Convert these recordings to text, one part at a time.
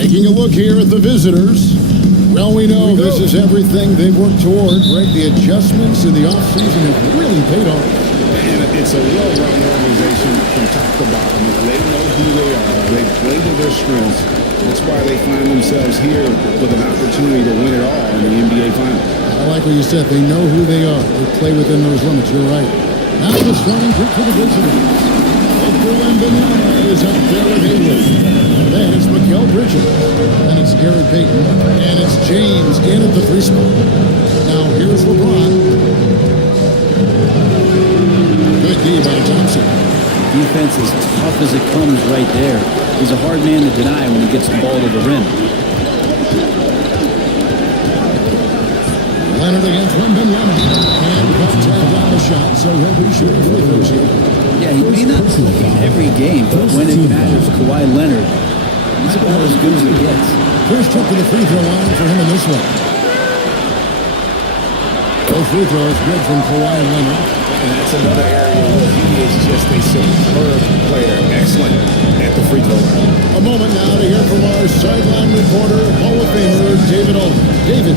Taking a look here at the visitors. Well, we know this is everything they've worked toward, right? The adjustments in the offseason have really paid off. And it's a well-run organization from top to bottom. They know who they are. They play to their strengths. That's why they find themselves here with an opportunity to win it all in the NBA Finals. I like what you said. They know who they are. They play within those limits. You're right. Now the starting group for the visitors. Victor Wembanyama is up there with Hayward. Then it's Mikal Bridges. Then it's Gary Payton. And it's James in at the three spot. Now here's LeBron. Good D by Thompson. Defense is tough as it comes right there. He's a hard man to deny when he gets the ball to the rim. Leonard against Wembanyama. And contact on the shot, so he'll be shooting free throws here. Yeah, he may not play every game, but when it matters, Kawhi Leonard, he's about as good as it gets. First trip to the free throw line for him in this one. Both free throws good from Kawhi Leonard. And that's another area where he is just a superb player. Excellent at the free throw line. A moment now to hear from our sideline reporter, Hall of Famer David Aldridge. David.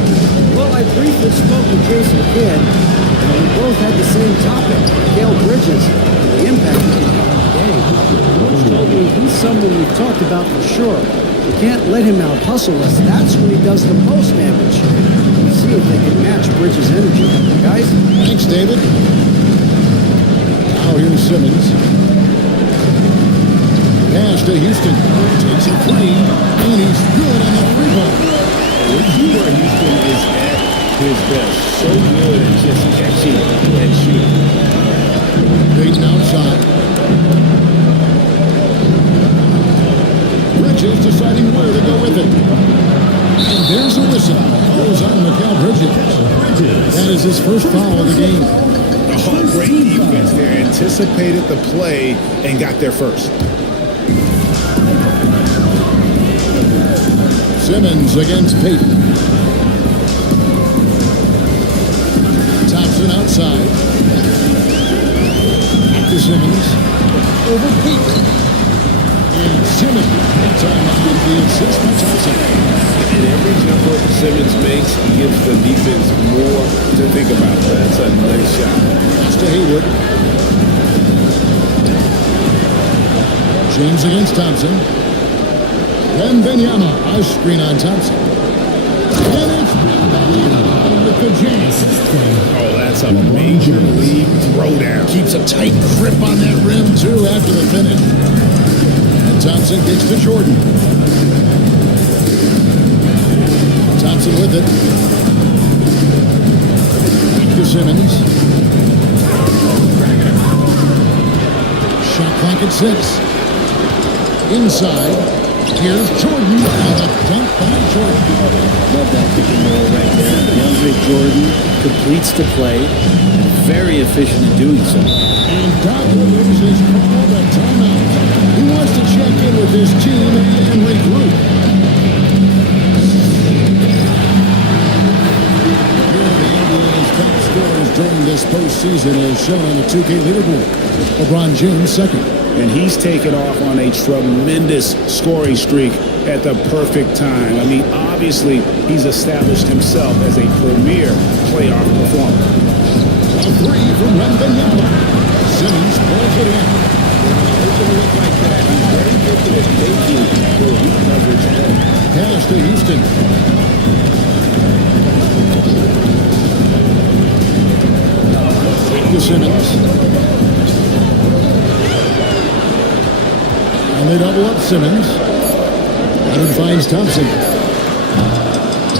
Well, I briefly spoke with Jason Kidd, and we both had the same topic, Mikal Bridges, the impact he can have on the game. Coach told me he's someone we've talked about for sure. We can't let him out-hustle us. That's when he does the most damage. We'll see if they can match Bridges' energy. Guys? Thanks, David. Now here's Simmons. Pass to Houston. Takes a three, and he's good on the three ball. This is where Houston is at his best. So good at just catching and shooting. Payton outside. Bridges deciding where to go with it. And there's a whistle. Goes on Mikal Bridges. That is his first foul of the game. Oh, great defense there. Anticipated the play and got there first. Simmons against Payton. Thompson outside. Back to Simmons. Over Payton. And Simmons. Timeout with the assist by Thompson. And every jumper Simmons makes gives the defense more to think about. That's a nice shot. Pass to Haywood. James against Thompson. Wembanyama. A screen on Thompson. And it's Wembanyama with the jam. Oh, that's a major league throwdown. Keeps a tight grip on that rim, too, after the finish. And Thompson kicks to Jordan. Thompson with it. Back to Simmons. Shot clock at 6. Inside. Here's Jordan. And a dunk by Jordan. Love that pick and roll right there. DeAndre Jordan completes the play. Very efficient in doing so. And Doc Williams has called a timeout. He wants to check in with his team and regroup. Here are the NBA's top scorers during this postseason as shown on the 2K leaderboard. LeBron James second. And he's taken off on a tremendous scoring streak at the perfect time. I mean, obviously, he's established himself as a premier playoff performer. A three from Wembanyama. Simmons pulls it in. Open look like that. He's very gifted at making the weak coverage work. Pass to Houston. To Simmons. And they double up Simmons. Leonard finds Thompson. A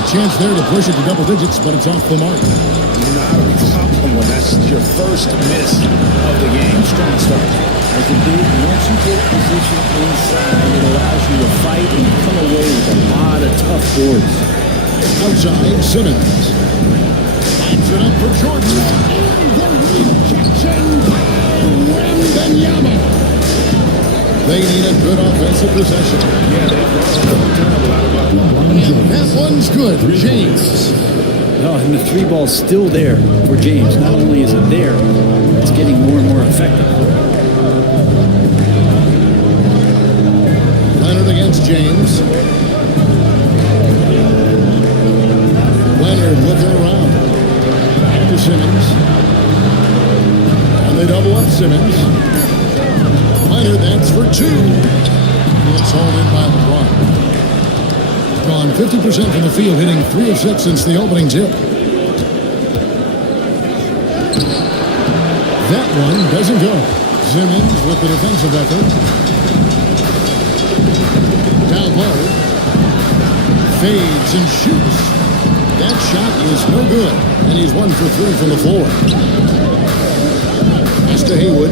chance there to push it to double digits, but it's off the mark. Not a problem when that's your first miss of the game. Strong start. As a big, once you get position inside, it allows you to fight and come away with a lot of tough boards. Outside, Simmons. Backs it up for Jordan. And the rejection by Wembanyama. They need a good offensive possession. Yeah, they've run And that one's good. James. Oh, and the three ball's still there for James. Not only is it there, it's getting more and more effective. Leonard against James. Leonard looking around. Back to Simmons. And they double up Simmons. Leonard, that's for 2. It's hauled in by LeBron. Gone 50% from the field, hitting 3 of 6 since the opening tip. That one doesn't go. Simmons with the defensive effort. Down low. Fades and shoots. That shot is no good. And he's 1 for 3 from the floor. Pass to Haywood.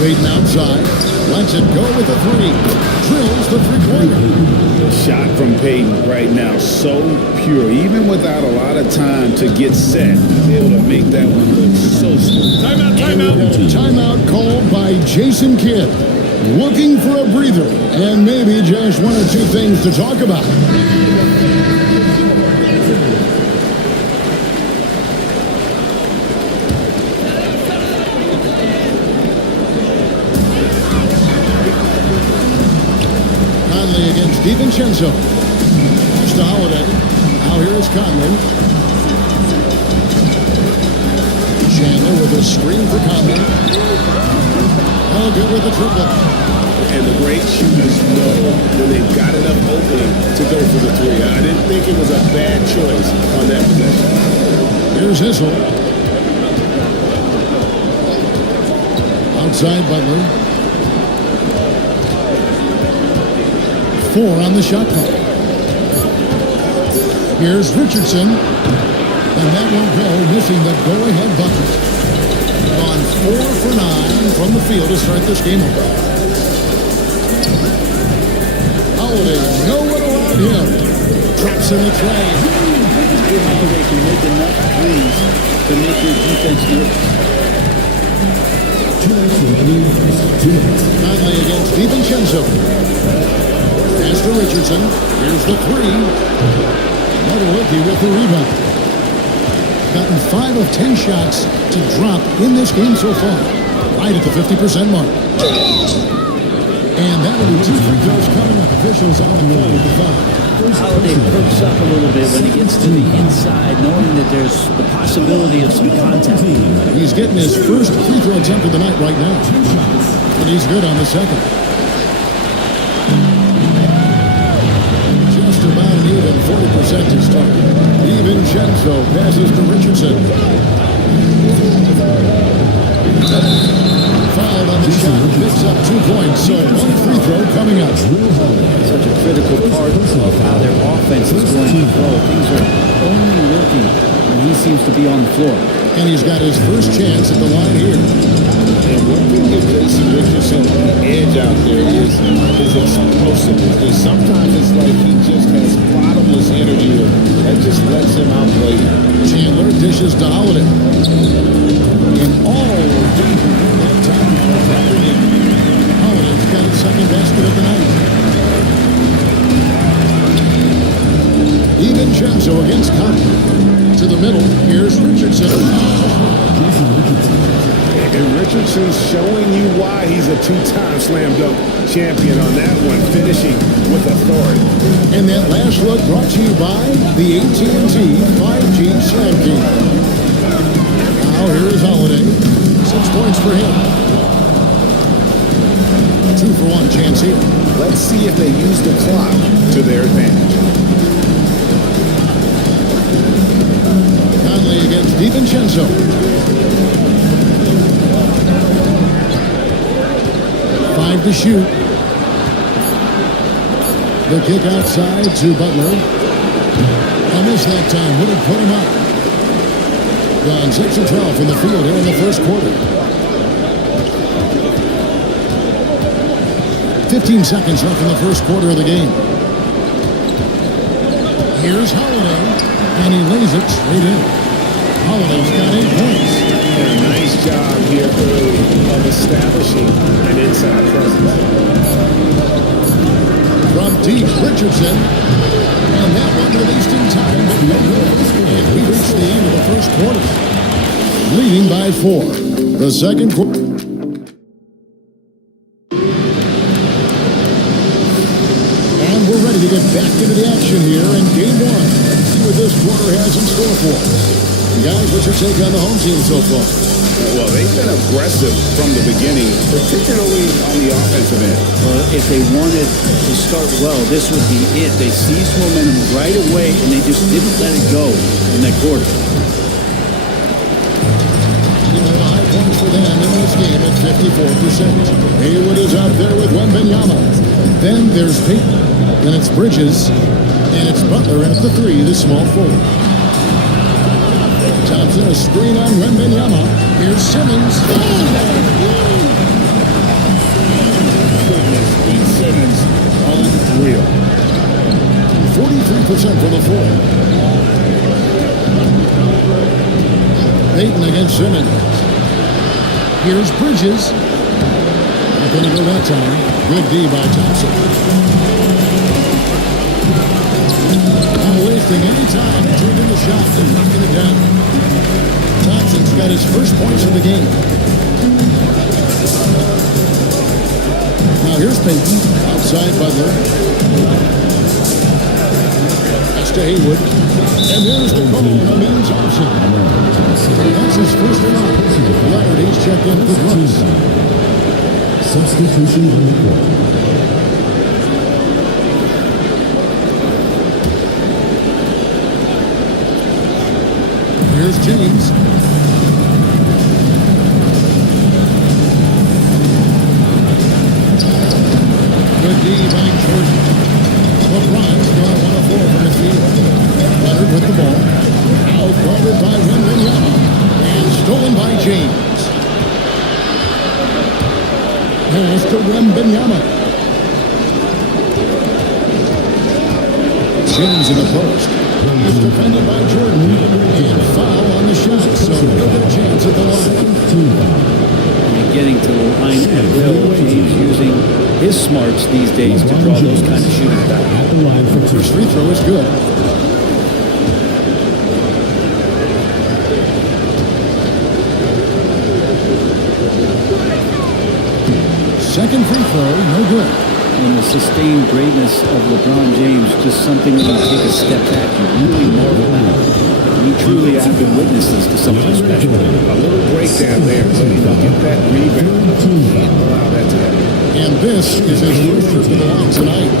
Payton outside. Lets it go with the 3. Drills the three-pointer. Shot from Payton right now, so pure. Even without a lot of time to get set, he's able to make that one look so smooth. Timeout called by Jason Kidd. Looking for a breather and maybe just 1 or 2 things to talk about. Conley against DiVincenzo. Pass to Holiday. Now here is Conley. Chandler with a screen for Conley. Oh, good with the triple. And the great shooters know when they've got enough opening to go for the 3. I didn't think it was a bad choice on that possession. Here's Issel. Outside Butler. 4 on the shot clock. Here's Richardson. And that won't go, missing the go-ahead bucket. Gone 4 for 9 from the field to start this game off. Holiday, no one around him. Traps in the tray. Holiday can make enough threes to make your defense nervous. Conley against DiVincenzo. Pass to Richardson. Here's the three. Nowitzki with the rebound. Gotten 5 of 10 shots to drop in this game so far. Right at the 50% mark. And that will be 2 free throws coming up. Officials on the roll with the foul. Holiday perks up a little bit when he gets to the inside, knowing that there's the possibility of some contact. He's getting his first free throw attempt of the night right now. And he's good on the second. Just about an even 40% to start. DiVincenzo passes to Richardson. Fouled on the shot, picks up 2 points, so 1 free throw coming up. Such a critical part of how their offense is going to flow. Things are only working when he seems to be on the floor. And he's got his first chance at the line here. And what can give Jason Richardson the edge out there is his explosiveness. Sometimes it's like he just has bottomless energy that just lets him outplay. Chandler dishes to Holiday. And all that time. Holiday's got his second basket of the night. DiVincenzo against Conley. To the middle, here's Richardson. And Richardson's showing you why he's a 2-time slam dunk champion on that one, finishing with authority. And that last look brought to you by the AT&T 5G Slam King. Now here is Holiday. 6 points for him. 2 for 1 chance here. Let's see if they use the clock to their advantage. Conley against DiVincenzo. 5 to shoot. The kick outside to Butler. Almost that time. Would have put him up. Gone 6 of 12 in the field here in the first quarter. 15 seconds left in the first quarter of the game. Here's Holiday, and he lays it straight in. Holiday's got 8 points. And a nice job here early of establishing an inside presence. From deep, Richardson. And that one released in time, but no good. And we reached the end of the first quarter. Leading by 4. The second quarter. And we're ready to get back into the action here in game 1. See what this quarter has in store for us. Guys, what's your take on the home team so far? Well, they've been aggressive from the beginning, particularly on the offensive end. Well, if they wanted to start well, this would be it. They seized momentum right away, and they just didn't let it go in that quarter. You know, high points for them in this game at 54%. Haywood is out there with Wembanyama. Then there's Payton. Then it's Bridges. And it's Butler at the 3, the small forward. Thompson, a screen on Wembanyama. Here's Simmons. Ben Simmons unreal. 43% for the 4. Payton against Simmons. Here's Bridges. Not going to go that time. Good D by Thompson. Not wasting any time. Taking the shot and knocking it down. Thompson's got his first points of the game. Now here's Payton. Outside Butler. That's to Haywood. And there's the call on Ben Thompson. That's his first foul. Leonard, he's checked in for Brooks. Substitution on the court. Here's James. Good D by Jordan. LeBron's gone 1 of 4 from the field. Leonard with the ball. Out guarded by Wembanyama. And stolen by James. to Wembanyama. James in the post. It's defended by Jordan. And foul on the shot, so he'll get a chance at the line. And getting to the line at will. James using his smarts these days to draw those kind of shooters back. At the line for two. First free throw is good. Second free throw, no good. And the sustained greatness of LeBron James, just something when you take a step back, you really marvel at. We truly have been witnesses to something special. A little breakdown there, but he don't get that rebound. Can't allow that to happen. And this is his first trip to the line tonight.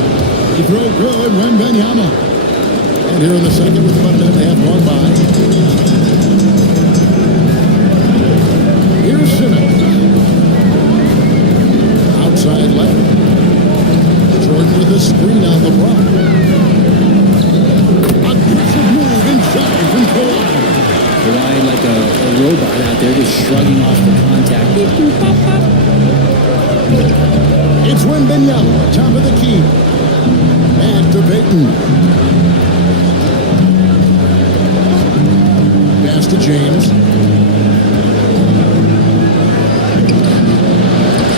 He throw good, Wembanyama. And here in the second with about a minute and a half gone by. Here's Simmons. Outside left. Jordan with a screen on LeBron. Aggressive move inside from Kawhi. Kawhi like a robot out there just shrugging off the contact. It's Wembanyama, top of the key. Back to Payton. Pass to James.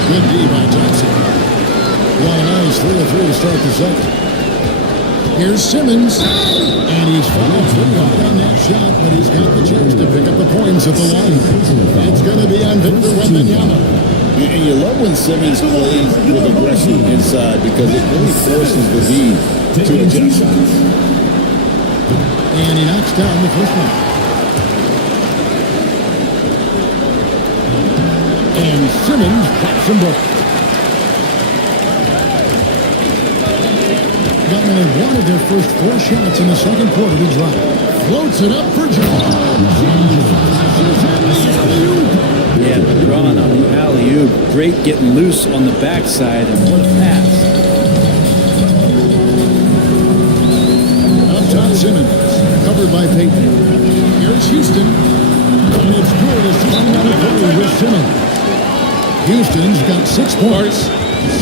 Good D by Thompson. One nice 3-3 to start the second. Here's Simmons. And he's fouled pretty hard on that shot, but he's got the chance to pick up the points at the line. It's going to be on Victor Wembanyama. And you love when Simmons plays with aggression inside because it really forces the D to adjust. And he knocks down the first one. And Simmons pops them both. Got only one of their first 4 shots in the second quarter to drop. Floats it up for James. Yeah, LeBron on the alley-oop. Great getting loose on the backside, and what a pass. Up top, Simmons. Covered by Payton. Here's Houston. And it's good as time on the play with Simmons. Houston's got 6 points.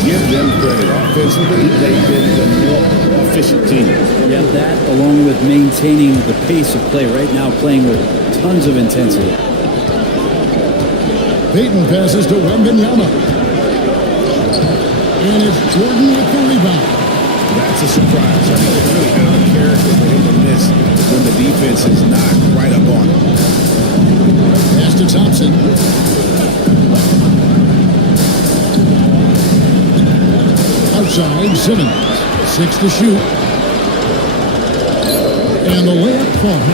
Give them credit. Offensively, they've been the more efficient team. Yeah, that along with maintaining the pace of play right now, playing with tons of intensity. Payton passes to Wembanyama. And it's Jordan with the rebound. That's a surprise. I think it's really out of character for him to miss when the defense is not right up on him. Pass to Thompson. Outside, Simmons. 6 to shoot. And the layup falls.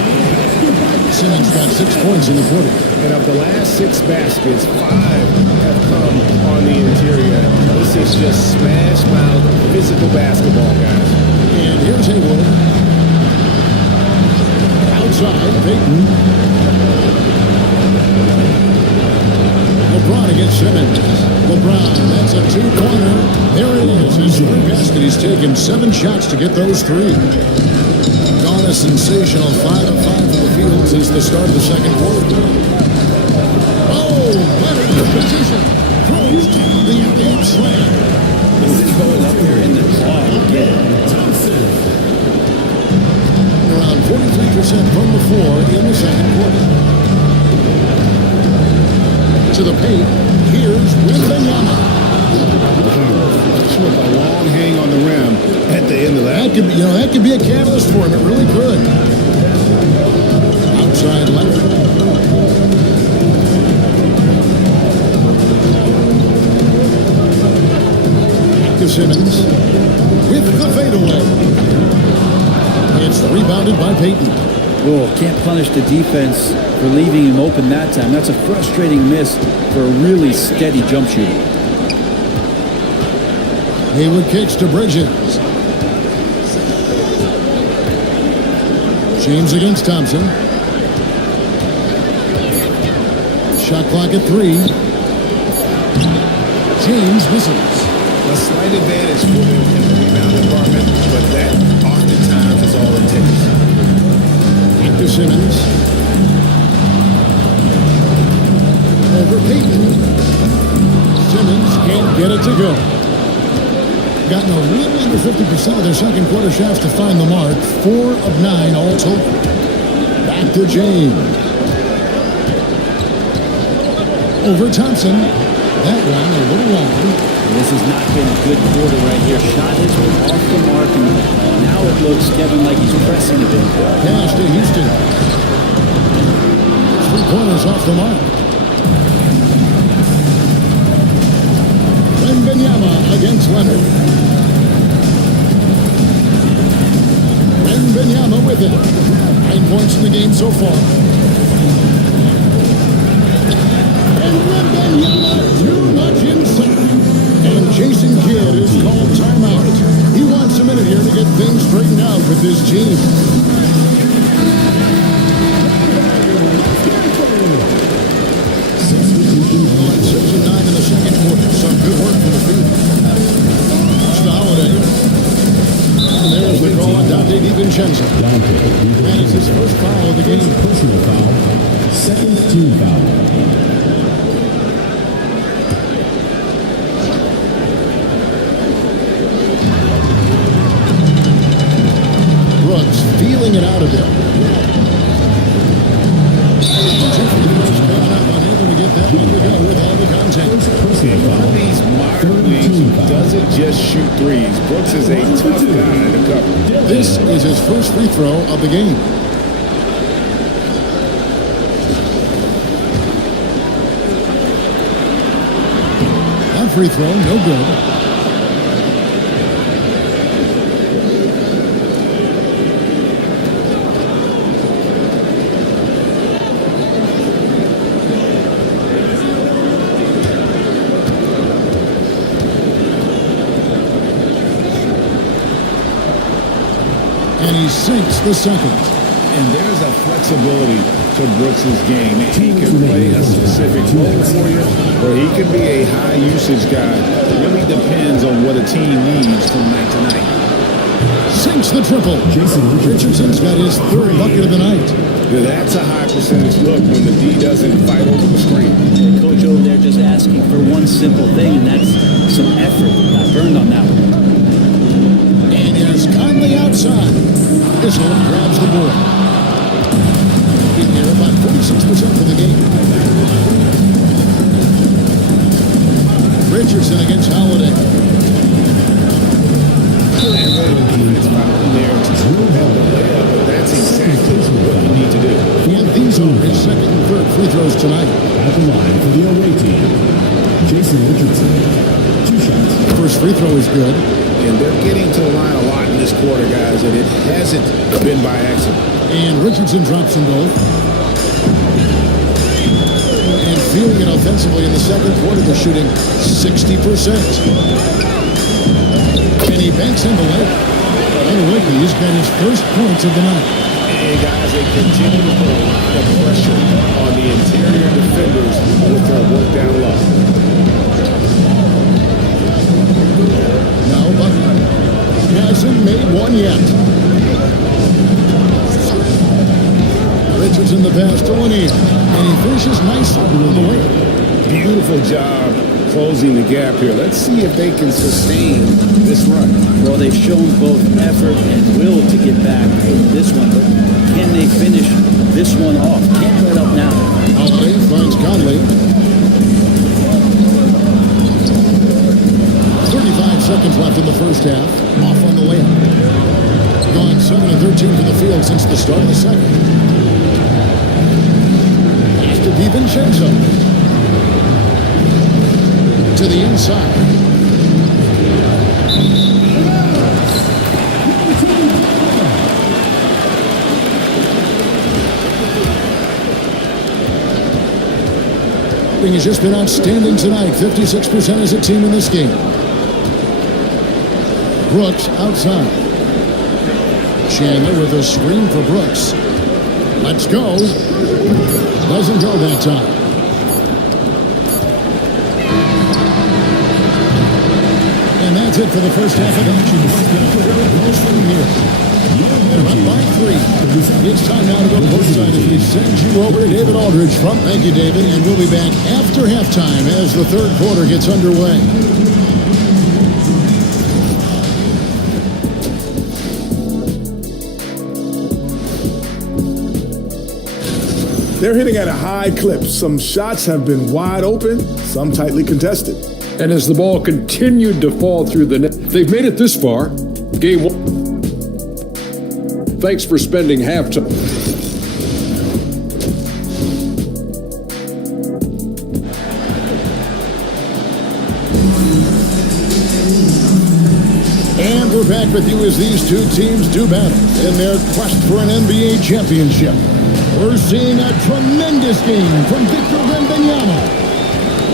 Simmons got 6 points in the quarter. And of the last 6 baskets, 5 have come on the interior. This is just smash mouth physical basketball, guys. And here's Haywood. Outside, Payton. LeBron against Simmons. LeBron, that's a 2-pointer. There it is. His third basket. He's taken 7 shots to get those 3. Gone a sensational 5 of 5 from the field since the start of the second quarter. Oh, Leonard in position. Throws the alley-oop slam. He's going up there in the draw again. Around 43% from the floor in the second quarter. To the paint, here's Wembanyama. With a long hang on the rim at the end of that. That could be a catalyst for him. It really could. Outside left. Back to Simmons with the fadeaway. It's rebounded by Payton. Oh, can't punish the defense for leaving him open that time. That's a frustrating miss for a really steady jump shooter. Haywood kicks to Bridges. James against Thompson. Shot clock at 3. James misses. A slight advantage for him in the rebound department, but that oftentimes is all it takes. Back to Simmons. Over Payton. Simmons can't get it to go. Gotten a little under 50% of their second quarter shots to find the mark. 4 of 9 all total. Back to James. Over Thompson. That one a little long. This has not been a good quarter right here. Shot has been off the mark, and now it looks, Kevin, like he's pressing a bit. Pass to Houston. 3-pointers off the mark. Wembanyama against Leonard. Wembanyama with it. 9 points in the game so far. And Wembanyama too much inside. And Jason Kidd is called timeout. He wants a minute here to get things straightened out with this team. 6 and 9 in the second quarter. Some good work from the field. It's the Holiday. And there's the call on Dante DiVincenzo. That is his first foul of the game. Personal foul. Second team foul. Brooks feeling it out a bit. Unable to get that one to go with all the contact. One of these modern leagues doesn't just shoot threes. Brooks is a tough guy to cover. This is his first free throw of the game. That free throw, no good. And he sinks the second. And there's a flexibility to Brooks' game. He can play a specific role for you, or he can be a high-usage guy. It really depends on what a team needs from night to night. Sinks the triple. Richardson's got his third bucket of the night. That's a high percentage look when the D doesn't fight over the screen. Coach over there just asking for one simple thing, and that's some effort. Got burned on that one. And here's Conley outside. Issel grabs the board. In here, about 46% for the game. Richardson against Holiday. And really the defense foul there to have the layup, but that's exactly what you need to do. And these are his second and third free throws tonight. At the line for the away team, Jason Richardson. 2 shots. First free throw is good. And they're getting to the line a lot in this quarter, guys, and it hasn't been by accident. And Richardson drops them both. And feeling it offensively in the second quarter, they're shooting 60%. And he banks in the layup. And Wiggins got his first points of the night. And guys, they continue to put a lot of pressure on the interior defenders with their work down low. Now Butler hasn't made one yet. Richardson the pass to Lanier. And he finishes nicely on the way. Beautiful job closing the gap here. Let's see if they can sustain this run. Well, they've shown both effort and will to get back this one, but can they finish this one off? Can't let up now. Holiday finds Conley. 35 seconds left in the first half. Off on the layup. Gone 7 of 13 from the field since the start of the second. Pass to DiVincenzo. To the inside. Shooting has just been outstanding tonight. 56% as a team in this game. Brooks outside. Chandler with a screen for Brooks. Let's go. Doesn't go that time. And that's it for the first half of action. Very close from here. They're up by 3. It's time now to go courtside as we he sends you over to David Aldridge from. Thank you, David. And we'll be back after halftime as the third quarter gets underway. They're hitting at a high clip. Some shots have been wide open, some tightly contested. And as the ball continued to fall through the net, they've made it this far. Game one. Thanks for spending halftime. And we're back with you as these two teams do battle in their quest for an NBA championship. We're seeing a tremendous game from Victor Wembanyama.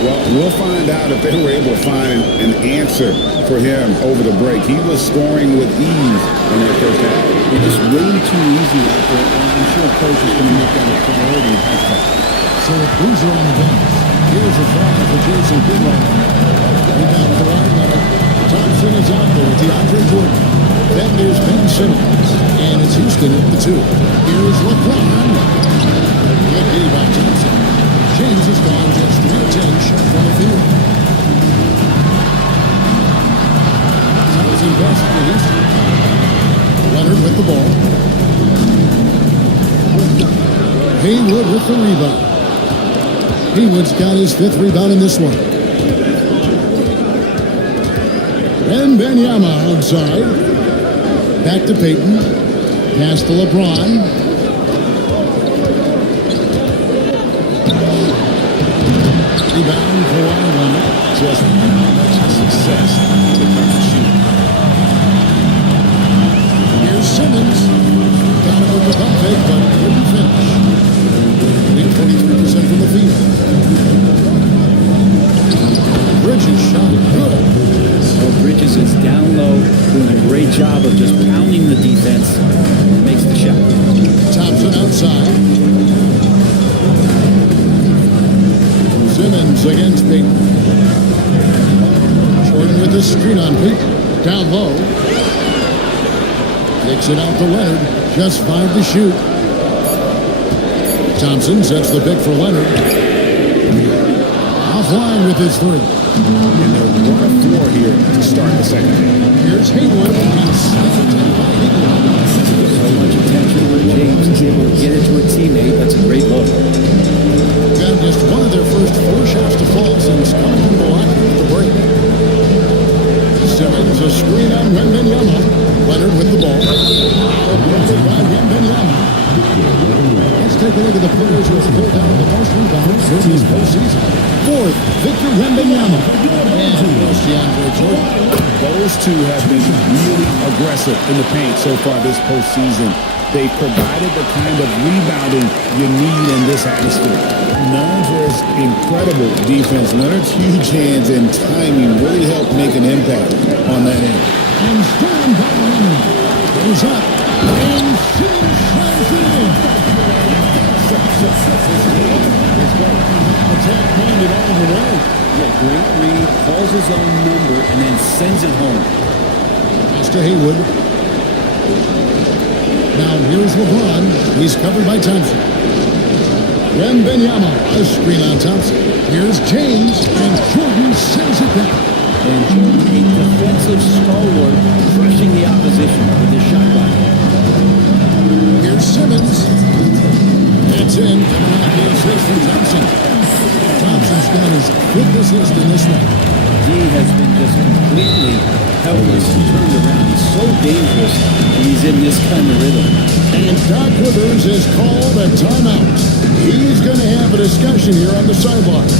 Well, we'll find out if they were able to find an answer for him over the break. He was scoring with ease in that first half. It's just way too easy out there, and I'm sure coach is going to make that a priority. So the Boozer on the bench. Here's a foul for Jason Kidd. Rebound Kawhi Leonard. Thompson is out there with DeAndre Jordan. Then there's Ben Simmons, and it's Houston at the 2. Here's LeBron. Good D by Thompson. James has gone just 3 of 10 shot from the field. Thompson passes to Houston. Leonard with the ball. Haywood with the rebound. Haywood's got his 5th rebound in this one. Wembanyama outside. Back to Peyton. Pass to LeBron. Rebound for Leonard. Just much success to shoot. Here's Simmons. Got him with the pump fake, but couldn't finish. 43% from the field. Bridges shot it good. So Bridges is down low, doing a great job of just pounding the defense. Makes the shot. Thompson outside. Simmons against Peyton. Jordan with the screen on Peyton. Down low. Kicks it out to Leonard. Just 5 to shoot. Thompson sets the pick for Leonard. Offline with his 3. And they're 1 of 4 here to start the second half. Here's Haywood. And So much attention when James is able to get it to a teammate. That's a great look. got just one of their first 4 shots to fall since coming from the locker at the break. Simmons a screen on Wembanyama. Leonard with the ball. By Wembanyama. Let's take a look at the players who have pulled down the most rebounds in this postseason. 4th, Victor Wembanyama. And DeAndre Jordan. Those two have been really aggressive in the paint so far this postseason. They provided the kind of rebounding you need in this atmosphere. Known for his incredible defense, Leonard's huge hands and timing really helped make an impact on that end. And stolen by Leonard. Goes up. And Simmons slams it in. Attack minded all the way. Yeah, great read, calls his own number, and then sends it home. Pass to Haywood. Now here's LeBron. He's covered by Thompson. Wembanyama, a screen on Thompson. Here's James, and Jordan sends it back. And Jordan, a defensive stalwart, crushing the opposition with his shot clock. Here's Simmons. It's in. Coming off the assist from Thompson. Thompson's got his 5th assist in this one. He has been just completely helpless and turned around. He's so dangerous when he's in this kind of rhythm. And Doc Rivers has called a timeout. He's going to have a discussion here on the sideline.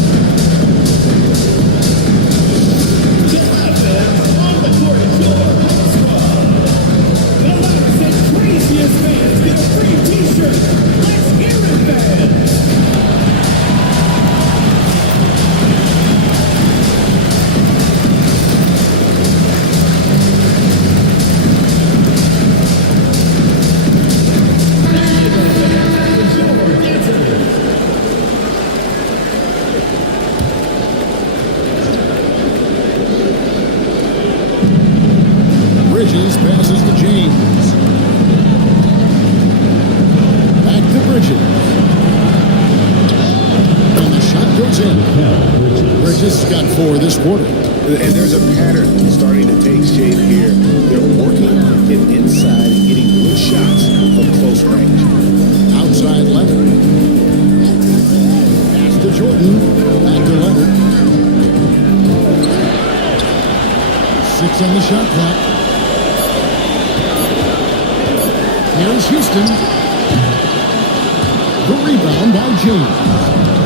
goes in. Bridges got 4 this quarter. And there's a pattern starting to take shape here. They're working it inside and getting good shots from close range. Outside Leonard. Pass to Jordan. Back to Leonard. 6 on the shot clock. Here's Houston. The rebound by James.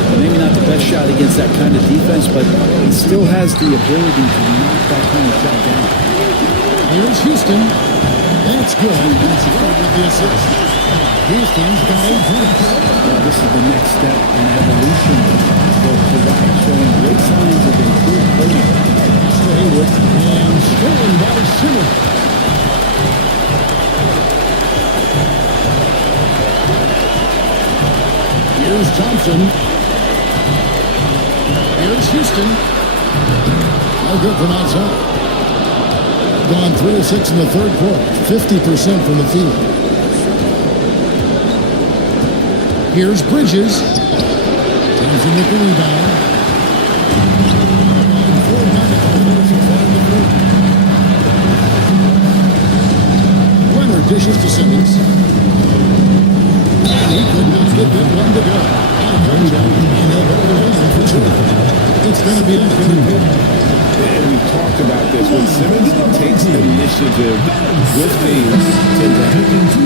Maybe not the best shot against that kind of defense, but he still has the ability to knock that kind of shot down. Here's Houston. That's good. That's good with the assist. Houston's got 8 points. This is the next step in evolution for Kawhi, showing great signs of improved play. Haywood and stolen by Simmons. Here's Thompson. Here's Houston. No good from outside. Gone 3 of 6 in the third quarter. 50% from the field. Here's Bridges. Thompson with the rebound. Leonard dishes to Simmons. He could not get that one to go. And he'll go to the line for 2. It's going to be unfair. And we've talked about this. When Simmons takes initiative with things,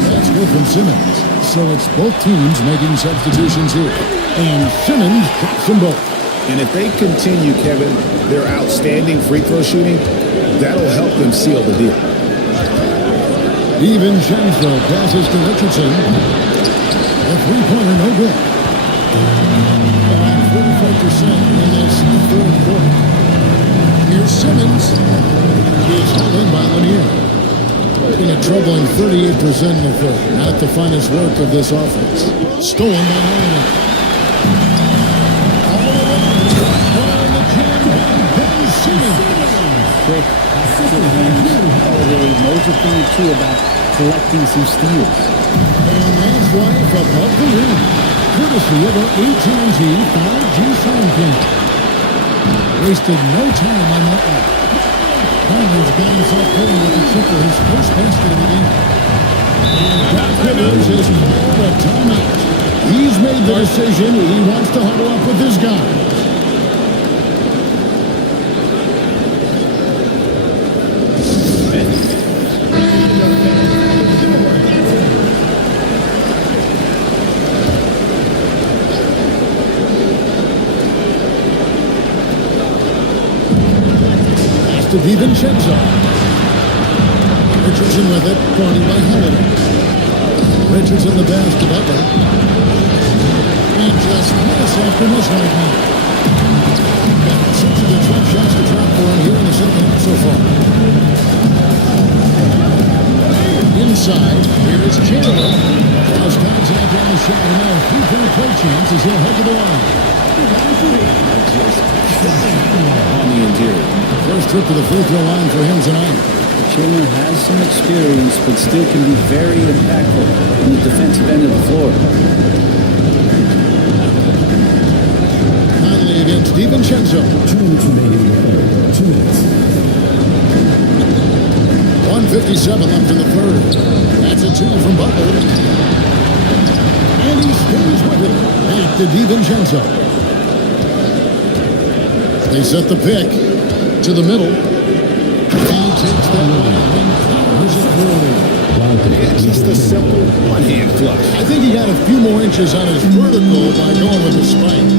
That's good from Simmons. So it's both teams making substitutions here. And Simmons drops them both. and if they continue, Kevin, their outstanding free throw shooting, that'll help them seal the deal. DiVincenzo passes to Richardson. A three-pointer, no good. 44% in this third quarter. Here's Simmons. He's held in by Lanier. In a troubling 38% in the third. Not the finest work of this offense. Stolen by Holiday. All along. On the jam by Ben Simmons. Quick, good hands. Holiday knows a thing or two about collecting some steals. And that's life above the rim. Courtesy of our AT&T 5G sound game. Wasted no time on that one. Conley's got himself going with the triple, his first basket of the game. And Doc Rivers has called a timeout. He's made the decision. He wants to huddle up with his guys. To DiVincenzo. Richardson with it, guarded by Holiday. Richardson the pass to Butler. And just miss after miss right now. Got 6 of the 12 shots to drop for him here in the second half so far. Inside, here is Chandler. Draws contact on the shot, and now a 3-point play chance as he'll head to the line. On the interior. First trip to the free throw line for him tonight. Chandler has some experience, but still can be very impactful on the defensive end of the floor. Conley against DiVincenzo. 2 minutes remaining. 2 minutes. 1:57 left in the third. That's a 2 from Butler. And he stays with it. Back to DiVincenzo. They set the pick to the middle. He takes that one and powers it through. Yeah, just a simple one-hand flush. I think he got a few more inches on his vertical by going with the spike.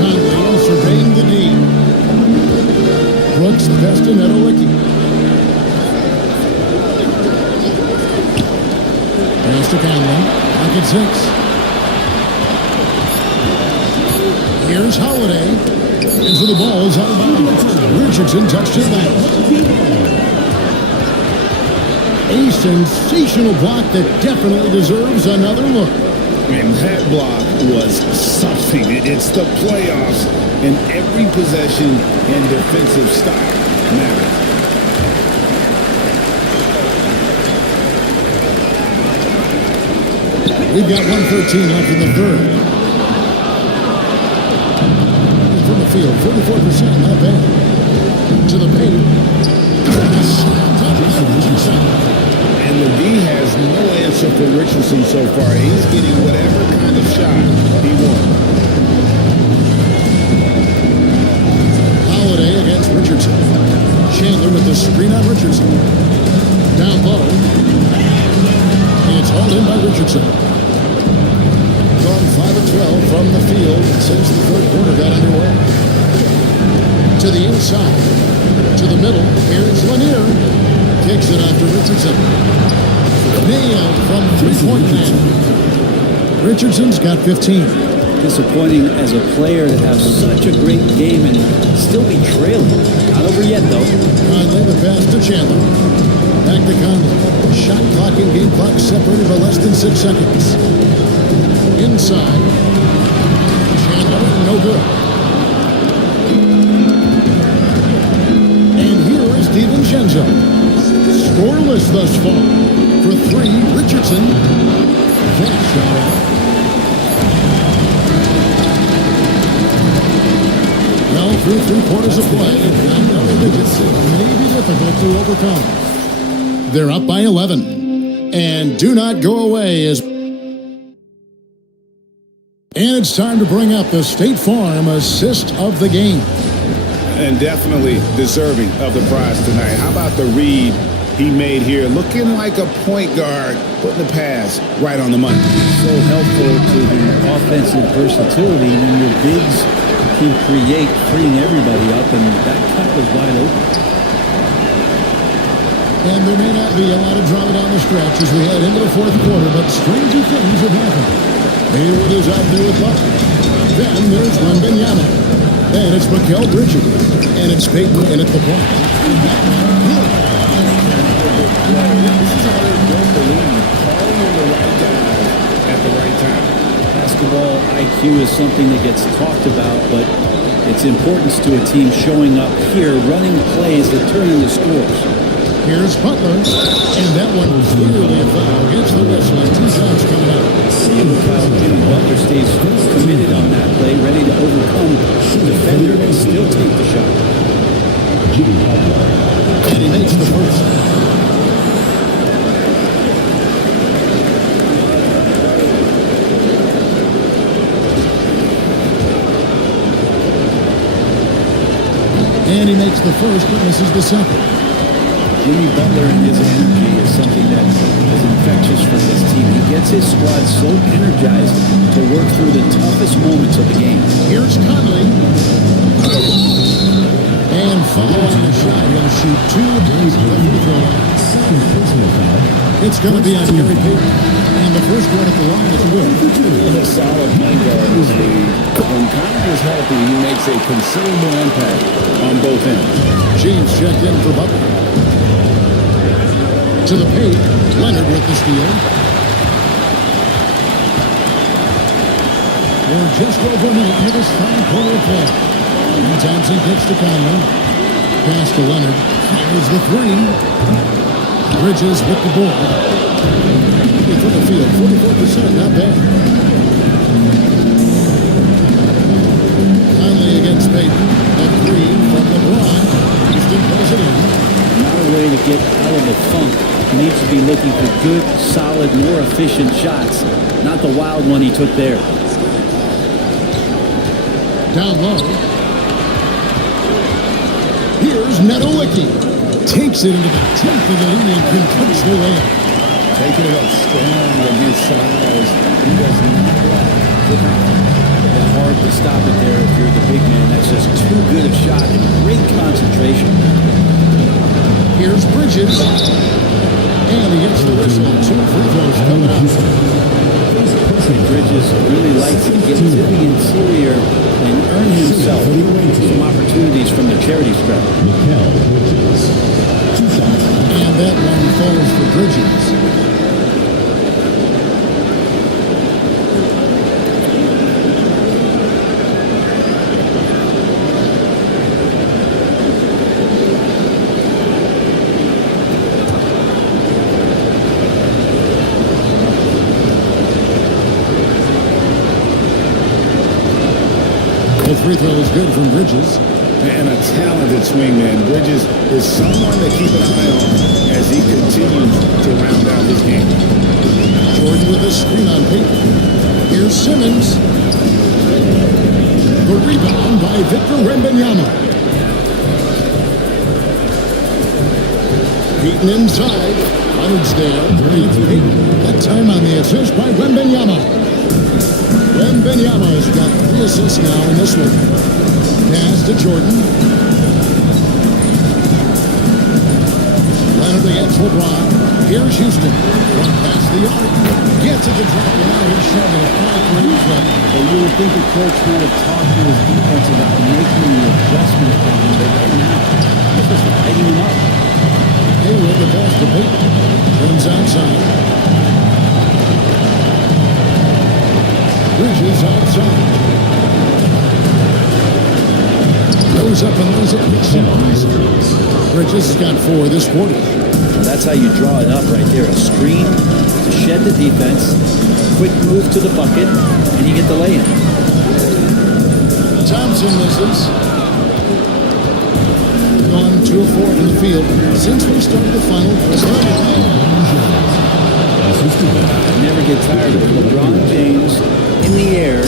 Conley surveying the D. Brooks, Peston, and Olynyk. Pass to Conley. Back at 6. Here's Holiday. And so the ball is out of bounds. Richardson touched it last. A sensational block that definitely deserves another look. And that block was something. It's the playoffs, and every possession and defensive style matters. We've got 1:13 left in the third. From the field, 44%, not bad. To the paint. And the D has no answer for Richardson so far. He's getting whatever kind of shot he wants. Holiday against Richardson. Chandler with the screen on Richardson. Down low. It's hauled in by Richardson. Gone 5 of 12 from the field since the third quarter got underway. To the inside. To the middle. Here's Lanier. Kicks it off to Richardson. Nailed from three-point land. Richardson's got 15. Disappointing as a player to have such a great game and still be trailing. Not over yet, though. Conley the pass to Chandler. Back to Conley. Shot clock and game clock separated by less than 6 seconds. Inside. Chandler, no good. And here is DiVincenzo. Scoreless thus far. For three, Richardson. That shot out. Well, through 3 quarters of play, and double digits may be difficult to overcome. They're up by 11. And do not go away as... And it's time to bring up the State Farm assist of the game. And definitely deserving of the prize tonight. How about the read he made here? Looking like a point guard, putting the pass right on the money. So helpful to the offensive versatility when your bigs can create, freeing everybody up, and that cut was wide open. And there may not be a lot of drama down the stretch as we head into the fourth quarter, but stranger things have happened. Hayward is out there with Buck. Then there's Wembanyama. And it's Mikal Bridges. And it's Peyton in at the point. At the right time. Basketball IQ is something that gets talked about, but its importance to a team showing up here, running plays that turn into scores. Here's Butler. And that one was clearly a foul against the whistle. 2 shots coming out. And look how Jimmy Butler stays committed on that play, ready to overcome the defender and still take the shot. And he makes the first. And he makes the first, but misses the second. Jimmy Butler and his energy is something that is infectious for this team. He gets his squad so energized to work through the toughest moments of the game. Here's Conley. And following the shot, he'll shoot 2 days of the free throw line. It's going to be on Gary Payton. And the first one at the line is good. A solid point guard in this league. When Conley is healthy, he makes a considerable impact on both ends. James checked in for Butler. To the paint, Leonard with the steal. We're just over a minute into this final quarter of play. And Thompson kicks to Conley. Pass to Leonard. Here's the three. Bridges with the board. From the field, 44%, not bad. Conley against Payton. A three from LeBron. Houston pulls it in. Another way to get out of the funk. Needs to be looking for good, solid, more efficient shots. Not the wild one he took there. Down low. Here's Netolicky. Takes it into the 10th of the lead and can punch the way up. Taking it up strong against size. He does not like the power. It's hard to stop it there if you're the big man. That's just too good a shot and great concentration. Here's Bridges. And he gets the whistle. 2 free throws coming up. Bridges really likes to get to the interior and earn himself some opportunities from the charity stripe. And that one falls for Bridges. free throw is good from Bridges. And a talented swingman. Bridges is someone to keep an eye on as he continues to round out his game. Jordan with a screen on Payton. Here's Simmons. The rebound by Victor Wembanyama. Payton inside. Leonard's there. That time on the assist by Wembanyama. Wembanyama has got 3 assists now in this one. Pass to Jordan. Leonard against LeBron. Here's Houston. Run past the arc. Gets it to drop. Now he's showing a 5-3 play. But you would think the coach might have talked to his defense about making the adjustment on him, but right now, he's just lighting him up. Hayward the pass to Payton. Turns outside. Bridges outside. Goes up and lays it. Bridges has got 4 this quarter. That's how you draw it up right there. A screen to shed the defense, quick move to the bucket, and you get the lay-in. Thompson misses. Gone 2 of 4 from the field since we started the final. I never get tired of LeBron James in the air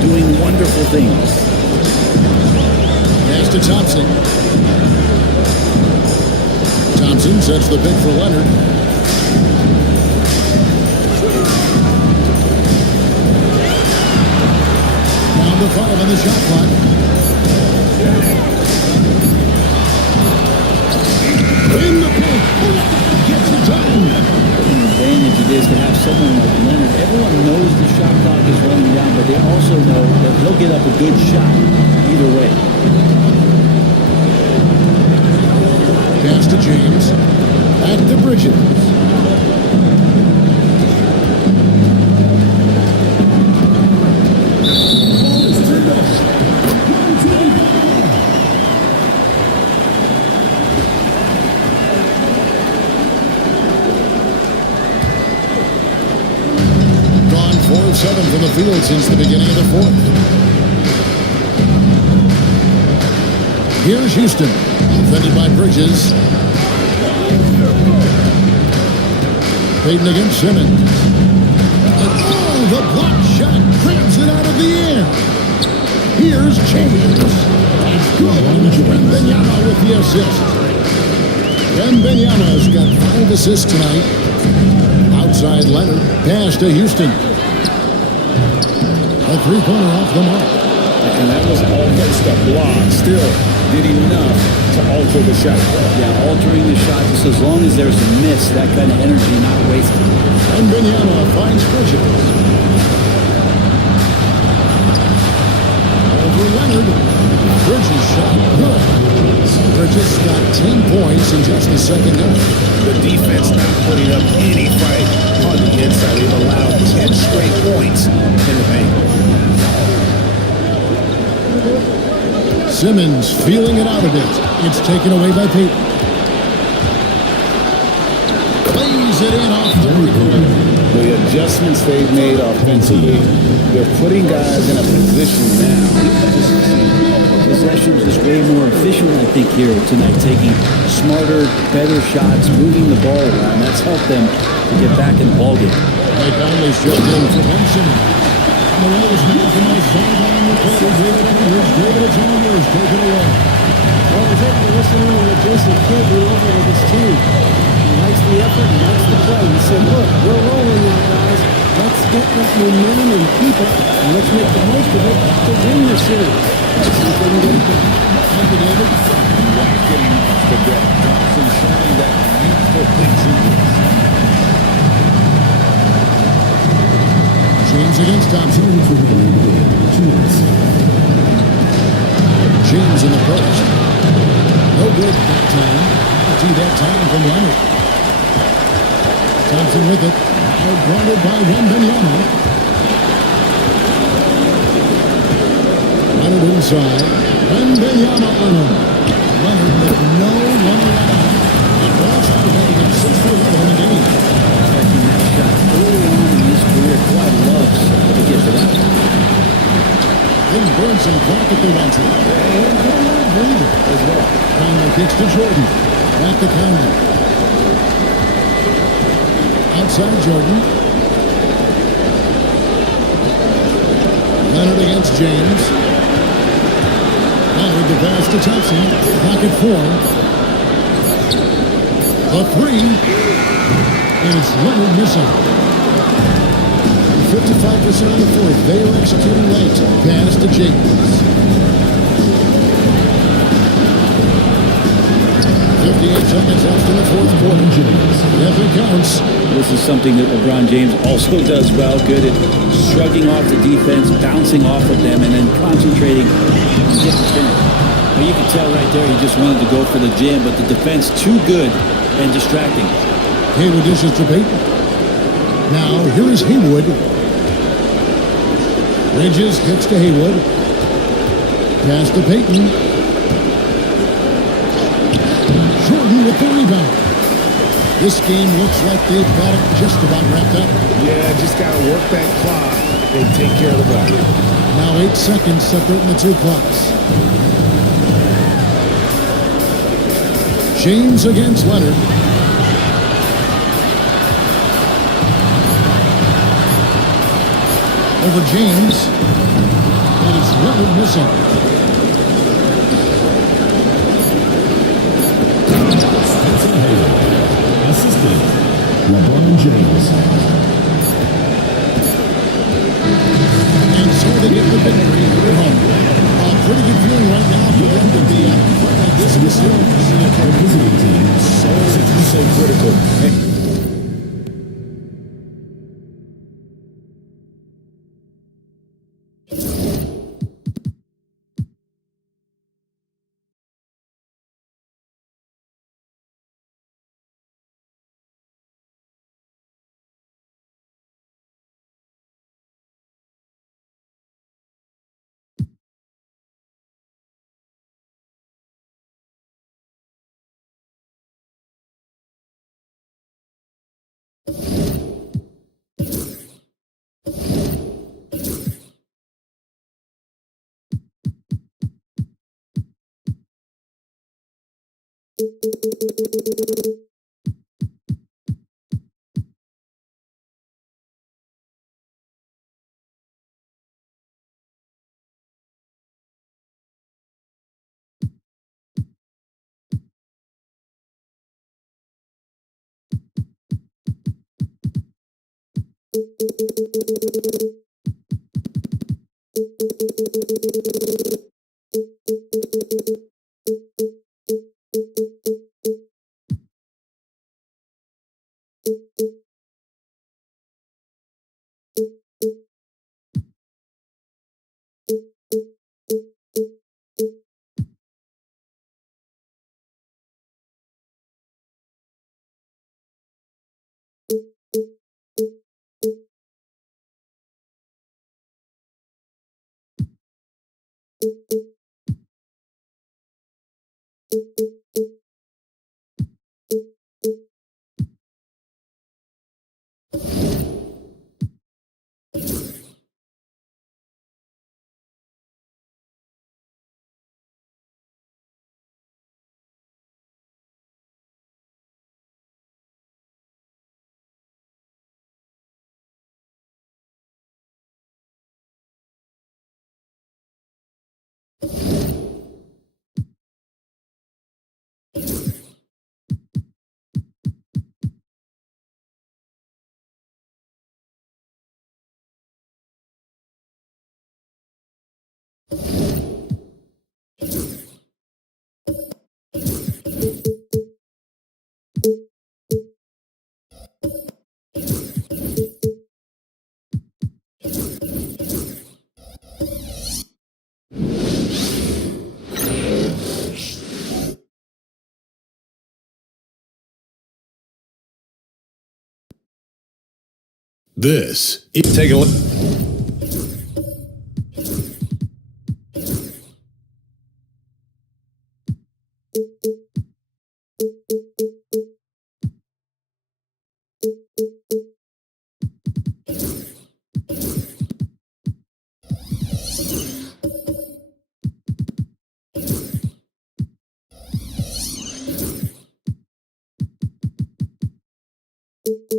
doing wonderful things. Pass to Thompson. Thompson sets the pick for Leonard. Down to 5 on the shot clock. In the paint. Gets it done. The advantage it is to have someone like Leonard. Everyone knows the shot clock is running down, but they also know that he'll get up a good shot either way. Pass to James. Back to Bridges. Gone 4 of 7 from the field since the beginning of the 4th. Here's Houston. Defended by Bridges. Payton against Simmons. Oh, the block shot grabs it out of the air. Here's James. That's good. Wembanyama with the assist. Wembanyama's got 5 assists tonight. Outside Leonard. Pass to Houston. A 3-pointer off the mark. And that was almost a block. Still did enough to alter the shot. Yeah, altering the shot just as long as there's a miss, that kind of energy not wasted. Wembanyama finds Bridges. Over Leonard. Bridges shot good. Bridges got 10 points in just the second half. The defense not putting up any fight on the inside. They've allowed 10 straight points in the paint. Simmons feeling it out a bit. It's taken away by Payton. Plays it in off the breakaway. The adjustments they've made offensively, they're putting guys in a position now. Possessions is way more efficient, I think, here tonight, taking smarter, better shots, moving the ball around. That's helped them to get back in the ballgame. They kindly shoved in for Ben Simmons. The Rose now from the sideline reporter David Andrews. David, it's all yours. Take it away. Well, I was able to listen to what Jason Kidd went over with his team. He likes the effort, he likes the play. He said, look, we're rolling now, guys. Let's get that momentum and keep it, and let's make the most of it to win the series. That's something we did. Thank you, David. Not getting off the deck. Thompson showing that youthful exuberance. James against Thompson. James in the post. No good that time. See that time from Leonard. Thompson with it. Guarded by Wembanyama. Leonard inside. Wembanyama on him. Leonard with no one around. And Boston having 6 for 11 in the game. Taking that shot early on in his career, Kawhi loves to get to that. Then burn some clock if they want to. And get a little breather as well. Conley kicks to Jordan. Back to Conley. Outside Jordan. Leonard against James. Leonard the pass to Thompson. Pocket 4. The 3. And it's Leonard missing. 55% on the fourth. They are executing late. Pass to James. 58 seconds left in the fourth quarter. If it counts. This is something that LeBron James also does well. Good at shrugging off the defense, bouncing off of them, and then concentrating on getting the finish. Well, you can tell right there he just wanted to go for the jam, but the defense too good and distracting. Haywood dishes to Payton. Now, here is Haywood. Bridges kicks to Haywood. Pass to Payton. Jordan with the rebound. This game looks like they've got it just about wrapped up. Yeah, just got to work that clock and take care of the ball. Now 8 seconds separating the two clocks. James against Leonard. Over James. And it's Leonard missing. Assistant, LeBron James. And so they get the victory here at home. Pretty good feeling right now for them to be front like this in the series. So critical. This is take a look.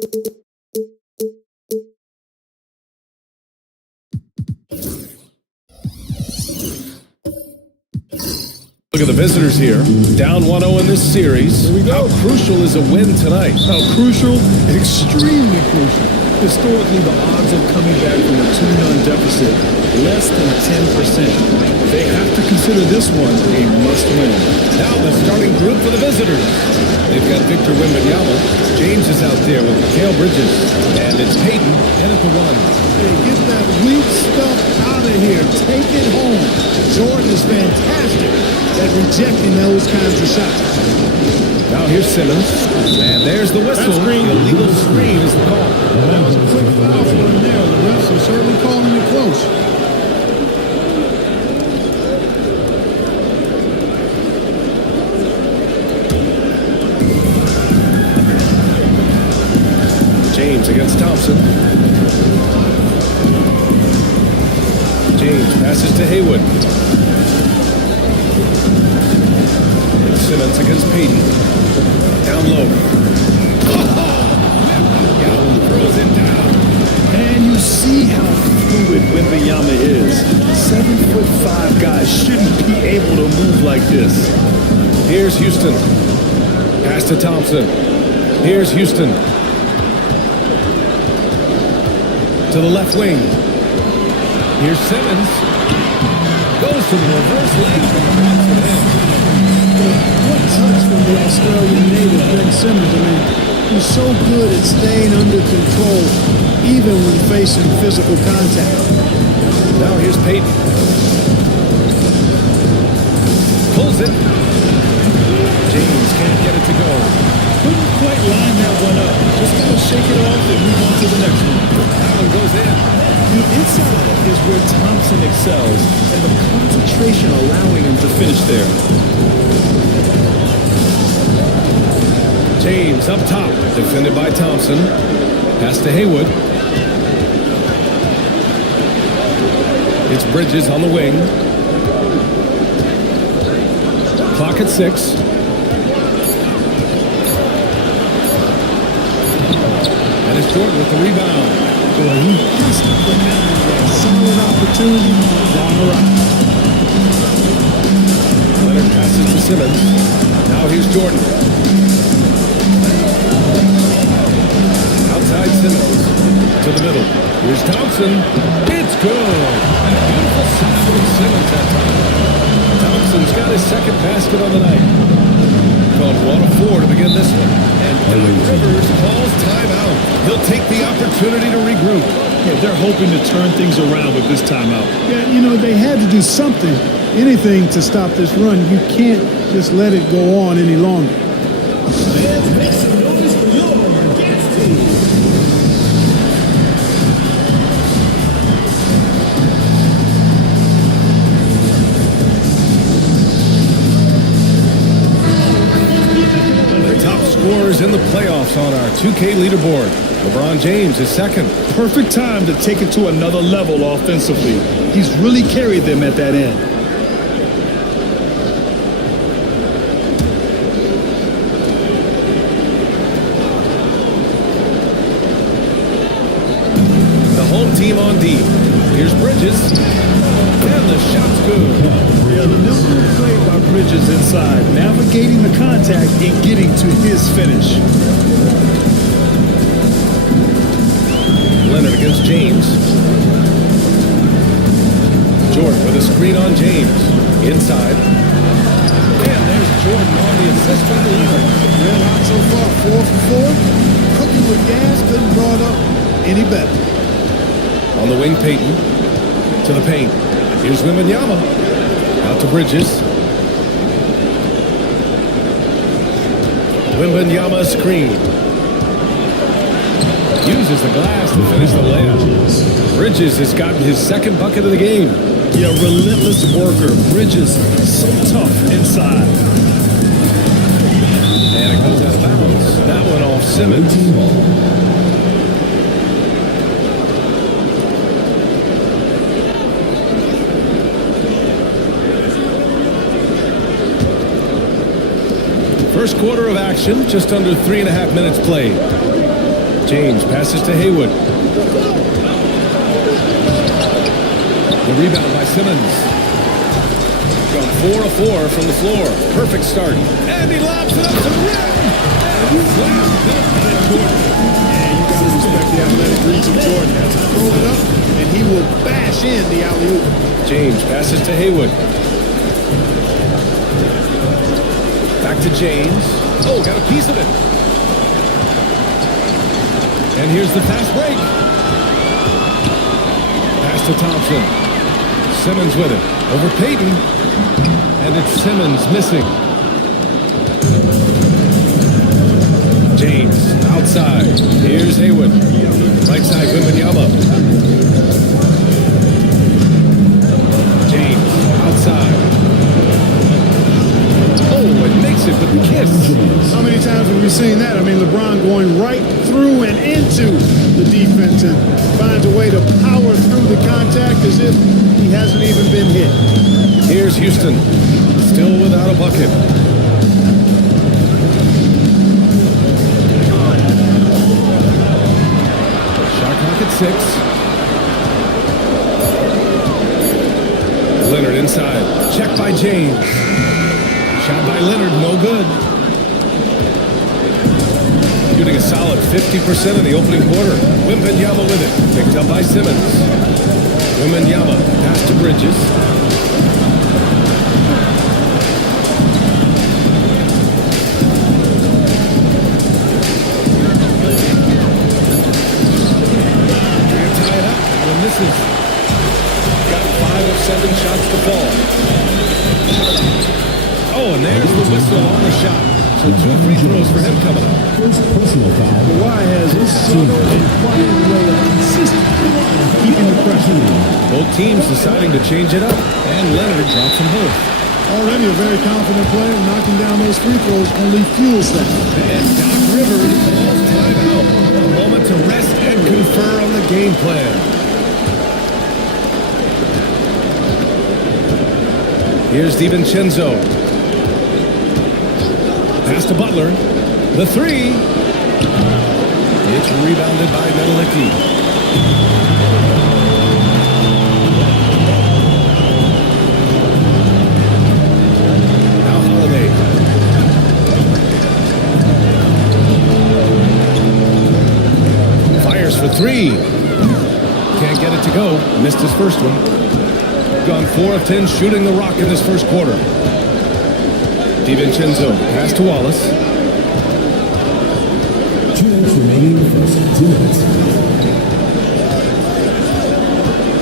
Look at the visitors here. Down 1-0 in this series. How crucial is a win tonight? How crucial? Extremely crucial. Historically, the odds of coming back from a 2-0 deficit, less than 10%. They have to consider this one a must-win. Now the starting group for the visitors. They've got Victor Wembanyama. James is out there with Mikal Bridges. And it's Payton in at the 1. Hey, get that weak stuff out of here. Take it home. Jordan is fantastic at rejecting those kinds of shots. Now here's Simmons. And there's the whistle. Illegal screen is the call. That was a quick foul for him there. The refs are certainly calling it close. James against Thompson. James passes to Haywood. Simmons against Payton. Down low. Galvin throws it down. And you see how fluid Wembanyama is. 7'5" guys shouldn't be able to move like this. Here's Houston. Pass to Thompson. Here's Houston. To the left wing. Here's Simmons. Goes to the reverse layup. What touch from the Australian native, Ben Simmons. I mean, he's so good at staying under control, even when facing physical contact. Now here's Payton. Pulls it. James can't get it to go. Couldn't quite line that one up. Just gotta shake it off and move on to the next one. That one goes in. The inside is where Thompson excels, and the concentration allowing him to finish there. James up top, defended by Thompson. Pass to Haywood. It's Bridges on the wing. Clock at 6. And it's Jordan with the rebound. Boy, he has to put that solid opportunity down the right. Leonard passes to Simmons. Now here's Jordan. Outside Simmons. To the middle. Here's Thompson. It's good. And a beautiful shot from Simmons that time. Thompson's got his second basket on the night. Called 1-4 to begin this one. And Doc Rivers calls timeout. He'll take the opportunity to regroup. Yeah, they're hoping to turn things around with this timeout. Yeah, you know, they had to do something, anything to stop this run. You can't just let it go on any longer. Make some noise for your dance team. The top scorers in the playoffs on our 2K leaderboard. LeBron James is second. Perfect time to take it to another level offensively. He's really carried them at that end. The home team on D. Here's Bridges. And the shot's good. Yeah, the nimble play by Bridges inside, navigating the contact and getting to his finish. Leonard against James. Jordan with a screen on James. Inside. And there's Jordan on the assist by Leonard. Red hot so far, 4 for 4. Cooking with gas, couldn't draw it up any better. On the wing, Payton. To the paint. Here's Wembanyama. Out to Bridges. Wembanyama screen. Uses the glass to finish the layup. Bridges has gotten his second bucket of the game. Yeah, relentless worker. Bridges, so tough inside. And it goes out of bounds. That one off Simmons. First quarter of action, just under 3.5 minutes played. James passes to Haywood. The rebound by Simmons. Gone 4 of 4 from the floor. Perfect start. And he lobs it up to the rim. And slam dunk by Jordan. Yeah, you got to respect the athletic reach of Jordan. Has to throw it up, and he will bash in the alley-oop. James passes to Haywood. Back to James. Oh, got a piece of it. And here's the fast break. Pass to Thompson. Simmons with it. Over Payton. And it's Simmons missing. James outside. Here's Haywood. Right side, Wembanyama. James outside. Oh, it makes it with the kiss. How many times have we seen that? I mean, LeBron going right through and into the defense and finds a way to power through the contact as if he hasn't even been hit. Here's Houston, still without a bucket. Shot clock at 6. Leonard inside. Check by James. Shot by Leonard, no good. Shooting a solid 50% in the opening quarter. Wembanyama with it. Picked up by Simmons. Wembanyama pass to Bridges. Can't tie it up. And this is got 5 of 7 shots to fall. Oh, and there's the whistle on the shot. So 2 free throws for him coming up. First personal foul. Kawhi has a subtle and quiet way of consistently keeping the pressure. Both teams deciding to change it up, and Leonard drops them both. Already a very confident player, knocking down those free throws only fuels that. And Doc Rivers calls timeout. A moment to rest and confer on the game plan. Here's DiVincenzo. Pass to Butler. The 3. It's rebounded by Medelicki. Now Holiday. Fires for 3. Can't get it to go. Missed his first one. Gone 4 of 10 shooting the rock in this first quarter. DiVincenzo pass to Wallace. 2 minutes remaining in the first. 2 minutes.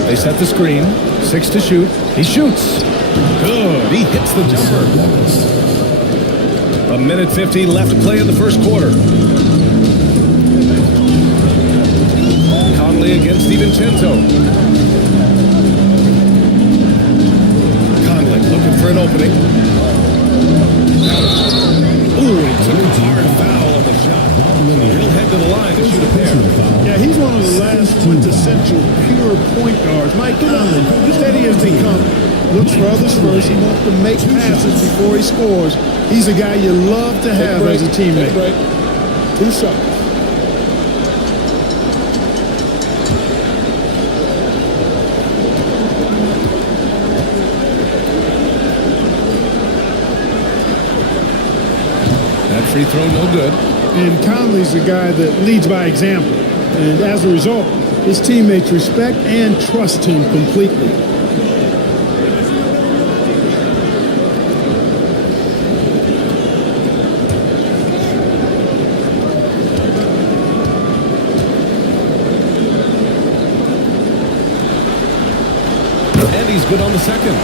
They set the screen. 6 to shoot. He shoots. Good. He hits the jumper. 1:50 left to play in the first quarter. Conley against DiVincenzo. Conley looking for an opening. Ooh, he took a hard foul on the shot. He'll head to the line to shoot a pair. Yeah, he's one of the last quintessential pure point guards. Mike Conley, steady as they come, looks for others first. He wants to make passes before he scores. He's a guy you love to have as a teammate. 2 shots. That free throw, no good. And Conley's a guy that leads by example. And as a result, his teammates respect and trust him completely. And he's good on the second.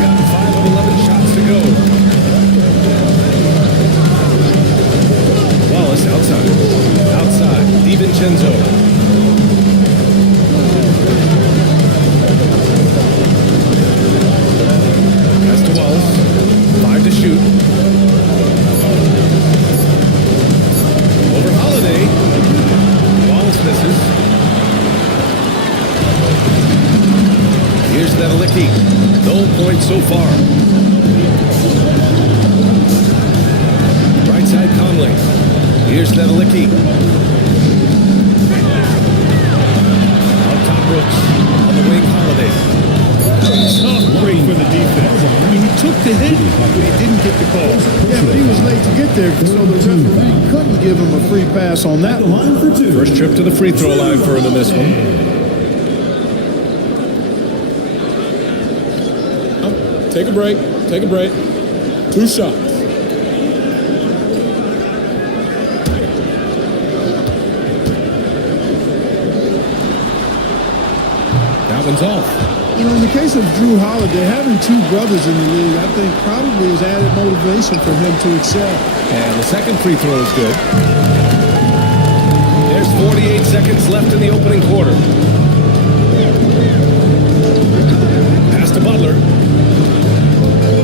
Got 5 of 11 shots to go. Wallace outside. Outside. DiVincenzo. Pass to Wallace. 5 to shoot. Over Holiday. Wallace misses. Here's Medelicki. No points so far. Right side Conley. Here's Nedelicki. On top, Brooks. On the wing, Holiday. Tough break for the defense. I mean, he took the hit, but he didn't get the call. Yeah, but he was late to get there, so the referee couldn't give him a free pass on that one. First trip to the free throw line for him in this one. Take a break. Take a break. 2 shots. That one's off. You know, in the case of Drew Holiday, having 2 brothers in the league, I think probably has added motivation for him to excel. And the second free throw is good. There's 48 seconds left in the opening quarter. Pass to Butler.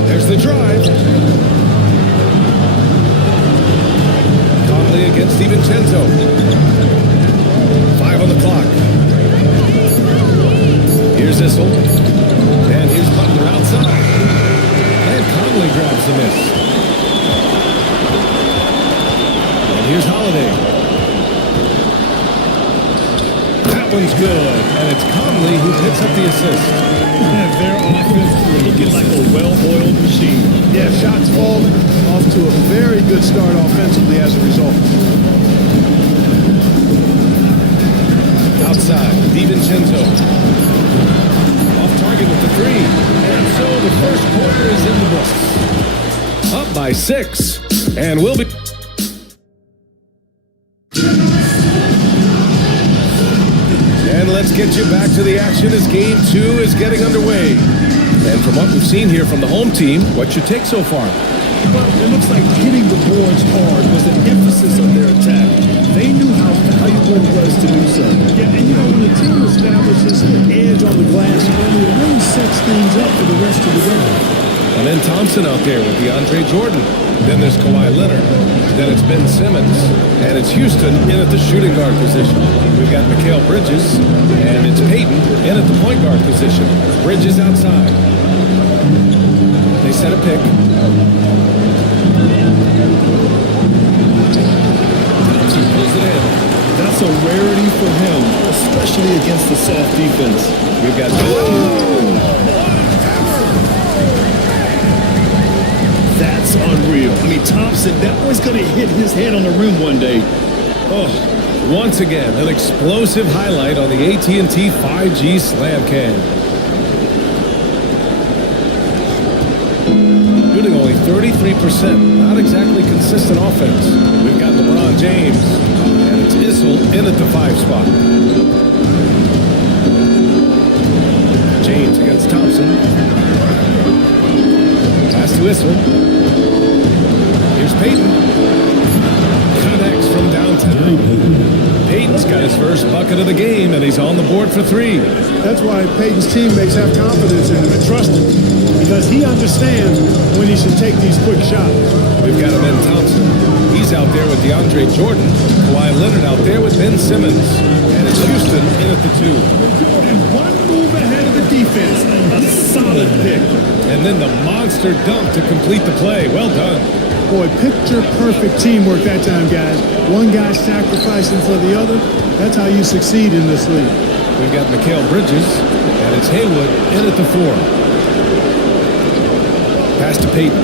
There's the drive. Conley against DiVincenzo. 5 on the clock. Here's Issel. And here's Butler outside. And Conley grabs the miss. And here's Holiday. That one's good. And it's Conley who picks up the assist. Their offense looking like a well-oiled machine. Yeah, shots falling off to a very good start offensively as a result. Outside, DiVincenzo. Off target with the 3. And so the first quarter is in the books. Up by 6. And we'll be... And let's get you back to the action as game 2 is getting underway. And from what we've seen here from the home team, what's your take so far? Well, it looks like hitting the boards hard was the emphasis of their attack. They knew how valuable it was to do so. Yeah, and you know, when a team establishes an edge on the glass early, it really sets things up for the rest of the game. And then Thompson out there with DeAndre Jordan. Then there's Kawhi Leonard. Then it's Ben Simmons. And it's Houston in at the shooting guard position. We've got Mikal Bridges. And it's Payton in at the point guard position. Bridges outside. They set a pick. Thompson pulls it in. That's a rarity for him, especially against the soft defense. We've got... That's unreal. I mean, Thompson, that boy's going to hit his head on the rim one day. Oh, once again, an explosive highlight on the AT&T 5G Slam Cam. Shooting only 33%. Not exactly consistent offense. We've got LeBron James. And it's Issel in at the 5 spot. James against Thompson. Pass to Issel. Here's Payton. Connects from downtown. Payton's got his first bucket of the game, and he's on the board for 3. That's why Peyton's teammates have confidence in him and trust him, because he understands when he should take these quick shots. We've got Ben Thompson. He's out there with DeAndre Jordan. Kawhi Leonard out there with Ben Simmons. And it's Houston in at the 2. And one move ahead of the defense. A solid pick. And then the monster dunk to complete the play. Well done. Boy, picture-perfect teamwork that time, guys. One guy sacrificing for the other. That's how you succeed in this league. We've got Mikal Bridges, and it's Haywood in at the 4. Pass to Payton.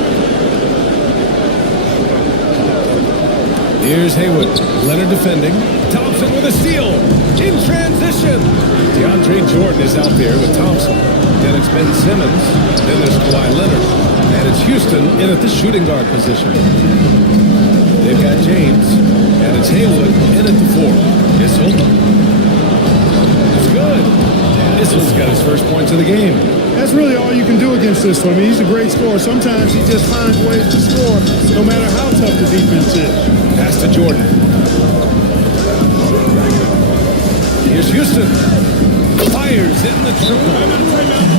Here's Haywood. Leonard defending. Thompson with a steal. In transition. DeAndre Jordan is out there with Thompson. Then it's Ben Simmons. Then there's Kawhi Leonard. And it's Houston in at the shooting guard position. They've got James. And it's Haywood in at the 4. Issel. It's good. Issel's got his first points of the game. That's really all you can do against this one. I mean, he's a great scorer. Sometimes he just finds ways to score, no matter how tough the defense is. Pass to Jordan. Here's Houston. Fires in the triple.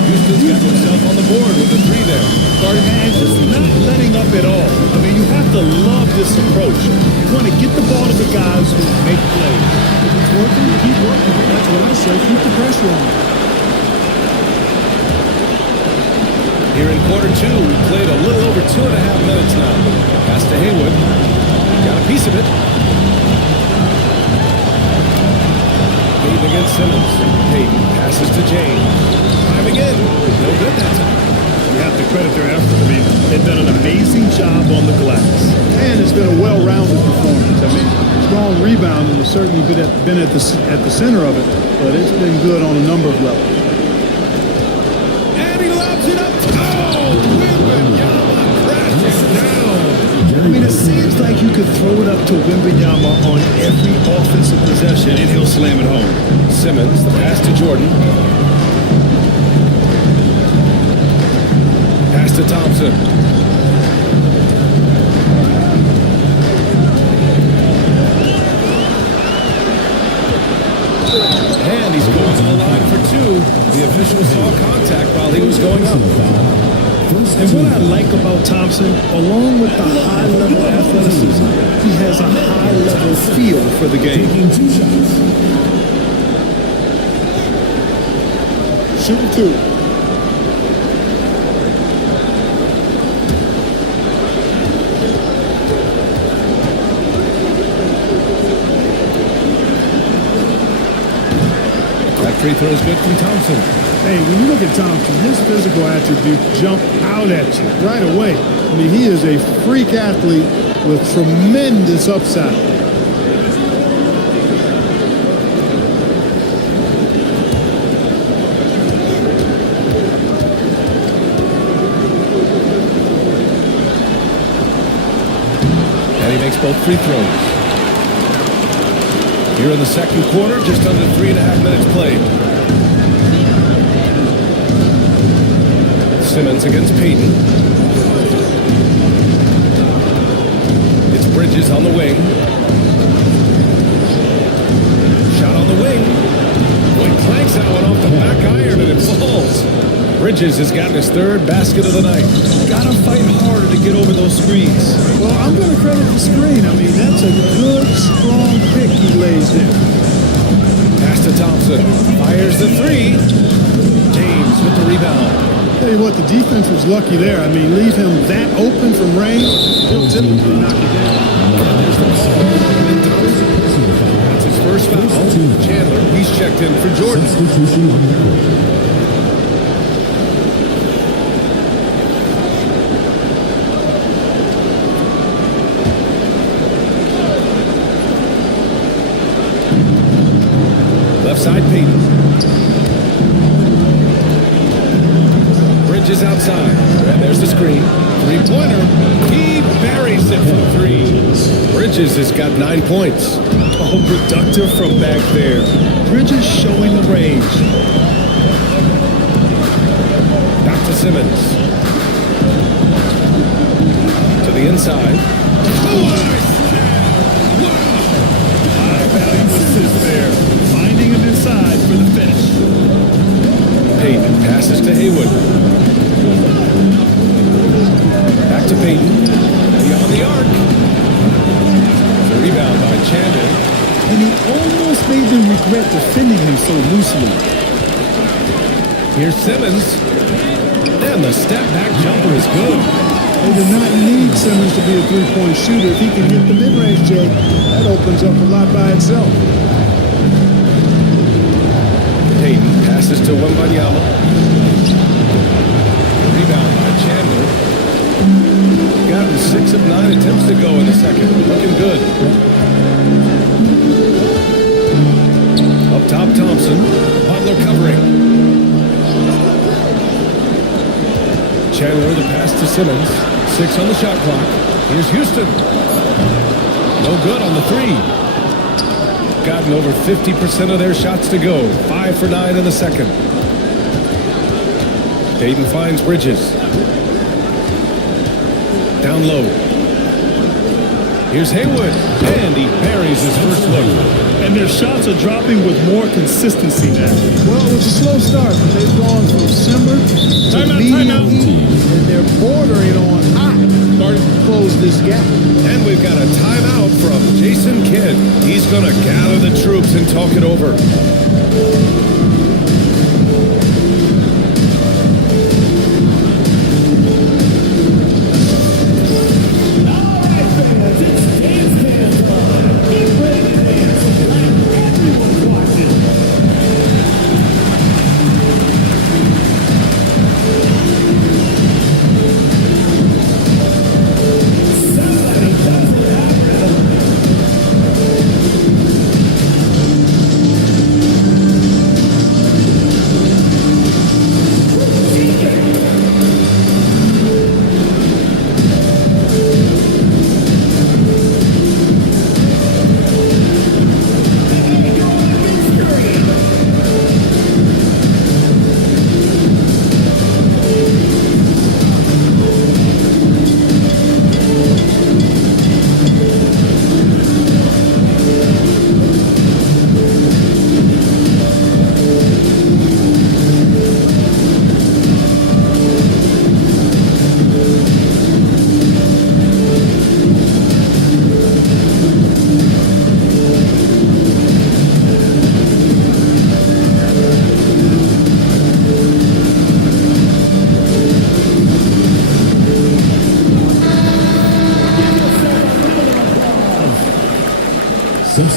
Houston's got himself on the board with a 3 there. Man, just not letting up at all. I mean, you have to love this approach. You want to get the ball to the guys who make plays. If it's working, keep working. That's what I say. Keep the pressure on. Here in quarter 2, we've played a little over 2.5 minutes now. Pass to Haywood. Got a piece of it. Payton against Simmons. Payton passes to James. Driving in. No good that time. You have to credit their effort. I mean, they've done an amazing job on the glass. And it's been a well-rounded performance. I mean, strong rebounding has certainly been at the center of it, but it's been good on a number of levels. And he lobs it up. Oh, Wembanyama crashes down. I mean, it seems like you could throw it up to Wembanyama on every offensive possession, and he'll slam it home. Simmons, the pass to Jordan. Pass to Thompson. And he's going to the line for two. The official saw contact while he was going up. And what I like about Thompson, along with the high-level athleticism, he has a high-level feel for the game. Taking 2 shots. Shooting 2. That free throw is good from Thompson. Hey, when you look at Thompson, his physical attributes jump out at you right away. I mean, he is a freak athlete with tremendous upside. And he makes both free throws. Here in the second quarter, just under 3.5 minutes played. Simmons against Payton. It's Bridges on the wing. Shot on the wing. Boy, clanks that one off the back iron and it falls. Bridges has gotten his third basket of the night. Gotta fight harder to get over those screens. Well, I'm going to credit the screen. I mean, that's a good, strong pick he lays there. Pass to Thompson. Fires the three. James with the rebound. Tell you what, the defense was lucky there. I mean, leave him that open from range, he'll typically knock it down. There's the ball. That's his first foul. Chandler, he's checked in for Jordan. Substitution on the court. Left side, Payton. Bridges outside. And there's the screen. Three-pointer. He buries it from three. Bridges has got 9 points. Oh, productive from back there. Bridges showing the range. Back to Simmons. To the inside. High value assist there. Finding him inside for the finish. Payton passes to Haywood. Back to Payton. Beyond the arc. The rebound by Chandler. And he almost made them regret defending him so loosely. Here's Simmons. And the step-back jumper is good. They do not need Simmons to be a three-point shooter. If he can hit the mid-range, Jay, that opens up a lot by itself. Payton passes to Wembanyama. Rebound by Chandler. Gotten 6 of 9 attempts to go in the second. Looking good. Up top, Thompson. Butler covering. Chandler the pass to Simmons. 6 on the shot clock. Here's Houston. No good on the three. Gotten over 50% of their shots to go. 5 for 9 in the second. Payton finds Bridges. Down low. Here's Haywood. And he buries his first look. And their shots are dropping with more consistency now. Well, it was a slow start, but they've gone from simmer to Timeout, medium timeout. heat, and they're bordering on hot. Starting to close this gap. And we've got a timeout from Jason Kidd. He's going to gather the troops and talk it over. All right, fans, it's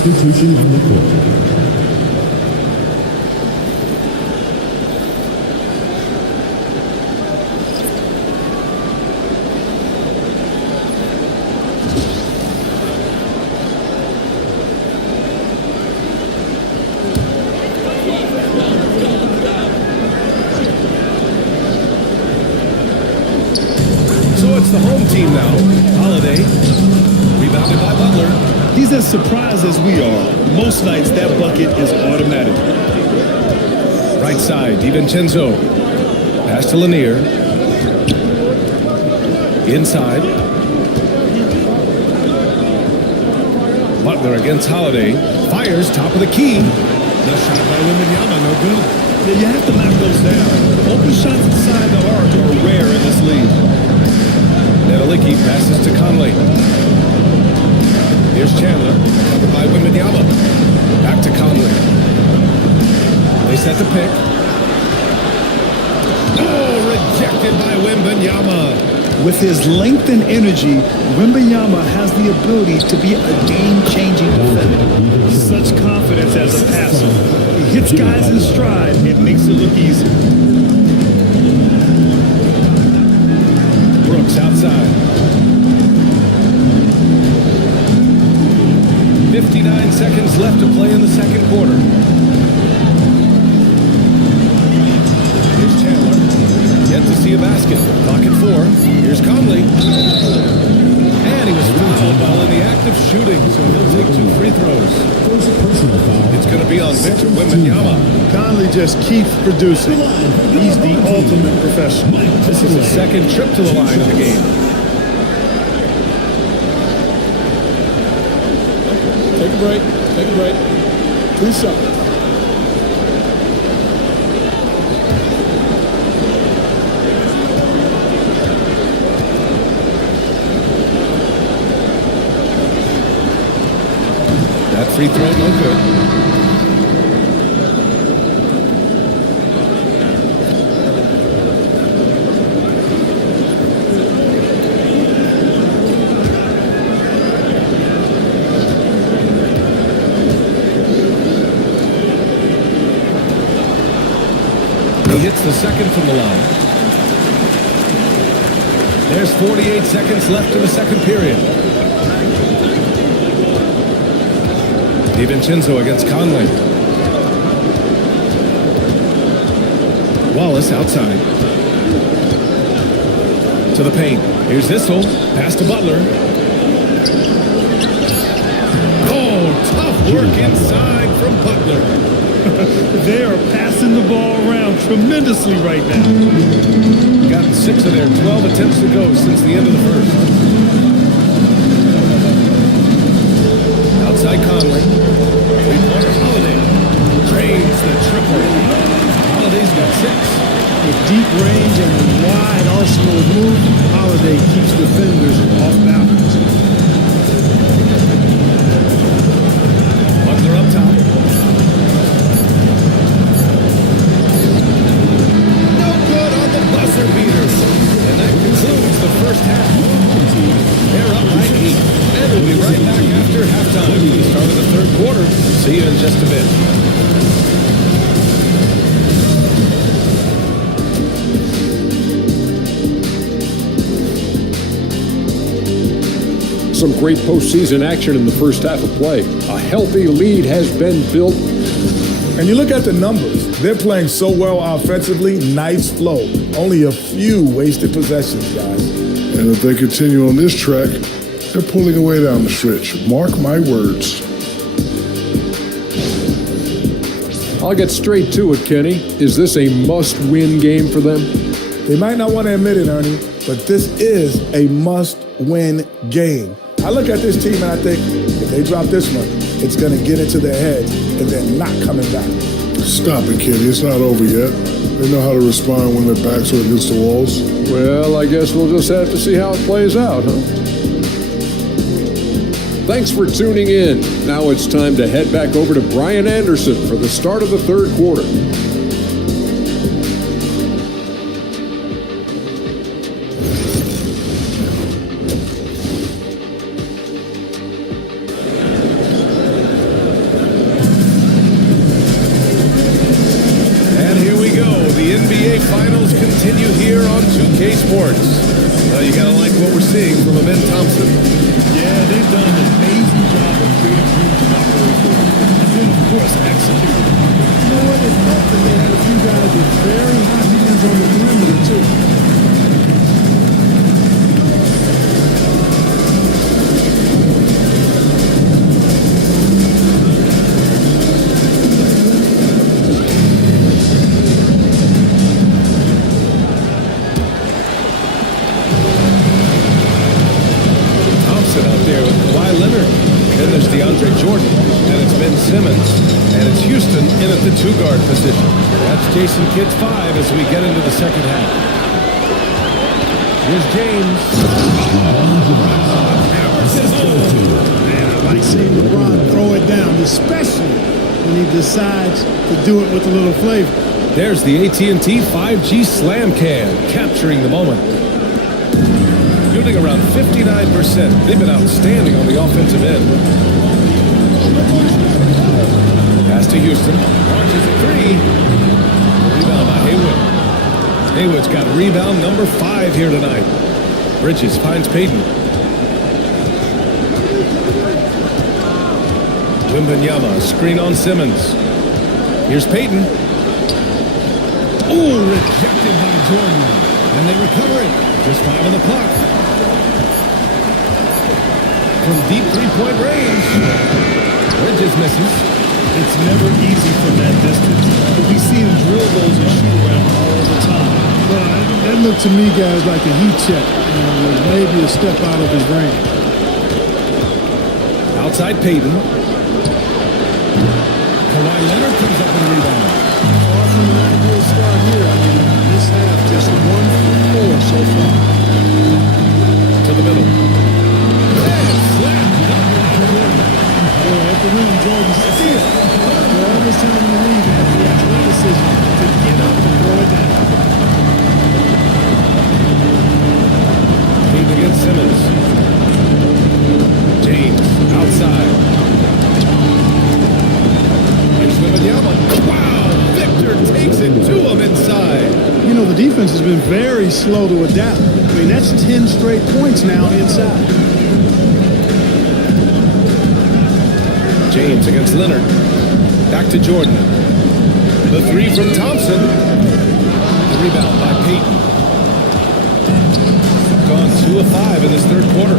substitution on the court. So it's the home team now. Holiday, rebounded by Butler. He's as surprised as we are. Most nights, that bucket is automatic. Right side, DiVincenzo. Pass to Lanier. Inside. Butler against Holiday. Fires top of the key. The shot by Wembanyama, no good. Yeah, you have to knock those down. Open shots inside the arc are rare in this league. Nedelicki passes to Conley. Here's Chandler, covered by Wembanyama. Back to Conley. They set the pick. Oh, rejected by Wembanyama. With his length and energy, Wembanyama has the ability to be a game-changing defender. Such confidence as a passer. He hits guys in stride. It makes it look easy. Brooks outside. 59 seconds left to play in the second quarter. Here's Chandler. Yet to see a basket. Clock at 4. Here's Conley. And he was fouled while in the act of shooting, so he'll take 2 free throws. It's going to be on Victor Wembanyama. Conley just keeps producing. He's the ultimate professional. This is his second trip to the line of the game. Take a break. Take a break. 2 seconds. That free throw, no good. He hits the second from the line. There's 48 seconds left in the second period. DiVincenzo against Conley. Wallace outside. To the paint. Here's Issel. Pass to Butler. Oh, tough work inside from Butler. They are passing the ball around tremendously right now. Gotten 6 of their 12 attempts to go since the end of the first. Outside Conley. Three-pointer Holiday. Drains the triple. Holiday's got 6. With deep range and a wide arsenal of moves, Holiday keeps defenders off balance. Butler up top. No good on the buzzer beaters. And that concludes the first half. They're up by 8. And we'll be right back after halftime. We start of the third quarter. See you in just a bit. Some great postseason action in the first half of play. A healthy lead has been built. And you look at the numbers. They're playing so well offensively. Nice flow. Only a few wasted possessions, guys. And if they continue on this track, they're pulling away down the stretch. Mark my words. I'll get straight to it, Kenny. Is this a must-win game for them? They might not want to admit it, Ernie, but this is a must-win game. I look at this team and I think, if they drop this one, it's going to get into their heads and they're not coming back. Stop it, Kenny. It's not over yet. They know how to respond when their backs are against the walls. Well, I guess we'll just have to see how it plays out, huh? Thanks for tuning in. Now it's time to head back over to Brian Anderson for the start of the third quarter. the NBA Finals continue here on 2K Sports. Well, you gotta like what we're seeing from Amen Thompson. Yeah, they've done an amazing job of creating rooms to operate for. And then, of course, executing. You know what? It helped that they had a few guys with very high hands on the perimeter, too. Jordan, and it's Ben Simmons, and it's Houston in at the two-guard position. That's Jason Kidd's 5 as we get into the second half. Here's James. Man, I like seeing LeBron throw it down, especially when he decides to do it with a little flavor. There's the AT&T 5G Slam Can, capturing the moment. Shooting around 59%. They've been outstanding on the offensive end. Pass to Houston. Launches a 3. Rebound by Haywood. Haywood's got rebound number 5 here tonight. Bridges finds Payton. Wembanyama, screen on Simmons. Here's Payton. Ooh, rejected by Jordan. And they recover it. Just 5 on the clock. From deep three-point range. Bridges misses. It's never easy from that distance, but we see him drill those and shoot around all the time. That looked to me, guys, like a heat check. Was maybe a step out of his range. Outside Payton. Kawhi Leonard comes up with a rebound. Far from an ideal start here. I mean, this half just 1 for 4 so far. To the middle. At the rim, Jordan still, after all this time in the league, has the athleticism to get up and throw it down. Payton against Simmons. James outside. Here's Wembanyama. Wow! Victor takes it to him inside. You know, the defense has been very slow to adapt. I mean, that's 10 straight points now inside. James against Leonard. Back to Jordan. The 3 from Thompson. The rebound by Payton. Gone 2 of 5 in this third quarter.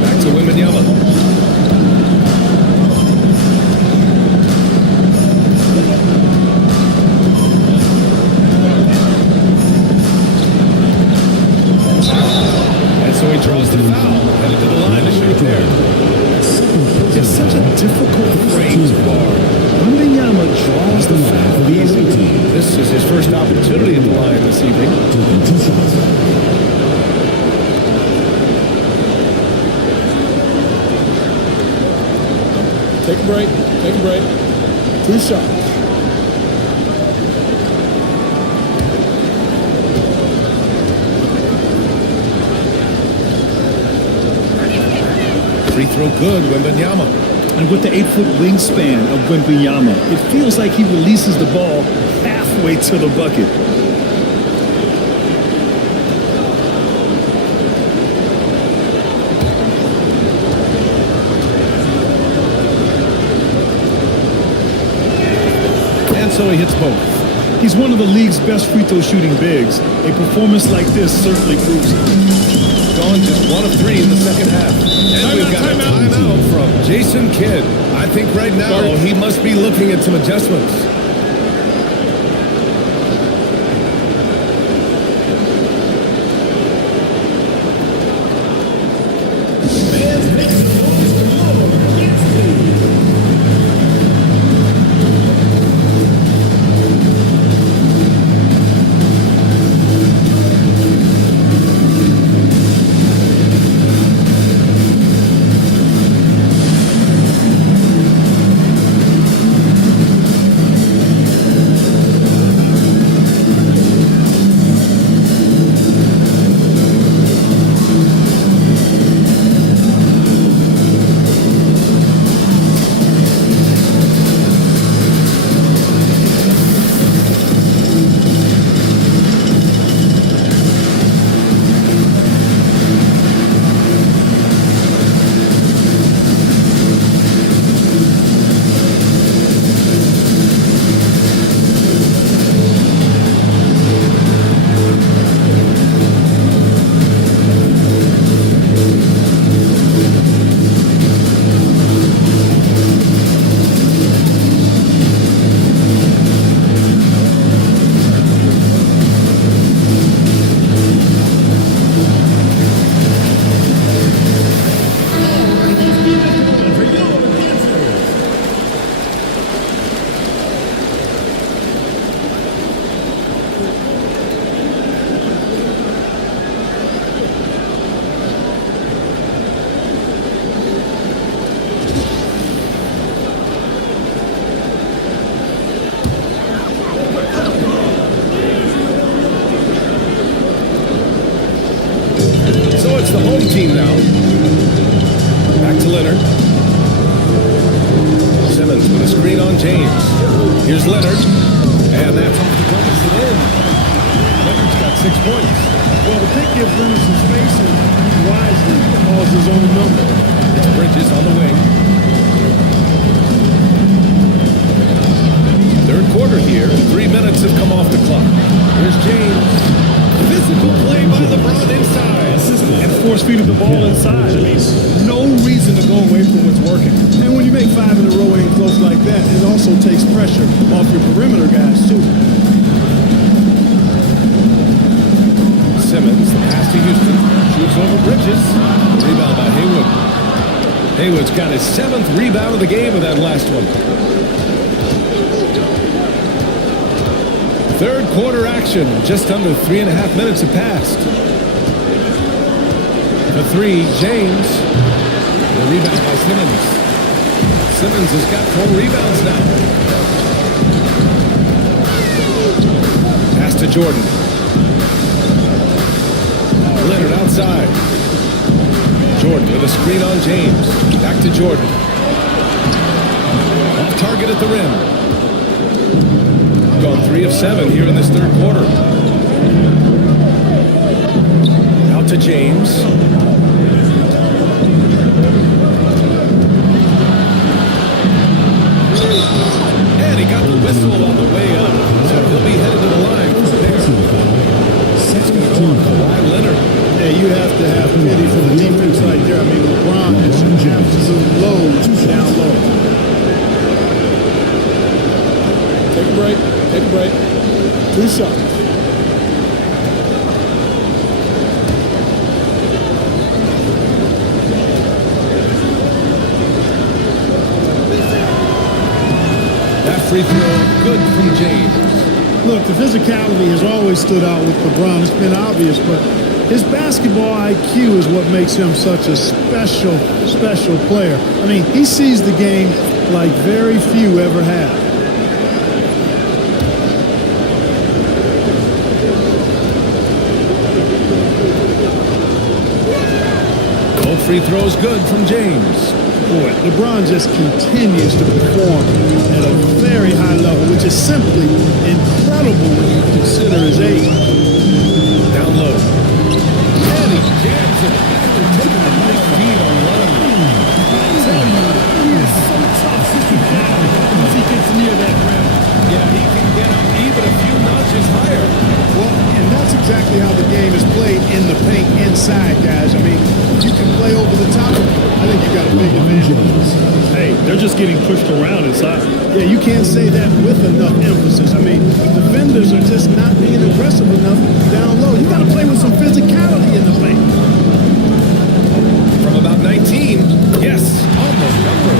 Back to Wembanyama. And so he draws the foul. Headed to the line to shoot there. It's such a difficult frame to guard. Wembanyama draws the foul easily. This is his first opportunity at the line this evening. Taking 2 shots. Take a break. Take a break. 2 shots. Free throw good, Wembanyama. And with the 8-foot wingspan of Wembanyama, it feels like he releases the ball halfway to the bucket. And so he hits both. He's one of the league's best free throw shooting bigs. A performance like this certainly proves it. Gone just 1 of 3 in the second half. And we've got a timeout from Jason Kidd. I think right now he must be looking at some adjustments. James. Here's Leonard. And that's off the glass and in. Leonard's got 6 points. Well, the pick gives Leonard some space and wisely calls his own number. It's Bridges on the wing. Third quarter here. 3 minutes have come off the clock. Here's James. Physical play by LeBron inside. And force-feeding the ball inside. I mean, no reason to go away from what's working. And when you make 5 in a row ain't close like that, it also takes pressure off your perimeter guys, too. Simmons, the pass to Houston. Shoots over Bridges. Rebound by Haywood. Haywood's got his 7th rebound of the game with that last one. Third quarter action. Just under 3.5 minutes have passed. For 3, James. The rebound by Simmons. Simmons has got 4 rebounds now. Pass to Jordan. Leonard outside. Jordan with a screen on James. Back to Jordan. Off target at the rim. Gone 3 of 7 here in this third quarter. Out to James. And he got the whistle on the way up. So he'll be headed to the line from there. It's going to go on Kawhi Leonard. Yeah, you have to have pity for the defense right there. I mean, LeBron is an absolute load down low. Take a break. Take a break. 2 shots. That free throw, good from James. Look, the physicality has always stood out with LeBron. It's been obvious, but his basketball IQ is what makes him such a special, special player. I mean, he sees the game like very few ever have. Both free throws good from James. Boy, LeBron just continues to perform at a very high level, which is simply incredible when you consider his age. Down low. And he jams it after taking a nice lead on Leonard. I tell you, he is so tough to keep down once he gets near that rim. Yeah, he can get up even a few notches higher. Well, and that's exactly how the game is played in the paint inside, guys. I mean, you can play over the top. I think you got a big advantage. Hey, they're just getting pushed around inside. Yeah, you can't say that with enough emphasis. I mean, defenders are just not being aggressive enough down low. You got to play with some physicality in the paint. From about 19, yes, on the number.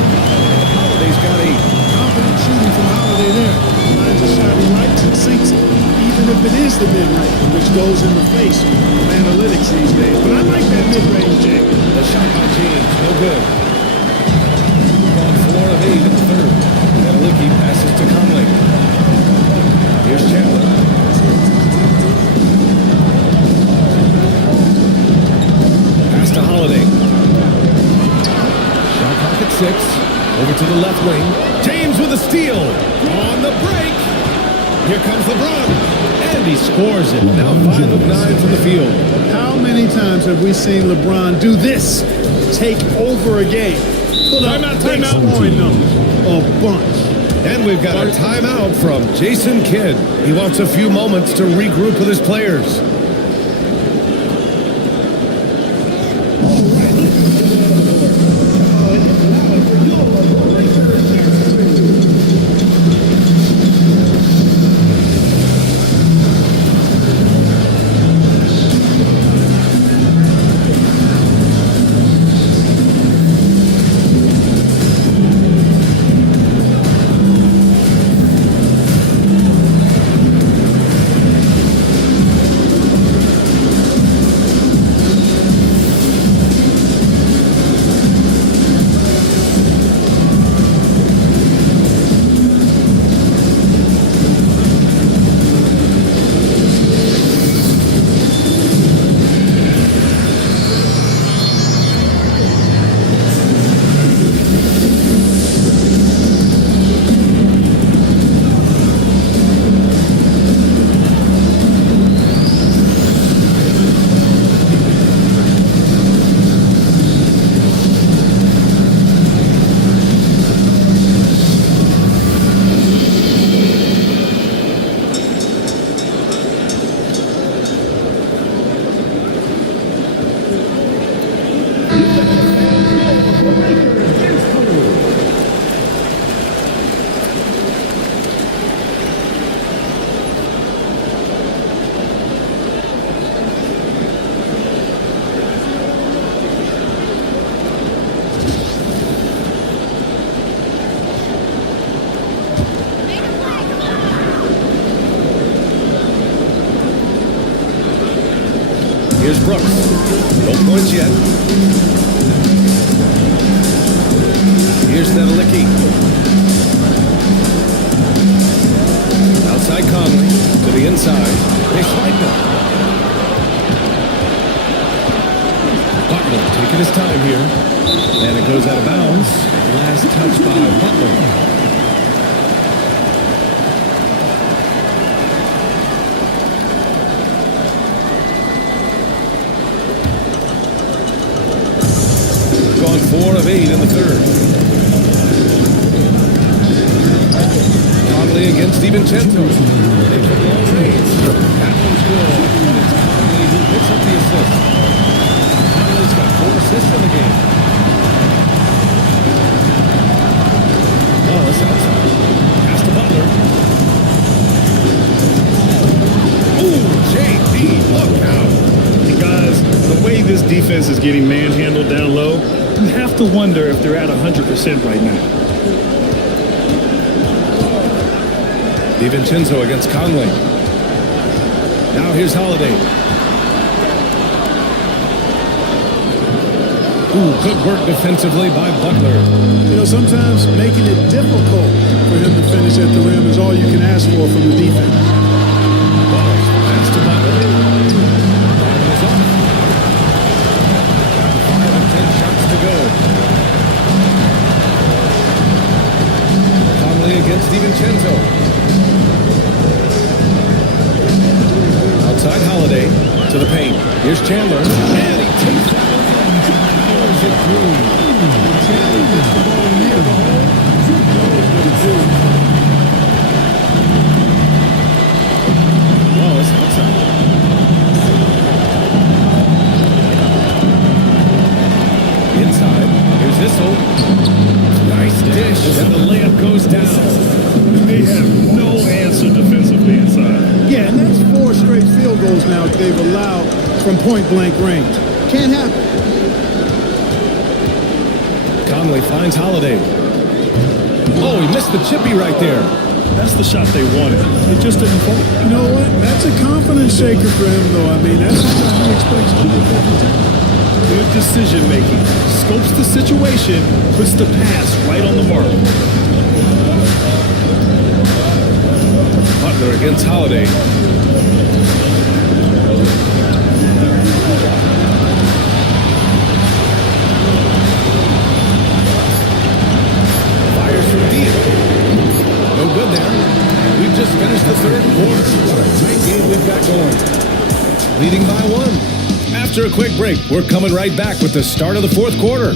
Holiday's got 8. Confident shooting from Holiday there. Finds a shot he likes and sinks it, even if it is the mid-range, which goes in the face of analytics these days. But I like that mid-range, Jake. The shot by James, no good. Gone 4 of 8 in the third. Analicki passes to Conley. Here's Chandler. Pass to Holiday. Shot clock at 6. Over to the left wing. James with a steal. On the break. Here comes LeBron. And he scores it. Now 5 of 9 from the field. How many times have we seen LeBron do this? Take over a game. Put up big scoring numbers. A bunch. And we've got a timeout from Jason Kidd. He wants a few moments to regroup with his players. No points yet. Here's Nedelicki. Outside Conley to the inside. They swipe it. Butler taking his time here. And it goes out of bounds. Last touch by Butler. Gone 4 of 8 in the third. Conley against DiVincenzo. They put long range. That one's good. And it's Conley who picks up the assist. Conley's got 4 assists in the game. Oh, it's outside. Pass to Butler. Ooh, JD, look out. Hey guys, the way this defense is getting manhandled down low, you have to wonder if they're at 100% right now. DiVincenzo against Conley. Now here's Holiday. Ooh, good work defensively by Butler. You know, sometimes making it difficult for him to finish at the rim is all you can ask for from the defense. Pass to Butler. Time is up. 5 and 10 shots to go. Conley against DiVincenzo. Outside Holiday to the paint. Here's Chandler. And he takes that one and powers it through. Chandler gets the ball near the hole. He knows what to do. Wallace outside. Inside. Here's Issel. Nice dish. And the layup goes down. They have no answer defensively inside. Yeah, and that's 4 straight field goals now they've allowed from point-blank range. Can't happen. Conley finds Holiday. Oh, he missed the chippy right there. That's the shot they wanted. It just didn't fall. You know what? That's a confidence shaker for him, though. I mean, that's the shot he expects to make every time. Good decision making. Scopes the situation, puts the pass right on the mark. Butler against Holiday. Fires from deep. No good there. We've just finished the third quarter. What a tight game we've got going. Leading by 1. After a quick break, we're coming right back with the start of the fourth quarter.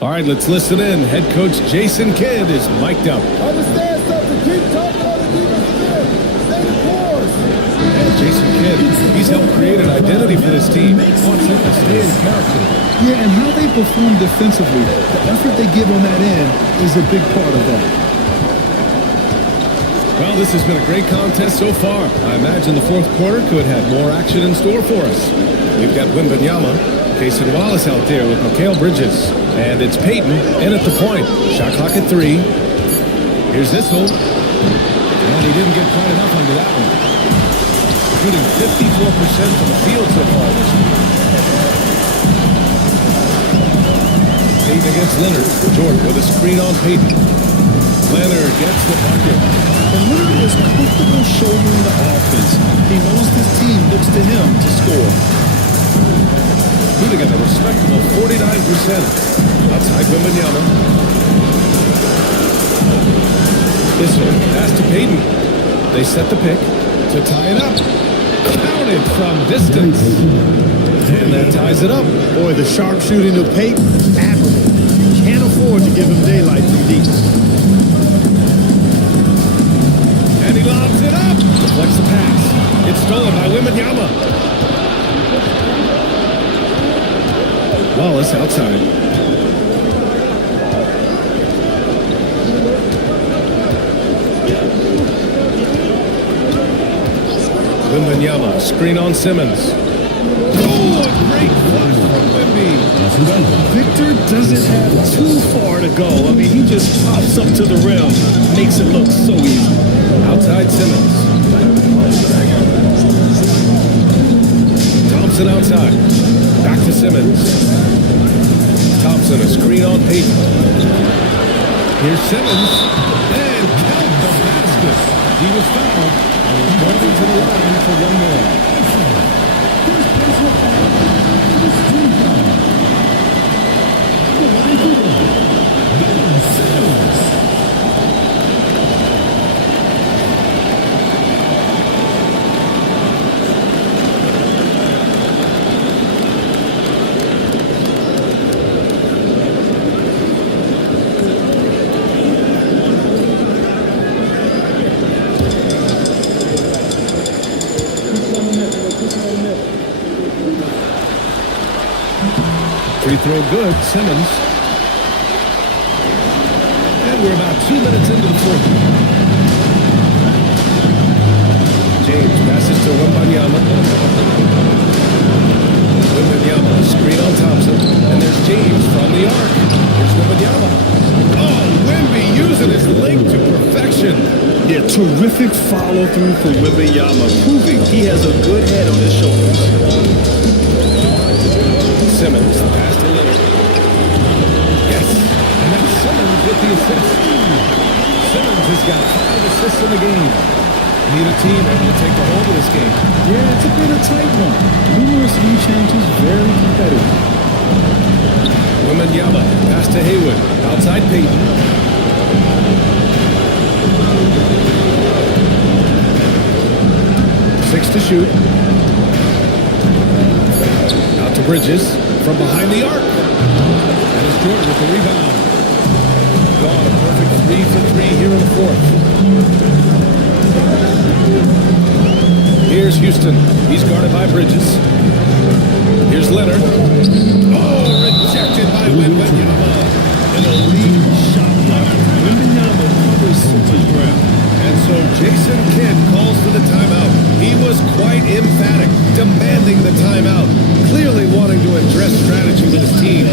All right, let's listen in. Head coach Jason Kidd is mic'd up. Understand something. Keep talking on the defensive end. Stay the course. And Jason Kidd, he's helped create an identity for this team. Wants them to stay in character. Yeah, and how they perform defensively, the effort they give on that end is a big part of that. Well, this has been a great contest so far. I imagine the fourth quarter could have more action in store for us. We've got Wembanyama, Cason Wallace out there with Mikal Bridges. And it's Payton in at the point. Shot clock at 3. Here's Issel. And he didn't get quite enough under that one. Shooting 54% from the field so far this week. Payton against Leonard. Jordan with a screen on Payton. Leonard gets the bucket. And Leonard is comfortable shouldering the offense. He knows this team looks to him to score. Shooting at a respectable 49%. Outside Wembanyama. Issel pass to Payton. They set the pick to tie it up. Counted from distance. And that ties it up. Boy, the sharpshooting of Payton, admirable. You can't afford to give him daylight from deep. And he lobs it up. Deflects the pass. It's stolen by Wembanyama. Wallace outside. Wembanyama, screen on Simmons. Oh, a great flush from Wemby. Victor doesn't have too far to go. I mean, he just pops up to the rim, makes it look so easy. Outside Simmons. Thompson outside. Back to Simmons. Thompson, a screen on Payton. Here's Simmons. And count the basket. He was fouled. And he's going to the line for one more. Free throw good, Simmons. And we're about 2 minutes into the fourth. James passes to Wembanyama. Wembanyama, screen on Thompson. And there's James from the arc. Here's Wembanyama. Oh, Wemby using his length to perfection. Yeah, terrific follow through from Wembanyama, proving he has a good head on his shoulders. Simmons, pass to Leonard. Yes, and that's Simmons with the assist. Simmons has got 5 assists in the game. Neither team able to take the hold of this game. Yeah, it's a bit of tight one. Numerous lead changes, very competitive. Wembanyama, pass to Haywood. Outside Payton. 6 to shoot. Out to Bridges. From behind the arc. And it's Jordan with the rebound. Gone a perfect 3 for 3 here in the fourth. Here's Houston. He's guarded by Bridges. Here's Leonard. Oh, rejected by Wembanyama. An elite shot blocker. Wembanyama covers super ground. And so Jason Kidd calls for the timeout. He was quite emphatic, demanding the timeout, clearly wanting to address strategy with his team.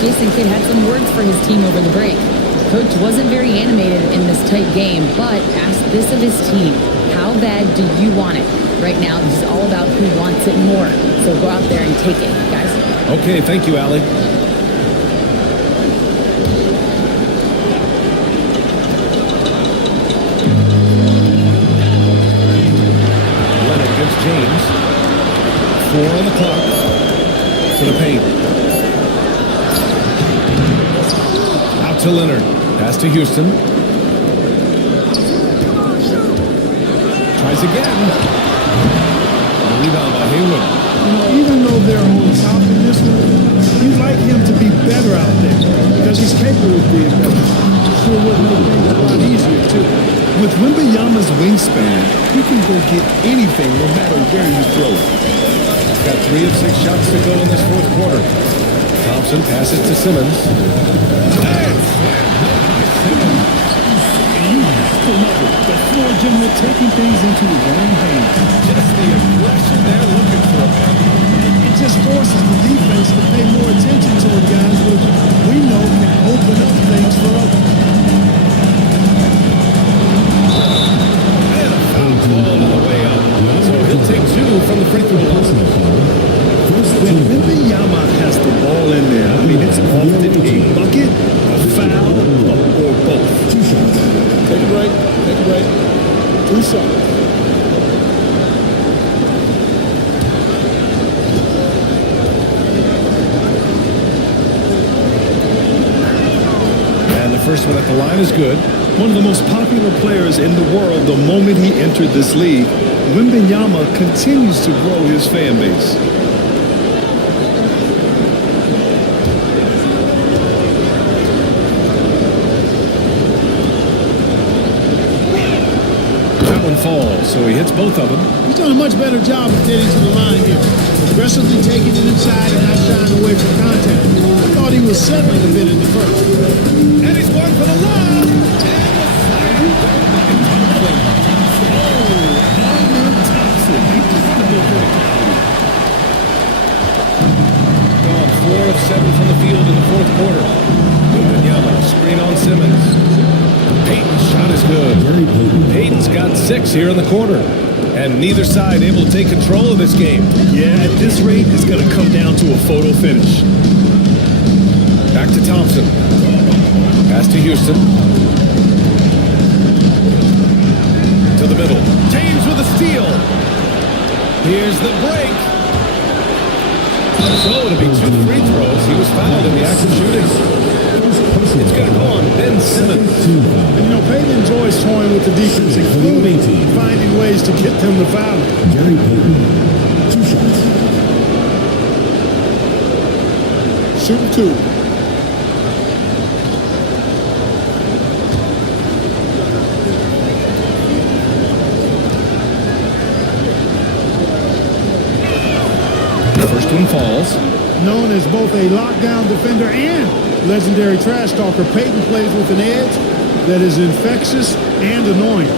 Jason Kidd had some words for his team over the break. Coach wasn't very animated in this tight game, but asked this of his team: how bad do you want it? Right now, this is all about who wants it more. So go out there and take it, guys. Okay, thank you, Allie. Leonard gives James. 4 on the clock. To the paint. To Leonard. Pass to Houston. Tries again. The rebound by Haywood. Even though they're on top of this one, you'd like him to be better out there because he's capable of being better. Sure would make things a lot easier, too. With Wembanyama's wingspan, he can go get anything no matter where you throw it. He's got 3 of 6 shots to go in this fourth quarter. Thompson passes to Simmons. level. The floor general taking things into his own hands. Just the aggression they're looking for, man. It just forces the defense to pay more attention to it, guys, which we know can open up things for others. And a foul ball on the way up. So he'll take 2 from the free throw line. When Wembanyama has the ball in there, I mean, it's often a bucket, a foul, or both. Take a break. Take a break. 2 shots. And the first one at the line is good. One of the most popular players in the world the moment he entered this league, Wembanyama continues to grow his fan base. Falls, so he hits both of them. He's done a much better job of getting to the line here. Aggressively taking it inside and not shying away from contact. I thought he was settling a bit in the first. And he's going for the lob. Gone 4 of 7 from the field in the fourth quarter. Wembanyama, screen on Simmons. Payton's shot is good. Payton's got 6 here in the quarter. And neither side able to take control of this game. Yeah, at this rate, it's going to come down to a photo finish. Back to Thompson. Pass to Houston. To the middle. James with a steal. Here's the break. So it'll be 2 free throws. He was fouled in the act of shooting. It's going to go on Ben Simmons. And, Payton enjoys toying with the defense, including finding ways to get them to foul. Gary Payton, 2 shots. Shooting 2. The first one falls. Known as both a lockdown defender and legendary trash talker, Payton plays with an edge that is infectious and annoying.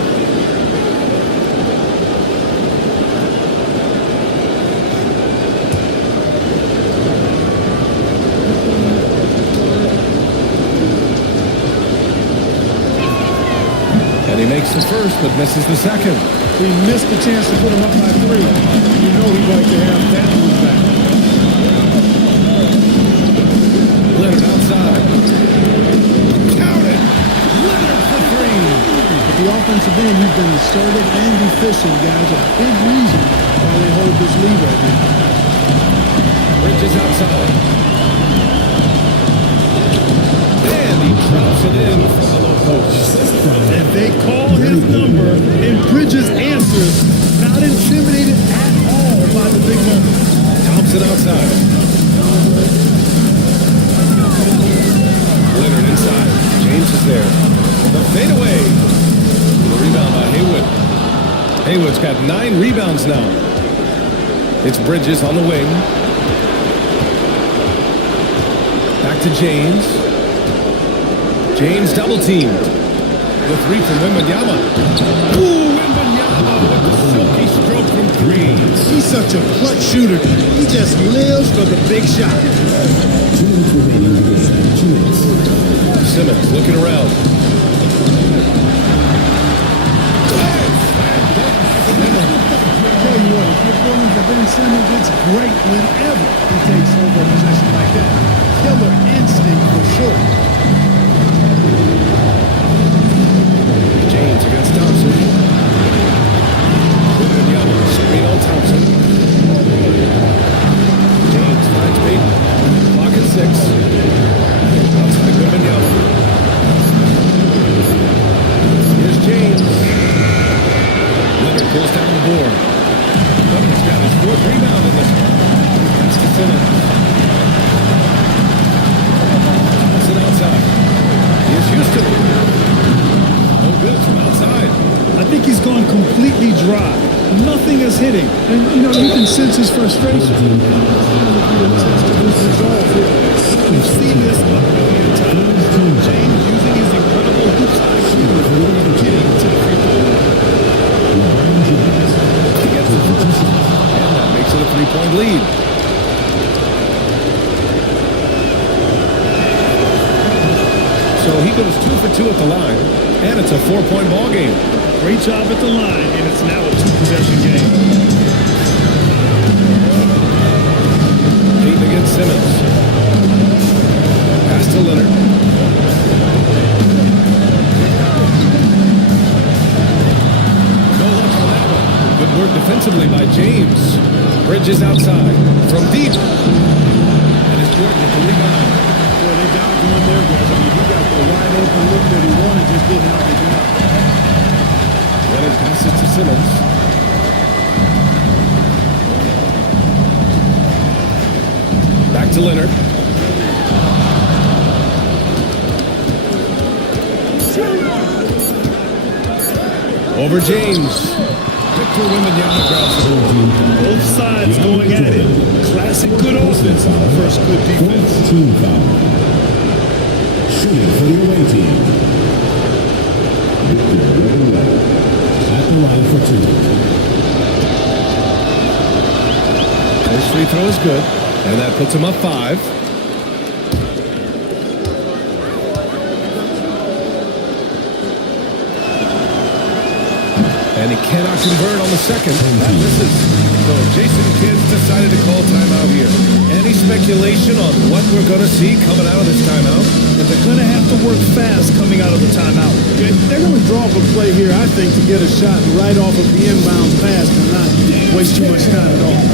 And he makes the first, but misses the second. He missed the chance to put him up by 3. You know he'd like to have that one back. Leonard outside. Count it! Leonard for 3. At the offensive end, he's been assertive and efficient, guys. A big reason why they hold this lead right now. Bridges outside. And he drops it in from the low post. And they call his number, and Bridges answers, not intimidated at all by the big moment. Thompson outside. Leonard inside. James is there. The fadeaway. The rebound by Haywood. Haywood's got 9 rebounds now. It's Bridges on the wing. Back to James. James double teamed. The 3 from Wembanyama. Ooh, Wembanyama with the silky stroke from 3. He's such a clutch shooter. He just lives for the big shot. 2 minutes remaining in this. 2 minutes. Simmons looking around. Tell you what, if you're pulling for Ben Simmons, it's great whenever he takes over a possession like that. Killer instinct for sure. James against Thompson. Wembanyama, screen on Thompson. James finds Payton. Clock at 6. Outside Wembanyama. Here's James. Leonard pulls down the board. Leonard's got his 4th rebound in this one. Pass to Simmons. Thompson outside. Here's Houston. No good from outside. I think he's gone completely dry. Nothing is hitting. And, you can sense his frustration. We've seen this a million times. James using his incredible hoop IQ, getting to goes 2 for 2 at the line, and it's a 4-point ball game. Great job at the line, and it's now a 2-possession game. Peyton against Simmons. Pass to Leonard. No luck on that one. Good work defensively by James. Bridges outside from deep. And it's Jordan with the rebound. Boy, they dodged one there, guys. I mean, he got the wide open look that he wanted, just didn't help his out. Leonard passes to Simmons. Back to Leonard. Over James. Victor Wembanyama grabs the ball. Both sides going at it. Classic good offense versus good defense. Team foul. Shooting for the away team. Victor Wembanyama at the line for 2. First free throw is good, and that puts him up 5. And he cannot convert on the second. That misses. So Jason Kidd decided to call timeout here. Any speculation on what we're going to see coming out of this timeout? But they're going to have to work fast coming out of the timeout. They're going to draw up a play here, I think, to get a shot right off of the inbounds pass and not waste too much time at all.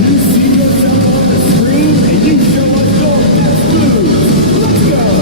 You see yourself on the screen and you show us your best moves. Let's go.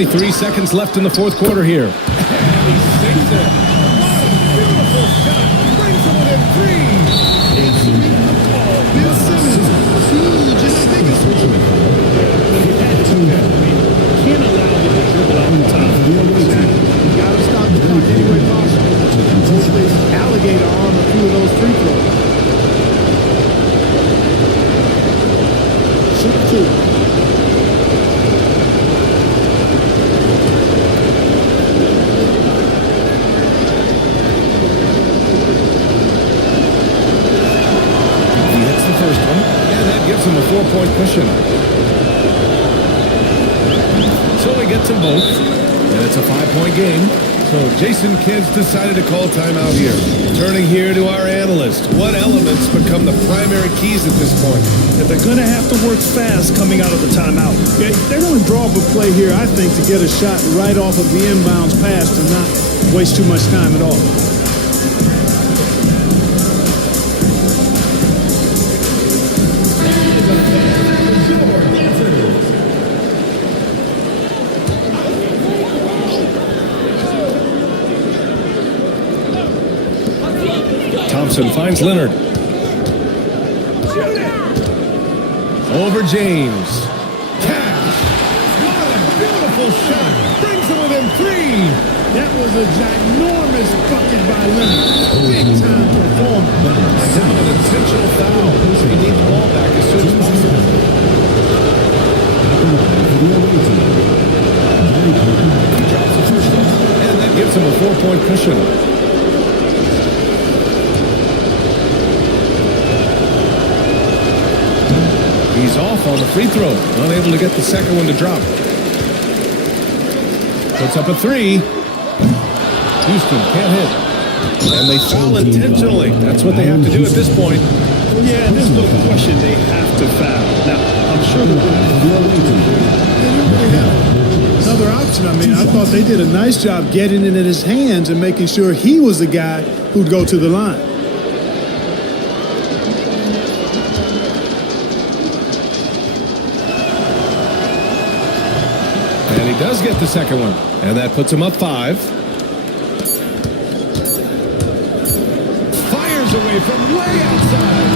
Three seconds left in the fourth quarter here. And he sinks it. What a beautiful shot. Brings him within 3. It's Ben Simmons. Huge. And I think it's Can't allow him to dribble out the top. You got to stop the clock any way possible. Hopefully, alligator on a few of those free throws. Shoot 2. Gives him a 4-point cushion. So he gets them both, and it's a 5-point game. So Jason Kidd decided to call timeout here. Turning here to our analyst. What elements become the primary keys at this point? That they're going to have to work fast coming out of the timeout. They're going to draw up a play here, I think, to get a shot right off of the inbounds pass and not waste too much time at all. Thompson finds Leonard. Over James. Cash. What a beautiful shot. Brings him within 3. That was a ginormous bucket by Leonard. Big time performance. Now an intentional foul. He needs the ball back as soon as possible. He drops the first one, and that gives him a 4-point cushion. He's off on the free throw, unable to get the second one to drop. Puts up a 3. Houston can't hit. And they foul intentionally. That's what they have to do at this point. Yeah, there's no question they have to foul. Now, I'm sure they're going to Another option. I mean, I thought they did a nice job getting it in his hands and making sure he was the guy who'd go to the line. And he does get the second one. And that puts him up 5. Fires away from way outside.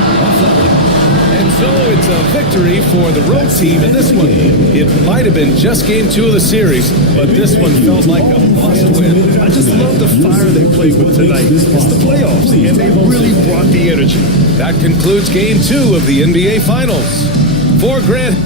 And so it's a victory for the road team in this one. It might have been just game 2 of the series, but this one felt like a must-win. I just love the fire they played with tonight. It's the playoffs, and they really brought the energy. That concludes game 2 of the NBA Finals. For Grant.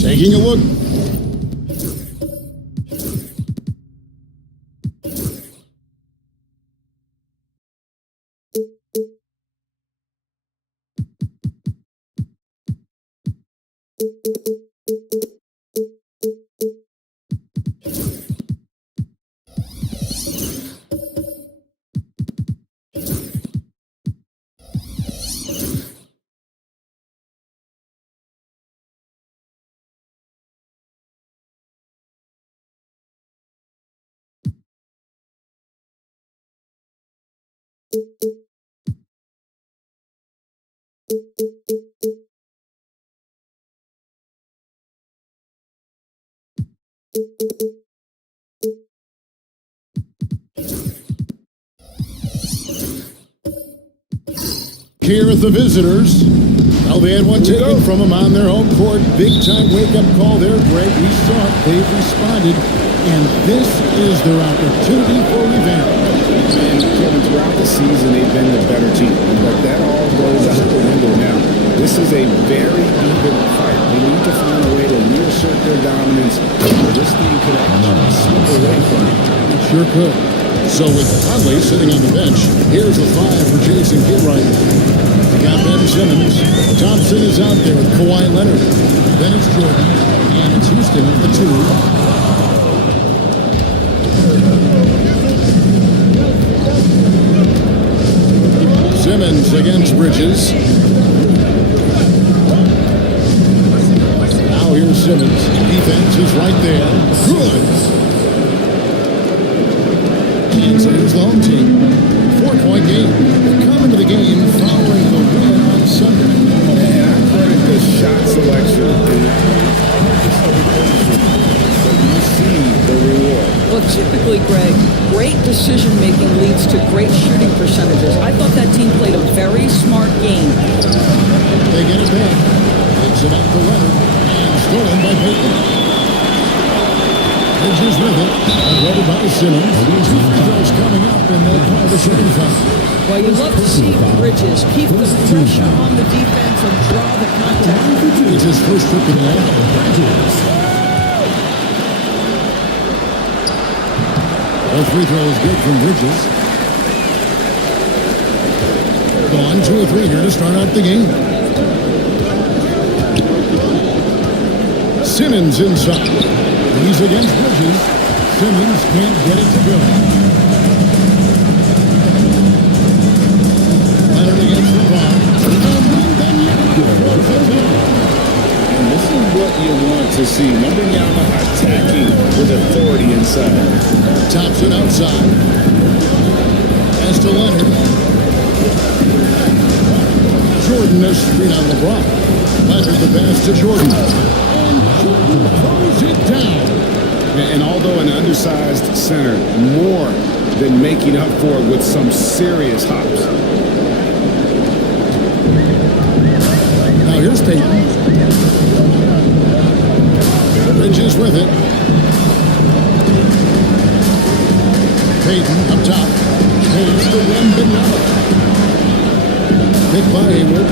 Taking a look. Here at the visitors. Well, they had one taken from them on their home court. Big time wake-up call there, Greg. We saw it. They've responded. And this is their opportunity for revenge. And Kevin, throughout the season, they've been the better team. But that all goes out the window now. This is a very even fight. They need to find a way to reassert their dominance. Or this thing could actually slip away from them. It sure could. So with Conley sitting on the bench, here's the 5 for Jason Kidd-Wright. They got Ben Simmons. Thompson is out there with Kawhi Leonard. Then it's Jordan. And it's Houston at the 2. Simmons against Bridges. Now here's Simmons. Defense is right there. Good. And so here's the home team. 4-point game. They come into the game following the win on Sunday. And I credit the shot selection in that one. But you see the reward. Well, typically, Greg, great decision-making leads to great shooting percentages. I thought that team played a very smart game. They get it back. Takes it up to Leonard. And stolen by Payton. Bridges with it. Rolled by Simmons. 2 free throws coming up, and they'll call the shooting foul. Well, you love to see Bridges keep the pressure on the defense and draw the contact. It's his first trip to the line. All free throws good from Bridges. Gone 2 or 3 here to start out the game. Simmons inside. He's against Bridges. Simmons can't get it to go. Leonard against the bar. And this is what you want to see. Wembanyama attacking with authority inside. Thompson outside. Pass to Leonard. Jordan a screen on LeBron. Leonard the pass to Jordan. And Jordan throws it down. And although an undersized center, more than making up for it with some serious hops. Now here's Payton. Bridges with it. Payton up top. Hayes to Wembanyama. Pick by Hayward.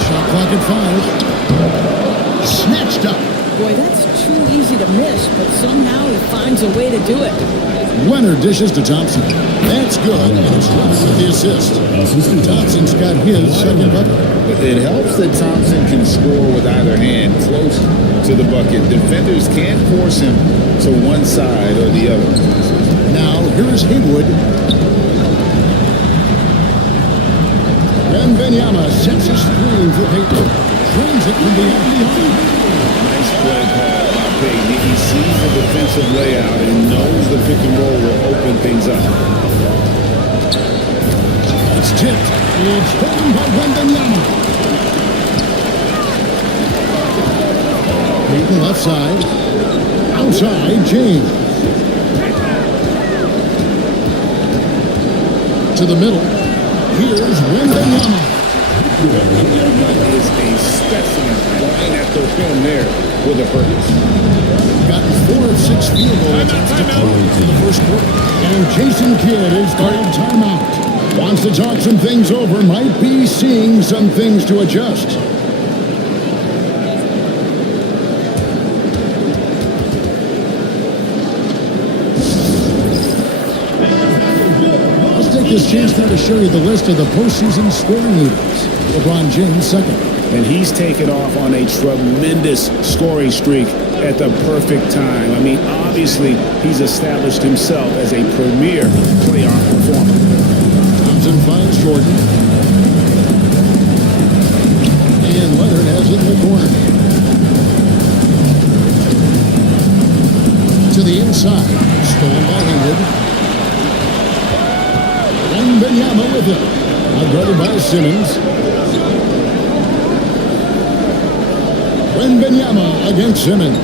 Shot clock at 5. Snatched up. Boy, that's too easy to miss, but somehow he finds a way to do it. Leonard dishes to Thompson. That's good, and it's Russ with the assist. Thompson's got his second bucket. It helps that Thompson can score with either hand close to the bucket. Defenders can't force him to one side or the other. Now, here's Haywood. Wembanyama sets a screen for Payton. Drains it from behind. Nice play call by Payton. He sees the defensive layout and knows the pick and roll will open things up. It's tipped. It's taken by Wembanyama. Payton left side. Outside, James. To the middle. Here's Wembanyama. Wembanyama is a specimen going at the rim there with a purpose. Gotten 4 of 6 field goals to close in the first quarter. And Jason Kidd is called timeout. Wants to talk some things over. Might be seeing some things to adjust. This chance now to show you the list of the postseason scoring leaders. LeBron James second. And he's taken off on a tremendous scoring streak at the perfect time. I mean, obviously, he's established himself as a premier playoff performer. Thompson finds Jordan. And Leonard has it in the corner. To the inside. Stolen by Haywood. Wembanyama with it. Guarded by Simmons. Wembanyama against Simmons.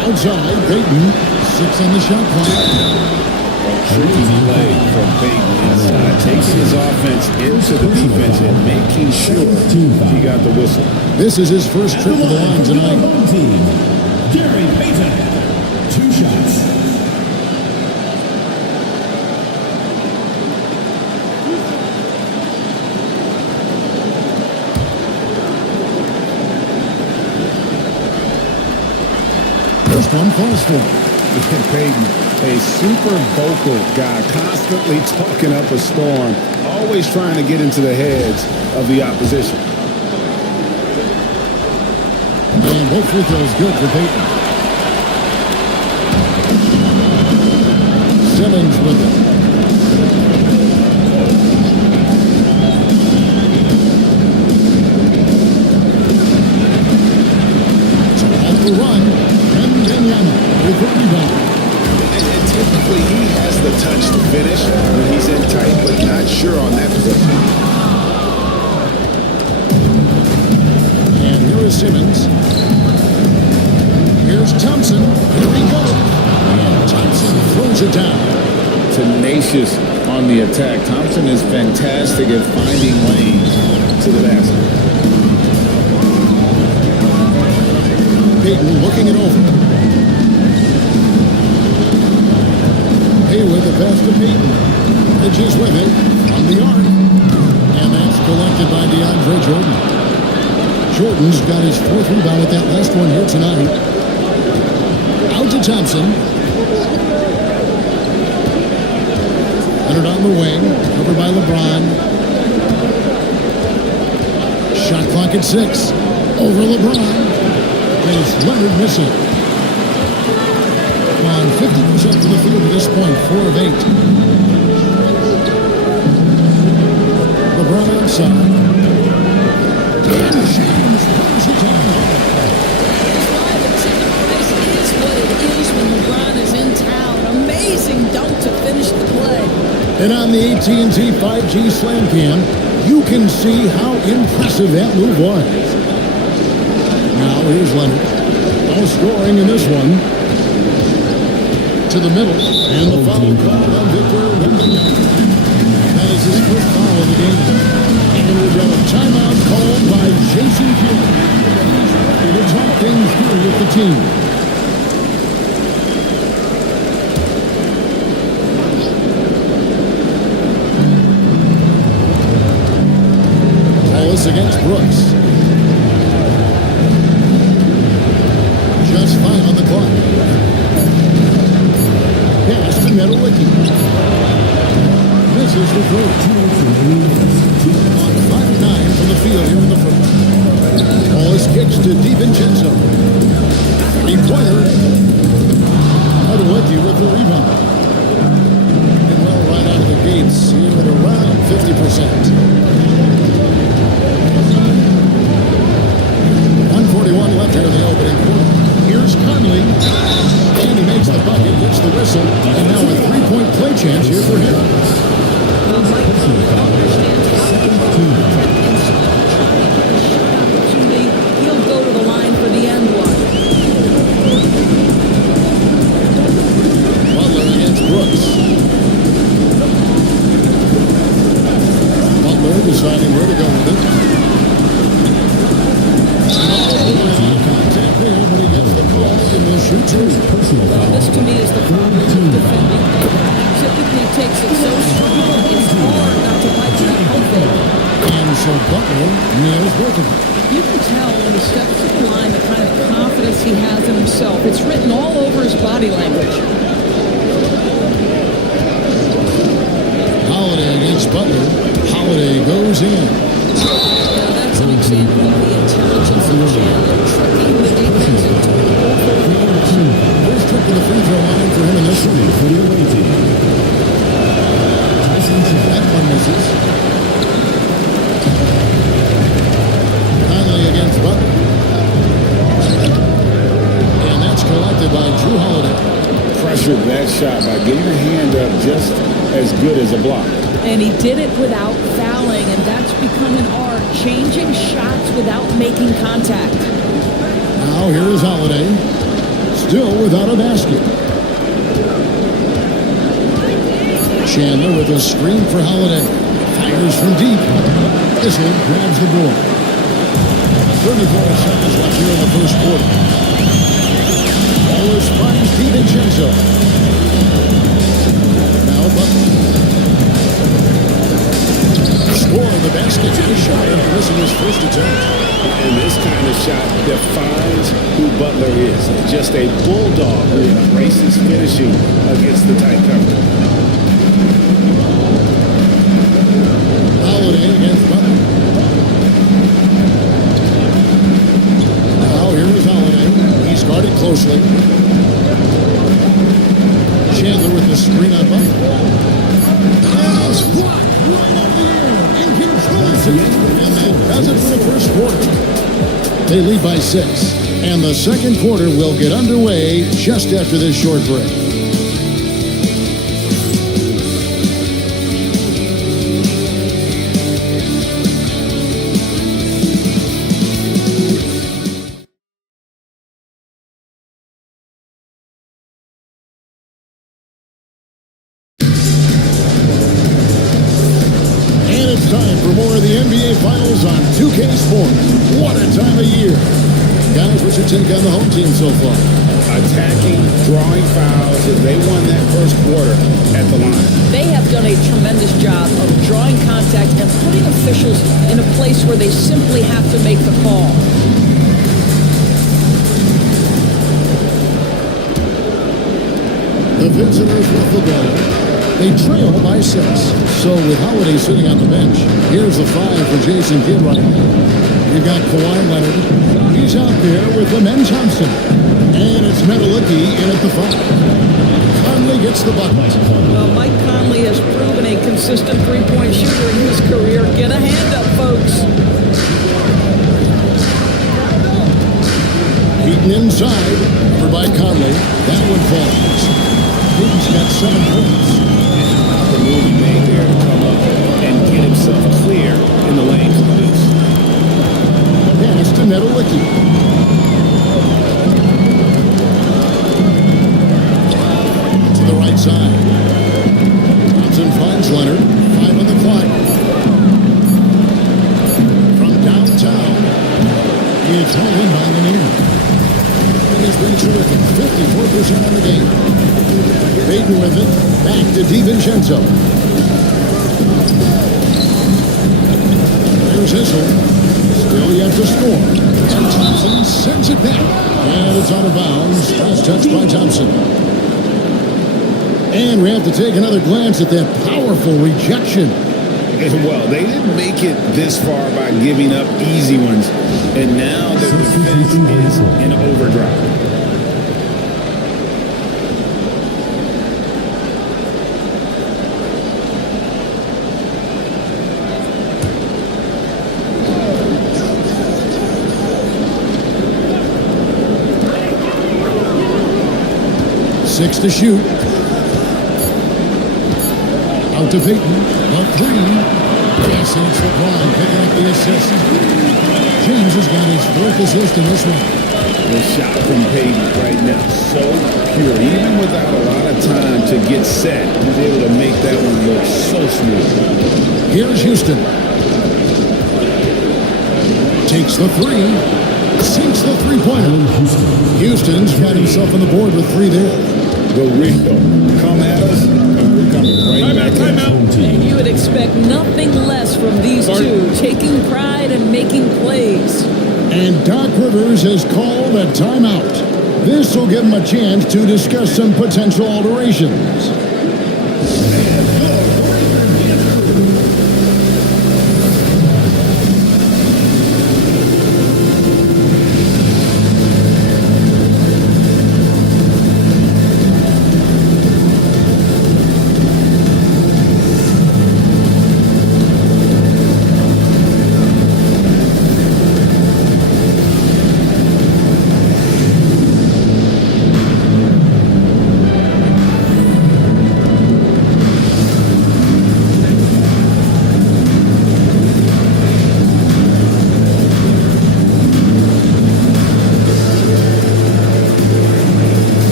Outside, Payton. 6 on the shot clock. Tricky play from Payton inside. Taking his offense into the defense and making sure he got the whistle. This is his first trip to the line tonight. Gary Payton. 2 shots. First one falls for him. Payton, a super vocal guy, constantly talking up a storm, always trying to get into the heads of the opposition. And both free throws good for Payton. Simmons with it. So off the run, Wembanyama with the rebound. And typically he has the touch to finish when he's in tight, but not sure on that position. And here is Simmons. Here's Thompson. Here we go. And Thompson throws it down. Tenacious on the attack. Thompson is fantastic at finding lanes to the basket. Payton looking it over. Haywood the pass to Payton. Bridges with it on the arc. And that's collected by DeAndre Jordan. Jordan's got his 4th rebound with that last one here tonight. Out to Thompson. Leonard on the wing, covered by LeBron. Shot clock at 6. Over LeBron. Is Leonard missing? On 50% from the field at this point, 4 of 8. LeBron outside. And James brings it down. This is what it is when LeBron is in town. Amazing dunk to finish the play. And on the AT&T 5G Slam Cam, you can see how impressive that move was. Now here's Leonard. No scoring in this one. To the middle, and the foul call on Victor Wembanyama. That is his first foul of the game. And we've got a timeout called by Jason Kidd. To talk things through with the team. Wallace against Brooks. Just 5 on the clock. Pass to Meadowicki. Misses the throw. On 5-9 from the field here in the first. Wallace kicks to DiVincenzo. 3-pointer. Meadowicki with the rebound. And well, right out of the gates here at around 50%. 1:41 left here in the opening quarter. Here's Conley. And he makes the bucket, gets the whistle, and now a 3-point play chance here for him. He'll go to the line for the end one. Butler against Brooks. Butler deciding where to go with it. Contact there, but he gets the call and will shoot 2. This to me is the problem with defending. Typically takes it so strong, it's hard not to bite that outfit. And so Butler nails both of them. You can tell when he steps to the line the kind of confidence he has in himself. It's written all over his body language. Holiday against Butler. Holiday goes in. Now that's an example of the intelligence of Chandler tricking the defense into First trip to the free throw line for him in this one. That one misses. Conley against Butler. And that's collected by Drew Holiday. Pressured that shot by getting your hand up just as good as a block. And he did it without fouling, and that's become an art, changing shots without making contact. Now here is Holiday, still without a basket. Chandler with a screen for Holiday. Fires from deep. Issel grabs the board. 34 seconds left here in the first quarter. Wallace finds DiVincenzo. Now Butler. Score the basket. He's shy after missing his first attempt. And this kind of shot defines who Butler is. Just a bulldog who embraces finishing against the tight cover. Holiday against Butler. Now here is Holiday. He's guarded closely. Chandler with the screen on Butler. Pass blocked right out of the air. And controls it. And that does it for the first quarter. They lead by 6. And the second quarter will get underway just after this short break. Time for more of the NBA Finals on 2K Sports. What a time of year. Guys, what's your take on the home team so far? Attacking, drawing fouls as they won that first quarter at the line. They have done a tremendous job of drawing contact and putting officials in a place where they simply have to make the call. The visitors with the ball. They trail by 6. So with Holiday sitting on the bench, here's the 5 for Jason Kidd right now. You got Kawhi Leonard. He's out there with Amen Thompson. And it's Metallicki in at the 5. Conley gets the bucket. Well, Mike Conley has proven a consistent three-point shooter in his career. Get a hand up, folks. Beaten inside, covered by Conley. That one falls. Hayden's got 7 points. The move he made there to come up and get himself clear in the lane to produce. Pass to Metallicki. To the right side. Thompson finds Leonard. 5 on the clock. From downtown, it's hauled in by Lanier. He's been terrific. 54% on the game. Payton with it. Back to DiVincenzo. There's Issel. Still yet to score. And Thompson sends it back. And it's out of bounds. Last touch by Thompson. And we have to take another glance at that powerful rejection. Well, they didn't make it this far by giving up easy ones. And now their defense is in overdrive. Six to shoot. Out to Payton. But 3. Yes, and it's LeBron picking up the assist. James has got his 4th assist in this one. The shot from Payton right now, so pure. Even without a lot of time to get set, he's able to make that one look so smooth. Here's Houston. Takes the 3. Sinks the three-pointer. Houston's got himself on the board with 3 there. Go Rico. Come at us, and we're coming right back at you. And you would expect nothing less from these two, taking pride and making plays. And Doc Rivers has called a timeout. This will give him a chance to discuss some potential alterations.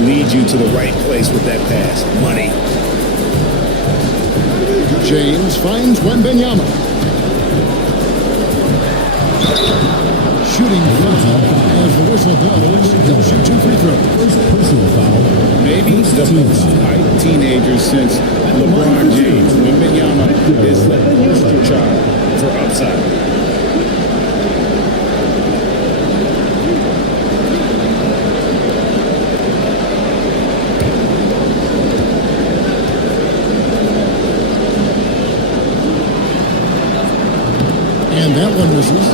lead you to the right place with that pass. Money. James finds Wembanyama. Shooting foul as the whistle blows. He'll shoot 2 free throws. Personal foul. Maybe the most hyped teenager since LeBron James. Wembanyama is the poster child for upside. And that one misses.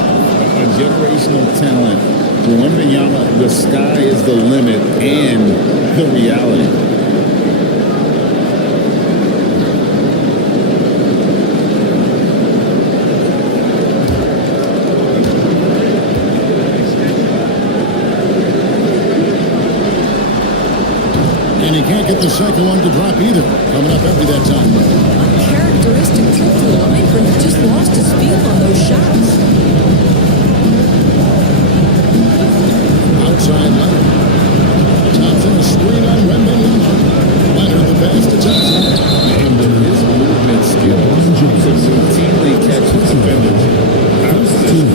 A generational talent. For Wembanyama, the sky is the limit and the reality. And he can't get the second one to drop either. Coming up empty that time. Characteristic trip to the line where he just lost his feel on those shots. Outside Leonard. Thompson, a screen on Wembanyama. Leonard the pass to Thompson. And with his movement skills, Thompson routinely catches defenders out of position.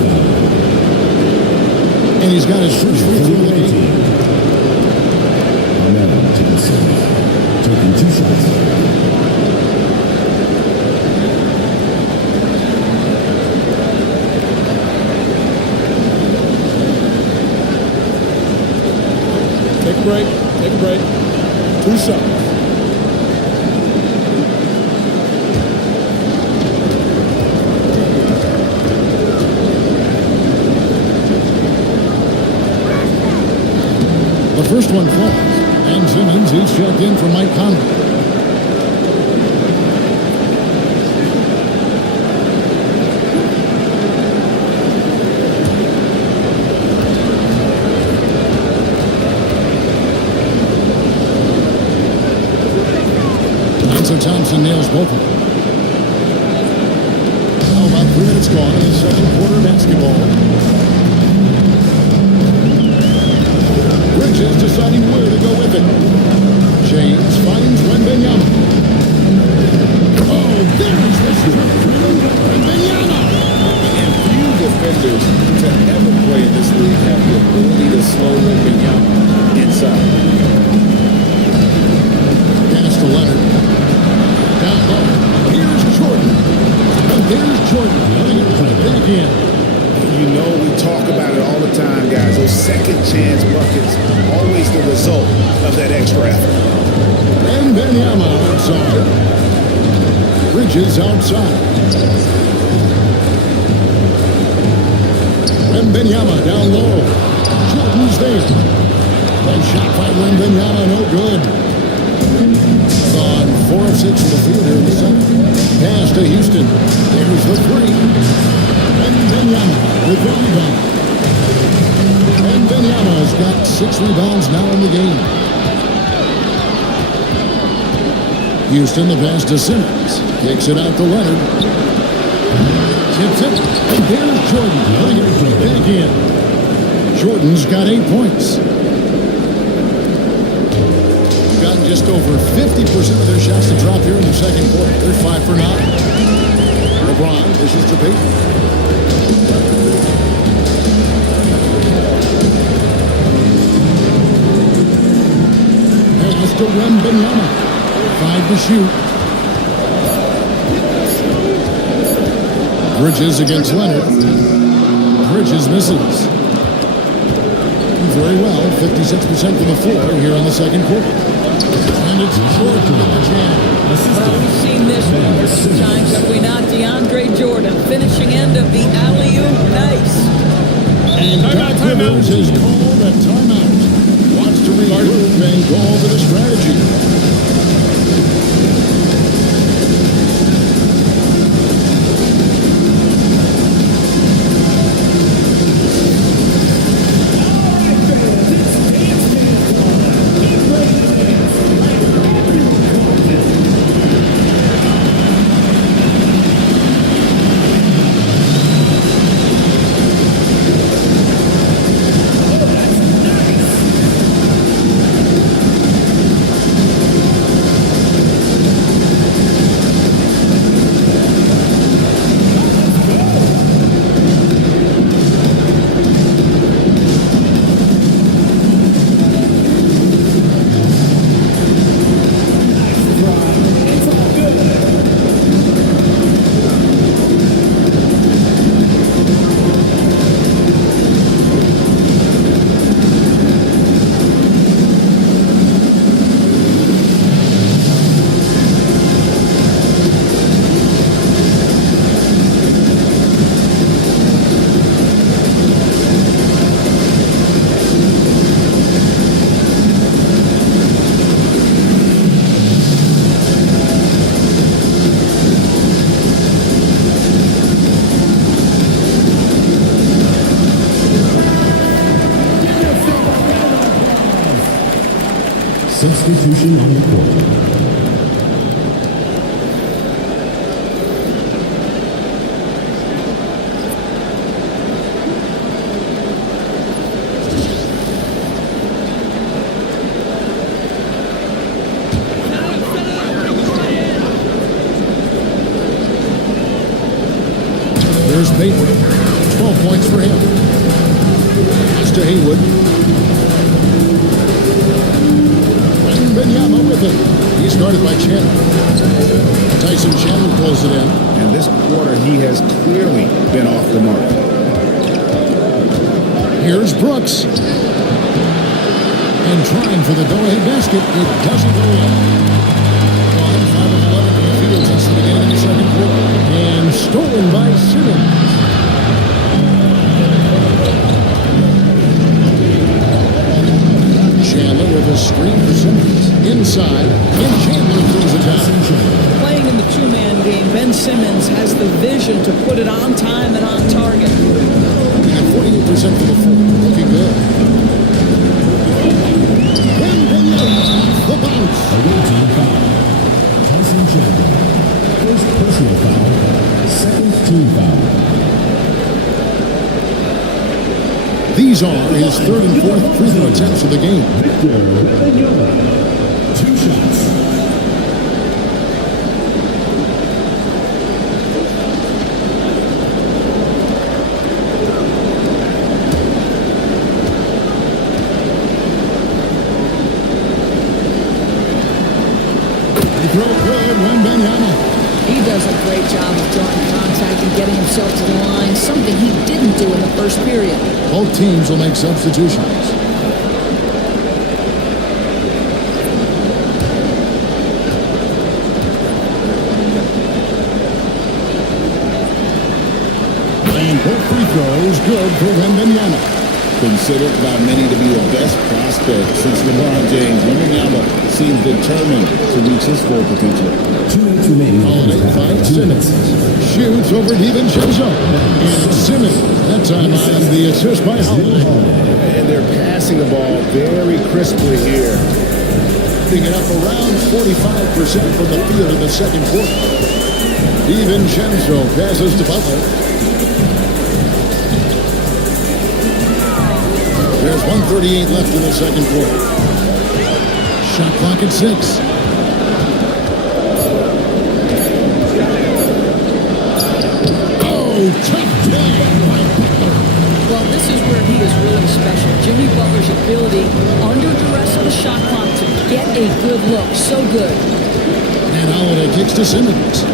And he's got his first free throw of the game. Now to the center. Taking 2 shots. Take a break. Take a break. 2 shots. The first one falls. And Simmons, he's checked in for Mike Conley. And so Thompson nails both of them. Now about 3 minutes gone in the second quarter of basketball. Bridges deciding where to go with it. James finds Wembanyama. Oh, there's the strip. Wembanyama. And few defenders to ever play in this league have the ability to slow Wembanyama inside. Pass to Leonard. Down low. Here's Jordan. And there's Jordan. Letting it right back in. You know, we talk about it all the time, guys. Those second chance buckets, always the result of that extra effort. And Wembanyama outside. Bridges outside. Wembanyama down low. Jordan's there. One shot by Wembanyama, no good. On 4 of 6 from the field here in the second. Pass to Houston. There's the 3. Wembanyama with the rebound. Wembanyama's got 6 rebounds now in the game. Houston, the pass to Simmons. Kicks it out to Leonard. Tips it. And there's Jordan. Letting it right back in. Jordan's got 8 points. Gotten just over 50% of their shots to drop here in the second quarter. They're 5 for 9. LeBron dishes to Payton. Pass to Wembanyama. 5 to shoot. Bridges against Leonard. Bridges misses. Very well, 56% from the floor here in the second quarter. And it's Jordan on the jam. Well, we've seen this numerous times, have we not? DeAndre Jordan, finishing end of the alley-oop. Nice. And Doc Rivers has called a timeout. Wants to regroup and go over the strategy. Substitution on the court. There's Payton. 12 points for him. Pass to Haywood. Wembanyama with it. He's guarded by Chandler. Tyson Chandler pulls it in. And this quarter, he has clearly been off the mark. Here's Brooks. And trying for the go-ahead basket. It doesn't go in. 5 of 11 from the field since the beginning of the second quarter. And stolen by Simmons. Chandler with a screen for Simmons. Inside. And Chandler throws it down. Playing in the two-man game, Ben Simmons has the vision to put it on time and on target. We got 48% for the full. Looking good. The bounce. Away team foul. Tyson Chandler. First personal foul. Second team foul. These are his third and fourth free throw attempts of the game. Victor Wembanyama. 2 shots. Throw good, Wembanyama. He does a great job of drawing contact and getting himself to the line, something he didn't do in the first period. Both teams will make substitutions. And both free throws good for Wembanyama. Considered by many to be the best prospect since LeBron James. Wembanyama seems determined to reach his full potential. 2 minutes remaining. Holiday finds Simmons. Shoots over DiVincenzo. And Simmons, that time on the assist by Holiday. And they're passing the ball very crisply here. Picking up around 45% from the field in the second quarter. DiVincenzo passes to Butler. There's 1:38 left in the second quarter. Shot clock at 6. Oh, tough play by Butler. Well, this is where he is really special. Jimmy Butler's ability, under duress of the shot clock, to get a good look. So good. And Holiday kicks to Simmons.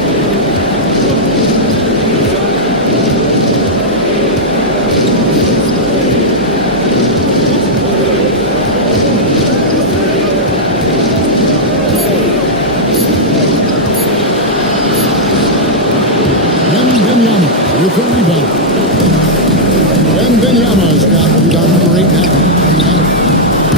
With the rebound. Wembanyama's got rebound number 8 now.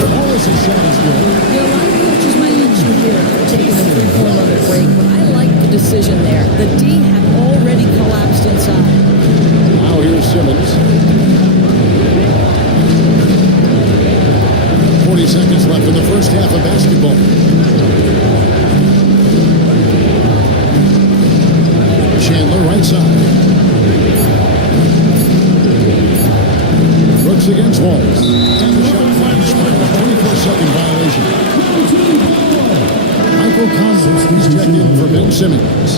Wallace's shot is good. You know, a lot of coaches might mention here taking a 3-4-minute break, but I like the decision there. The D had already collapsed inside. Now here's Simmons. 40 seconds left in the first half of basketball. Chandler right side. Brooks against Wallace. And the shot clock expired. 24-second violation. Michael Conley, he's checked in for Ben Simmons.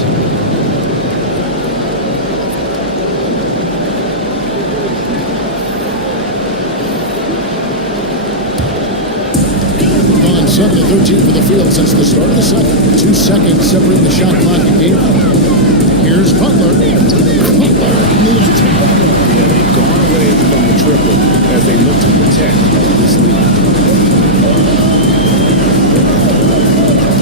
Gone 7-13 for the field since the start of the second. 2 seconds separating the shot clock and game. Here's Butler. Butler on the attack. Yeah, they've gone away from the triple as they look to protect this lead.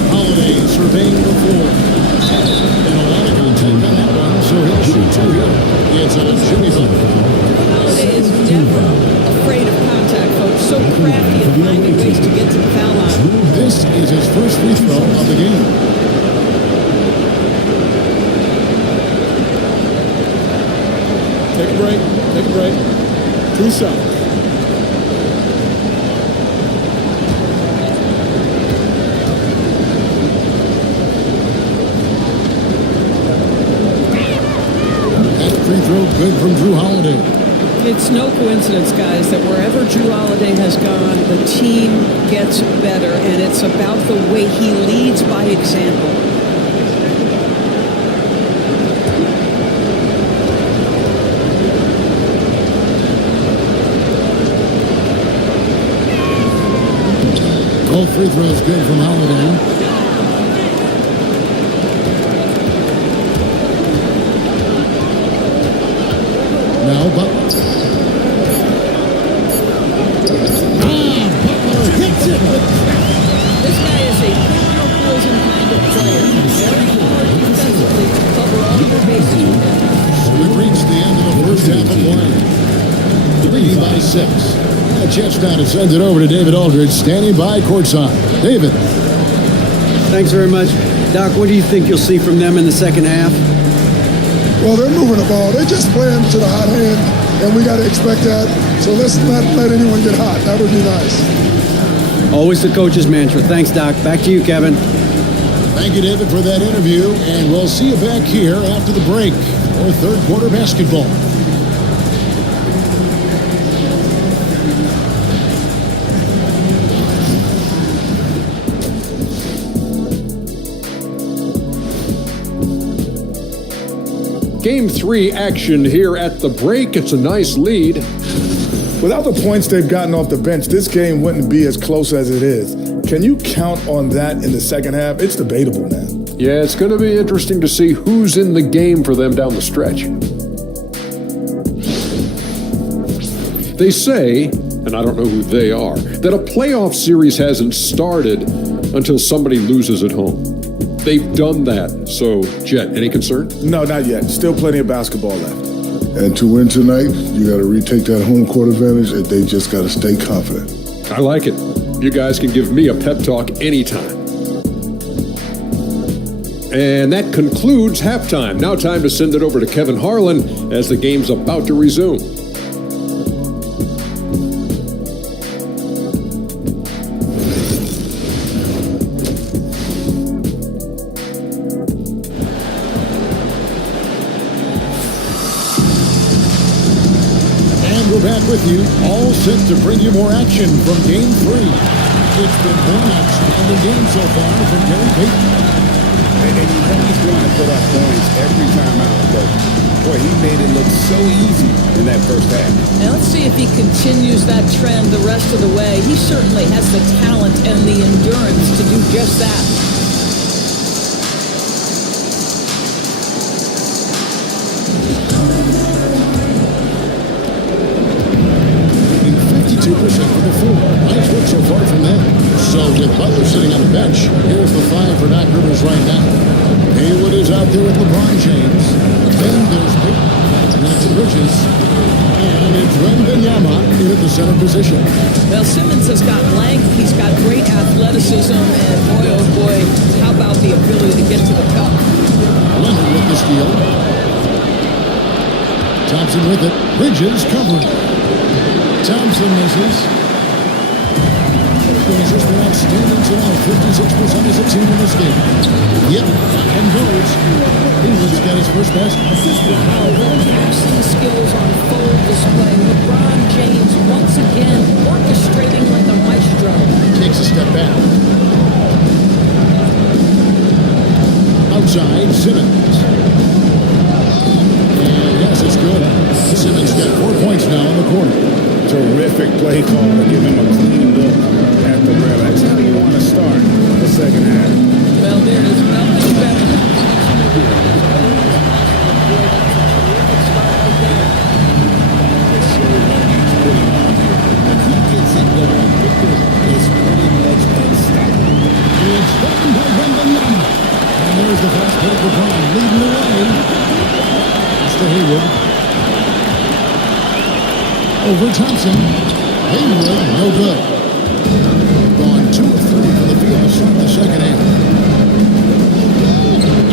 Holiday surveying the floor. And a lot of contact on that one, so he'll shoot 2 here. It's a Jimmy Butler. Holiday is never afraid of contact, folks. So crafty at finding ways to get to the foul line. This is his first free throw of the game. Take a break. Take a break. 2 shots. good from Drew Holiday. It's no coincidence, guys, that wherever Drew Holiday has gone, the team gets better, and it's about the way he leads by example. All free throws good from Holiday. Now Butler. Butler hits it. This guy is a poison kind of player. Very hard defensively to cover all your bases. We've reached the end of the first half of play. Leading by 6. A chance now to send it over to David Aldridge, standing by courtside. David. Thanks very much. Doc, what do you think you'll see from them in the second half? Well, they're moving the ball. They're just playing to the hot hand, and we got to expect that. So let's not let anyone get hot. That would be nice. Always the coach's mantra. Thanks, Doc. Back to you, Kevin. Thank you, David, for that interview, and we'll see you back here after the break for third quarter basketball. Game 3 action here at the break. It's a nice lead. Without the points they've gotten off the bench, this game wouldn't be as close as it is. Can you count on that in the second half? It's debatable, man. Yeah, it's going to be interesting to see who's in the game for them down the stretch. They say, and I don't know who they are, that a playoff series hasn't started until somebody loses at home. They've done that. So, Jet, any concern? No, not yet. Still plenty of basketball left. And to win tonight, you got to retake that home court advantage, and they just got to stay confident. I like it. You guys can give me a pep talk anytime. And that concludes halftime. Now time to send it over to Kevin Harlan as the game's about to resume. We're back with you, all set to bring you more action from Game 3. It's been one outstanding game so far from Gary Payton. And you know he's going to put up points every time out, but boy, he made it look so easy in that first half. Now let's see if he continues that trend the rest of the way. He certainly has the talent and the endurance to do just that. 52% for the floor. Nice work so far from them. So with Butler sitting on the bench, here's the 5 for Doc Rivers right now. Haywood is out there with LeBron James. Then there's Payton. And that's Bridges. And it's Wembanyama in at the center position. Well, Simmons has got length. He's got great athleticism. And boy, oh boy, how about the ability to get to the cup? Leonard with the steal. Thompson with it. Bridges covering. Thompson misses. He's just been outstanding tonight. 56% as a team in this game. Yep, and goes. England's got his first basket. Wow, those passing skills on full display. LeBron James once again orchestrating like a maestro. Takes a step back. Outside, Simmons. And yes, it's good. Simmons got 4 points now in the quarter. Terrific play call to give him a clean look at the rim. That's how you want to start the second half. Well, there is nothing better than he gets it going. It's pretty much unstoppable. It's gotten by Wembanyama. And there's the fast break for Brown, leading the way. It's to Haywood. Over Thompson. Haywood, no good. Gone 2 of 3 for the field to start the second half.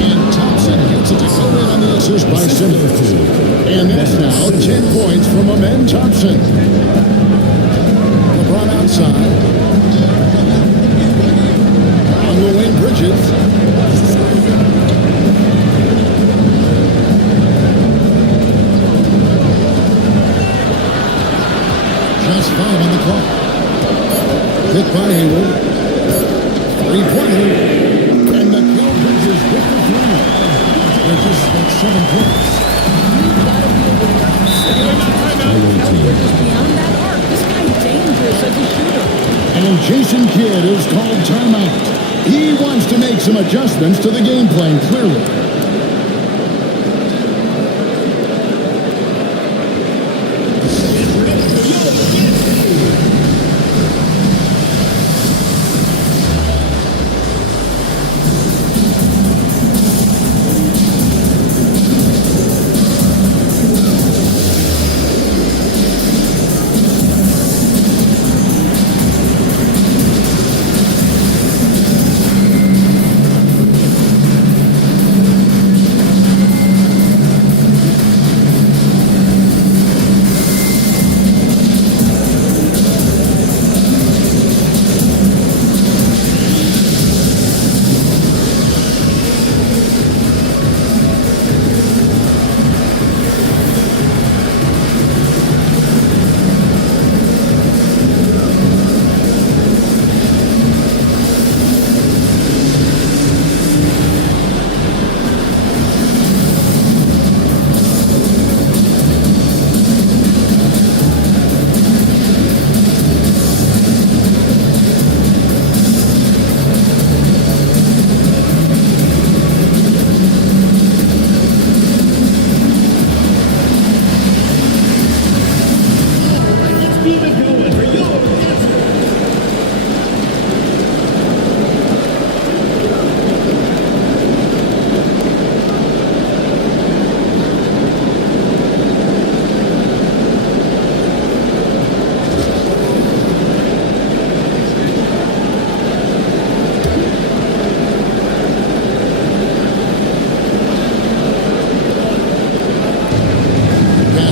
And Thompson gets it to go in on the assist by Simmons. And that's now 10 points from Amen Thompson. LeBron outside. On the wing, Bridges. Blocked by Hayward. 3-pointer. And Mikal Bridges with the three. Bridges got 7 points. Beyond that arc, this guy's dangerous as a shooter. And Jason Kidd is called timeout. He wants to make some adjustments to the game plan, clearly.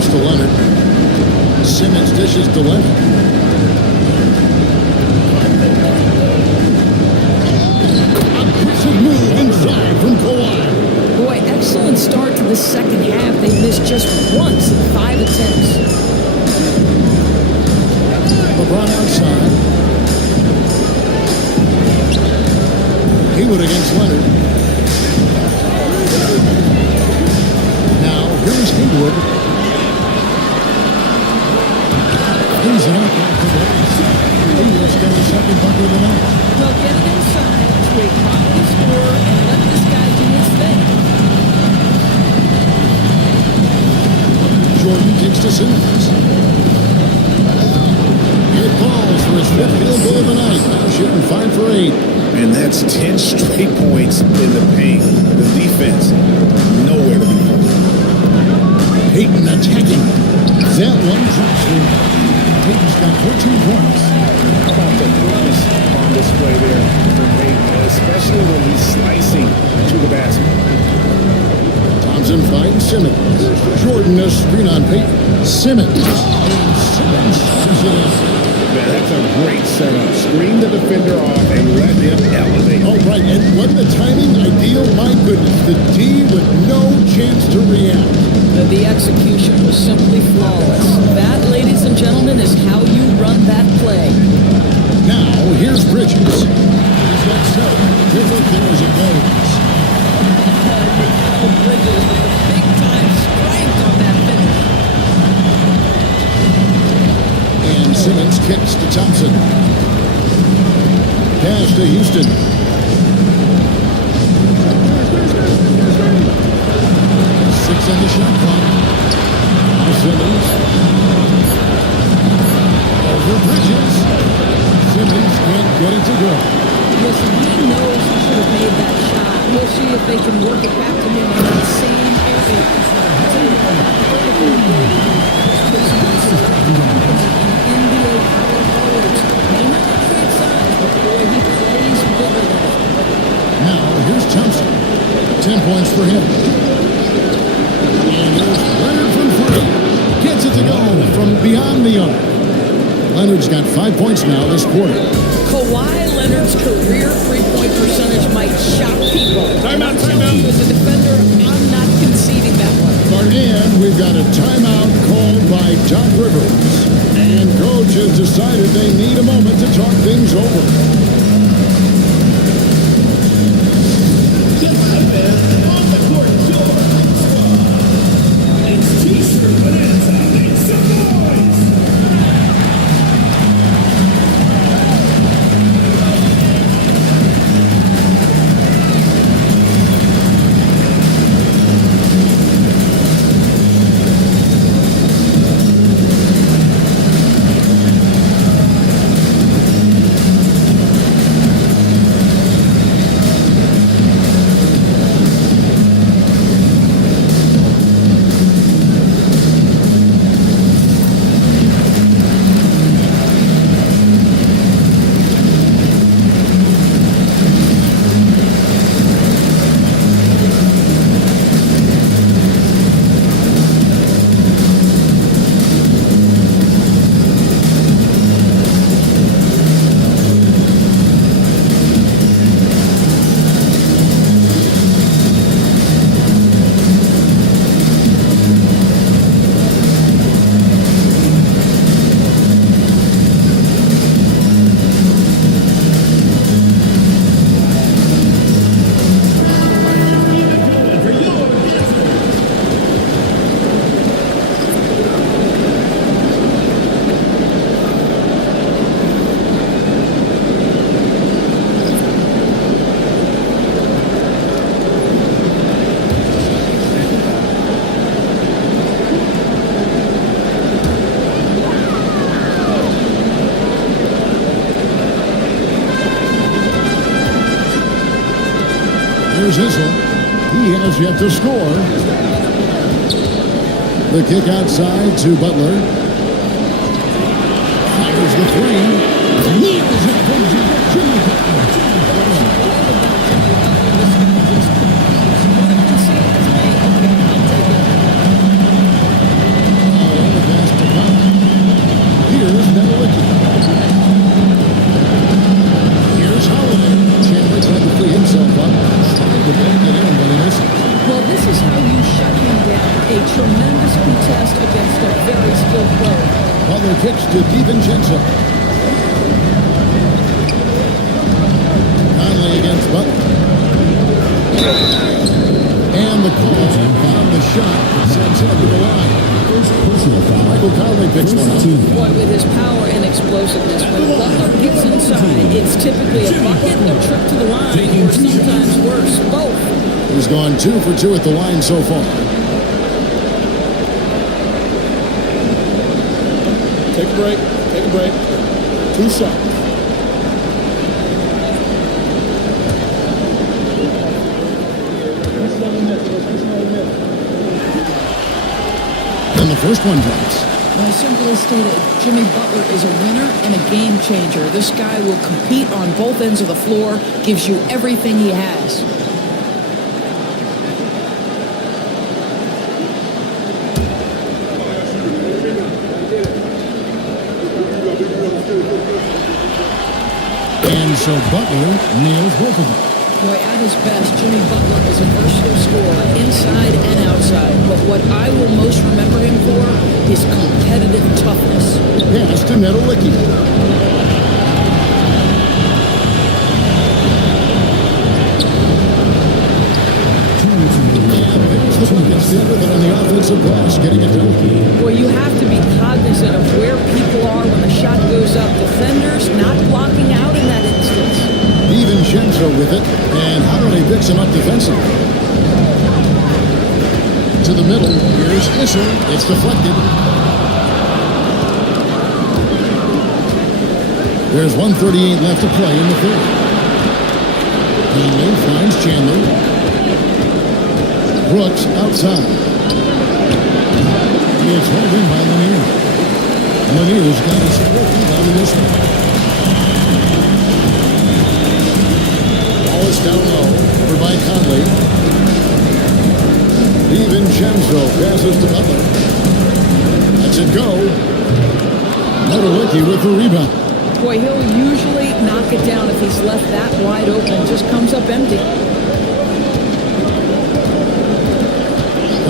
To Leonard. Simmons dishes to Leonard. Aggressive move inside from Kawhi. Boy, excellent start to the second half. They missed just once in 5 attempts. LeBron outside. Haywood against Leonard. Now, here's Haywood. He's an up after that. Haywood's got his second bucket of the night. Well, get it inside to a quality score and let this guy do his thing. Jordan kicks to Simmons. It falls for his fifth field goal of the night. Now shooting 5 for 8. And that's 10 straight points in the paint. The defense, nowhere to be found. Payton attacking. That one drops through. Payton's got 14 points. How about the quickness on display there for Payton, especially when he's slicing to the basket. Thompson fighting Simmons. Jordan a screen on Payton. Simmons. And Simmons comes it in. Man, that's a great setup. Screen the defender off and let him elevate. Oh, right. And wasn't the timing ideal? My goodness. The D with no chance to react. The execution was simply flawless. That, ladies and gentlemen, is how you run that play. Now, here's Bridges. He's got 7. He'll look there as it goes. Bridges with a big-time strength on that finish. And Simmons kicks to Thompson. Pass to Houston. 6 on the shot clock. Now Simmons. Over Bridges. Simmons can't get it to go. Listen, he knows he should have made that shot. We'll see if they can work it back to him in that same area. NBA power forwards. May not have great size, but boy, he plays bigger than it. Now, here's Thompson. 10 points for him. And here's Leonard from 3. Gets it to go from beyond the arc. Leonard's got 5 points now this quarter. Kawhi Leonard's career three-point percentage might shock people. Timeout. As a defender, I'm not conceding that one. And we've got a timeout called by Doc Rivers. And Coach coaches decided they need a moment to talk things over. The live band on the court tour. It's T-shirt Bonanza. Make some noise. Here's Issel. He has yet to score. The kick outside to Butler. Fires the three. Wheels it from Jimmy Here's Nedelicki. Here's Holiday. Chandler tried to free himself up. Tried to get in, but he missed. Well, this is how you shut him down. A tremendous contest against a very skilled player. Butler kicks to DiVincenzo. Conley against Butler. And the call found the shot that sends him to the line. Michael Conley picks one up. Boy, with his power and explosiveness, when Butler gets inside, it's typically a bucket, a trip to the line, or sometimes worse, both. He's gone 2 for 2 at the line so far. Take a break. Take a break. 2 shots. And the first one drops. Well, simply stated, Jimmy Butler is a winner and a game changer. This guy will compete on both ends of the floor, gives you everything he has. And so Butler nails both of them. Boy, at his best, Jimmy Butler is a versatile scorer, inside and outside. But what I will most remember him for is competitive toughness. Pass to Nedelicki. The bucket's there with it on the offensive glass, getting it done. Boy, you have to be cognizant of where people are when the shot goes up. Defenders not blocking out in that instance. DiVincenzo with it, and Holiday picks him up defensively. To the middle, here's Issel. It's deflected. There's 1:38 left to play in the third. Conley finds Chandler. Brooks outside. It's hauled in by Lanier. Lanier's got his 4th rebound in this one. Wallace down low, over by Conley. DiVincenzo passes to Butler. Lets it go. Nedelicki with the rebound. Boy, he'll usually knock it down if he's left that wide open. Just comes up empty.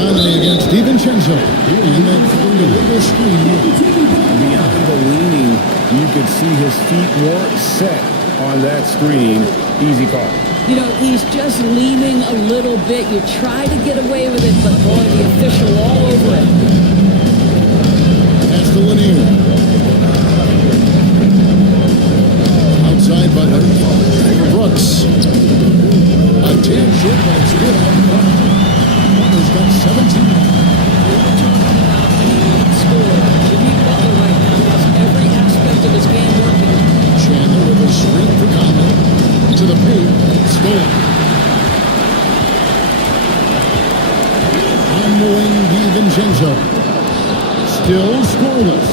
Conley against DiVincenzo. And then throwing a little screen. Beyond the leaning, you could see his feet weren't set on that screen. Easy call. You know, he's just leaning a little bit. You try to get away with it, but boy, the official all over it. That's the Lanier. Outside Butler. For Brooks. A 10 short, but it's good. Butler's got 17. Jimmy Butler right now has every aspect of his game working. Chandler with a screen for Conley. To the paint. Stolen. On the wing, DiVincenzo. Still scoreless.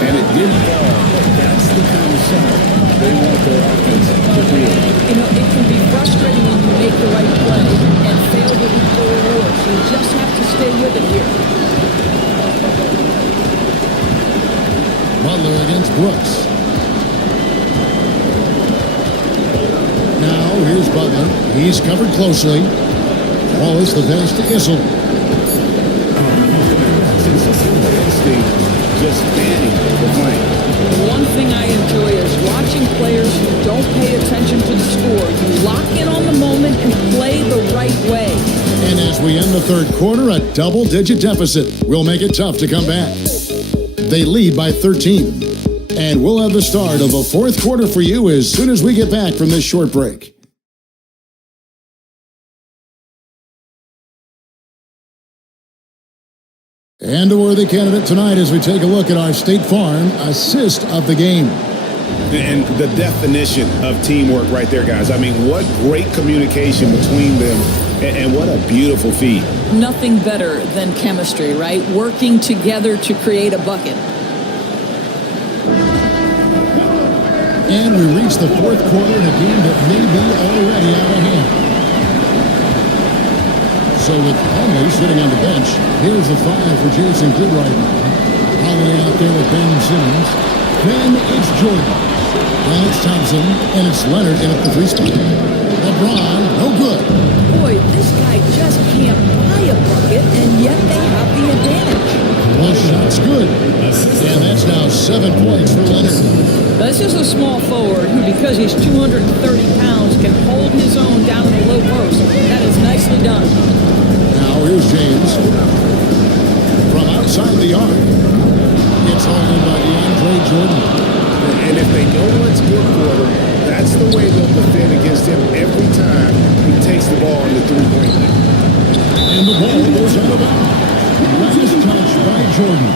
And it didn't fall, but that's the kind of shot they want their offense to create. You know, it can be frustrating when you make the right play and fail to reap the reward. So you just have to stay with it here. Butler against Brooks. Now, here's Butler. He's covered closely. Wallace the pass to Issel. Just standing the plane. One thing I enjoy is watching players who don't pay attention to the score. You lock in on the moment and play the right way. And as we end the third quarter, a double-digit deficit will make it tough to come back. They lead by 13. And we'll have the start of a fourth quarter for you as soon as we get back from this short break. And a worthy candidate tonight as we take a look at our State Farm assist of the game. And the definition of teamwork right there, guys. I mean, what great communication between them, and what a beautiful feat. Nothing better than chemistry, right? Working together to create a bucket. And we reach the fourth quarter in a game that may be already out of hand. So with Conley sitting on the bench, here's the 5 for Jason Kidd right now. Holiday out there with Ben Simmons. Then it's Jordan. Then it's Thompson. And it's Leonard in at the 3 spot. LeBron, no good. Boy, this guy just can't buy a bucket, and yet they have the advantage. Well, shot's good. And that's now 7 points for Leonard. This is a small forward who, because he's 230 pounds, can hold his own down in the low post. That is nicely done. Now here's James. From outside the arc. It's all in by DeAndre Jordan. And if they know what's good for them, that's the way they'll defend against him every time he takes the ball in the three-point line. And the ball goes out of bounds. Last touch by Jordan.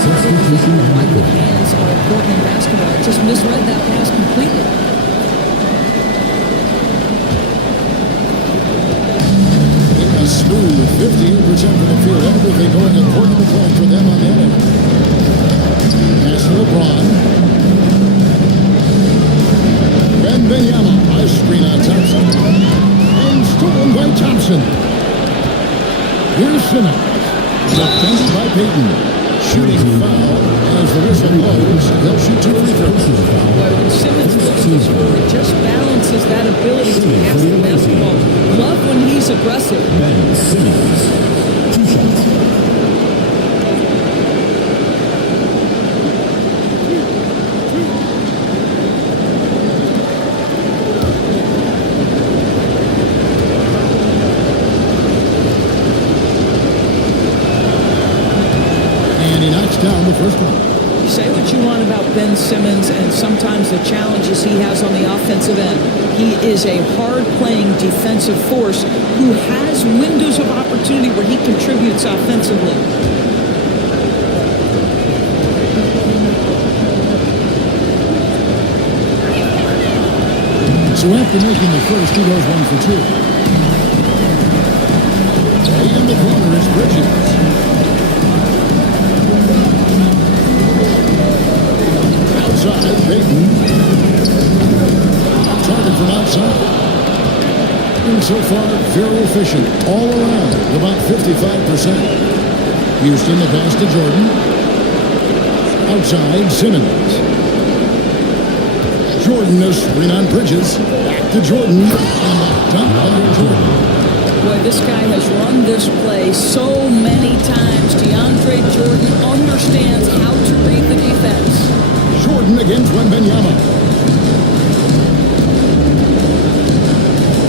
My good hands are important in basketball. I just misread that pass completely. A smooth 58% from the field. Everything going according to plan for them on that end. Pass to LeBron. Wembanyama. A screen on Thompson. And stolen by Thompson. Here's Simmons. Defended by Payton. Shooting foul as the whistle blows. He'll shoot 2 free throws. When Simmons looks to score, it just balances that ability to pass the basketball. Love when he's aggressive. Ben Simmons, 2 shots. Down the first one. You say what you want about Ben Simmons and sometimes the challenges he has on the offensive end. He is a hard-playing defensive force who has windows of opportunity where he contributes offensively. So after making the first, he goes 1 for 2. In the corner is Bridges. Outside, Payton. Target from outside. And so far, very efficient. All around, about 55%. Houston, the pass to Jordan. Outside, Simmons. Jordan, a screen on Bridges. Back to Jordan. And dunk by Jordan. Boy, this guy has run this play so many times. DeAndre Jordan understands how to read the defense. Jordan against Wembanyama.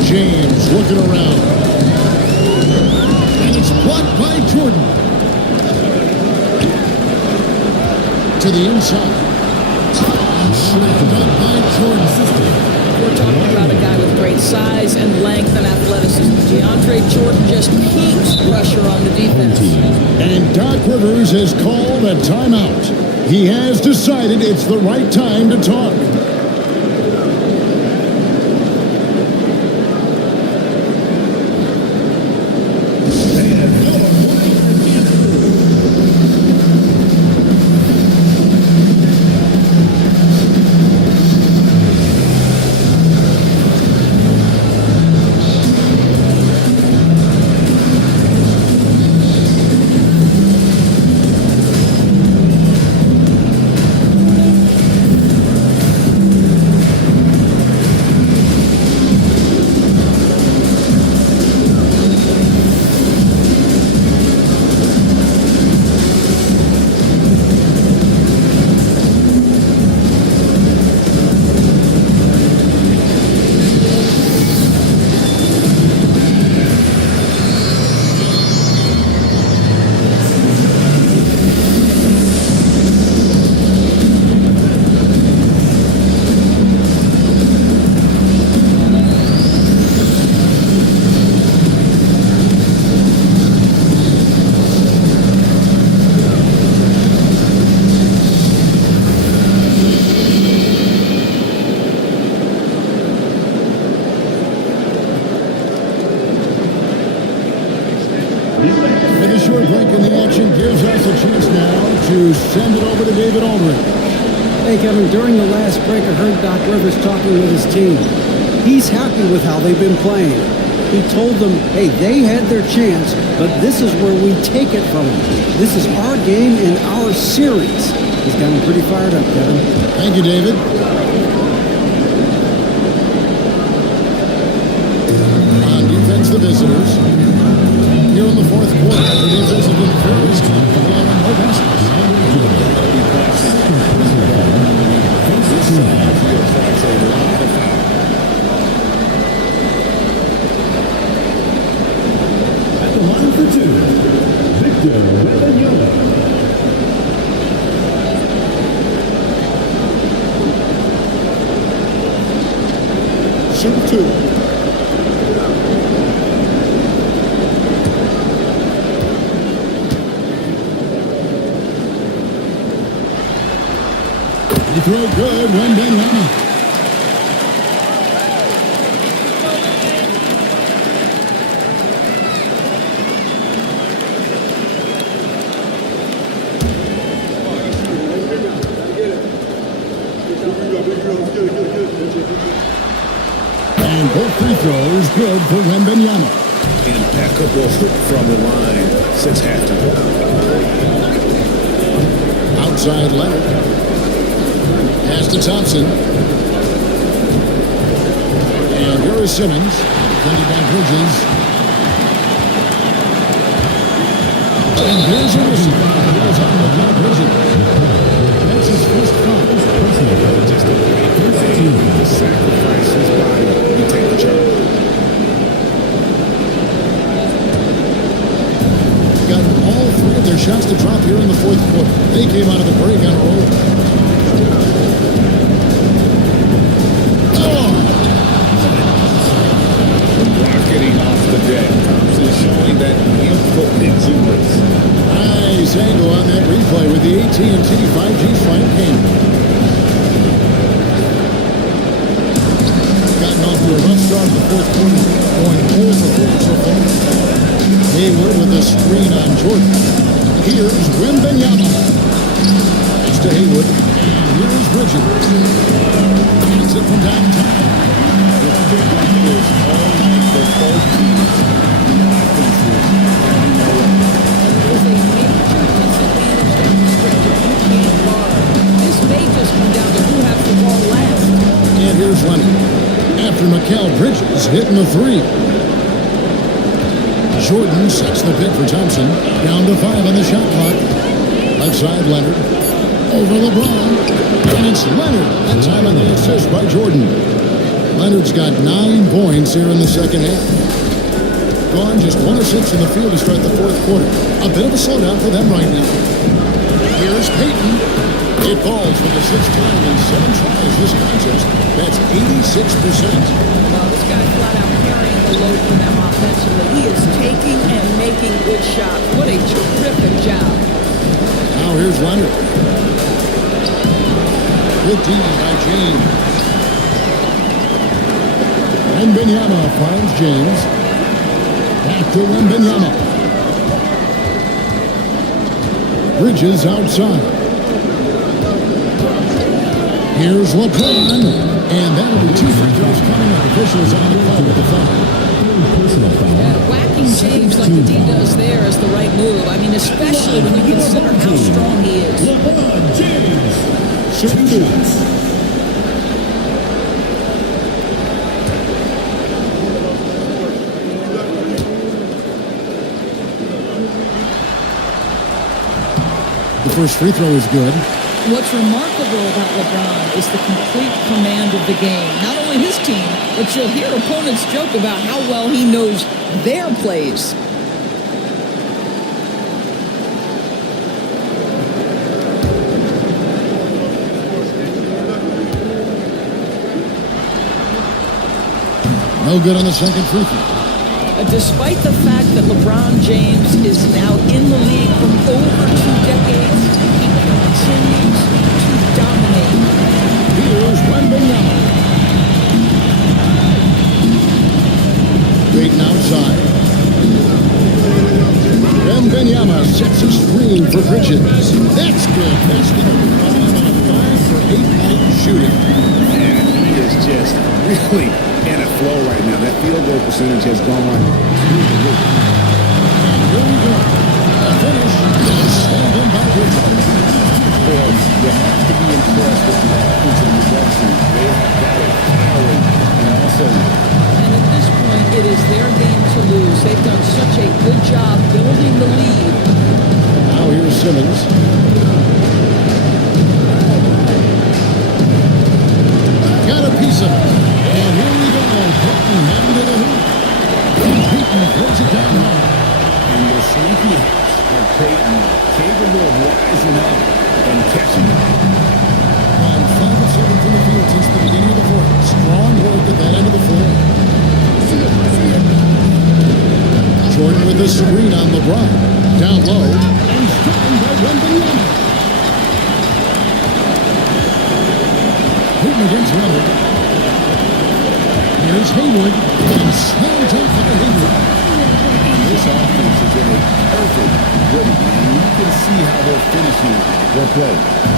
James looking around. And it's blocked by Jordan. To the inside. Slammed up by Jordan. We're talking about a guy with great size and length and athleticism. DeAndre Jordan just keeps pressure on the defense. And Doc Rivers has called a timeout. He has decided it's the right time to talk. With a short break in the action gives us a chance now to send it over to David Aldridge. Hey, Kevin, during the last break, I heard Doc Rivers talking with his team. He's happy with how they've been playing. He told them, hey, they had their chance, but this is where we take it from them. This is our game and our series. He's got him pretty fired up, Kevin. Thank you, David. On defense, the visitors. Here in the fourth quarter, it is as a good first. At the line for two, Victor Wembanyama. Shoot two. You throw good, Wembanyama. And both free throws good for Wembanyama. Impeccable from the line since halftime. Outside Leonard. Pass to Thompson. And here is Simmons. Defended by Bridges. And here's Anderson. Here's on the top Bridges. That's his first foul. Just a great play to sacrifice his body and take the charge. Got all three of their shots to drop here in the fourth quarter. They came out of the break on a roll. Rocketing off the deck. Thompson showing that input exuberance. Nice angle on that replay with the AT&T 5G Slant game. Gotten off to a rough start in the fourth quarter, going 0 for 4 so far. Hayward with a screen on Jordan. Here's Wembanyama. It's to Hayward. Here's Bridges. Gets it from downtown. It's been like this all night for both teams. The offenses having no way. There's a major disadvantage down the stretch if you can't guard. This may just come down to who has the ball last. And here's Leonard. After Mikal Bridges hitting the three. Jordan sets the pick for Thompson. Down to 5 on the shot clock. Left side, Leonard. Over LeBron. And it's Leonard. That time on the assist by Jordan. Leonard's got 9 points here in the second half. Gone just 1 of 6 in the field to start the fourth quarter. A bit of a slowdown for them right now. Here's Payton. It falls for the 6th time in 7 tries this contest. That's 86%. Well, this guy flat out carrying the load for them offensively. He is taking and making good shots. What a terrific job. Now here's Leonard. Good D by James. Wembanyama finds James. Back to Wembanyama. Bridges outside. Here's LeBron. And that'll be 2 free throws coming up. Officials on the call with the foul. Yeah, whacking James like the D does there is the right move. I mean, especially when you consider how strong he is. LeBron James. Shoot. The first free throw is good. What's remarkable about LeBron is the complete command of the game. Not only his team, but you'll hear opponents joke about how well he knows their plays. No good on the second free throw. Despite the fact that LeBron James is now in the league for over 2 decades, he continues to dominate. Here's Wembanyama. Payton outside. Wembanyama sets a screen for Bridges. That's good. Basket number 5 on a 5 for 8 night shooting. And he is just really in a flow right now. That field goal percentage has gone through the roof. And here we go. A finish. Stand in by Bridges. Boy, you have to be impressed with the offensive production. They have got it firing. And also, And at this point, it is their game to lose. They've done such a good job building the lead. Now here's Simmons. Got a piece of it. And here we go. Payton heading to the hoop. And Payton throws it down hard. and the sneaky of Payton capable of rising up and catching it. On 5 of 7 from the field since the beginning of the fourth. Strong work at that end of the floor. Jordan with the screen on LeBron. Down low. And stolen by Wembanyama. Payton against Leonard. Here's Hayward. And slammed up by Hayward. This offense is in a perfect rhythm, and you can see how they're finishing their play.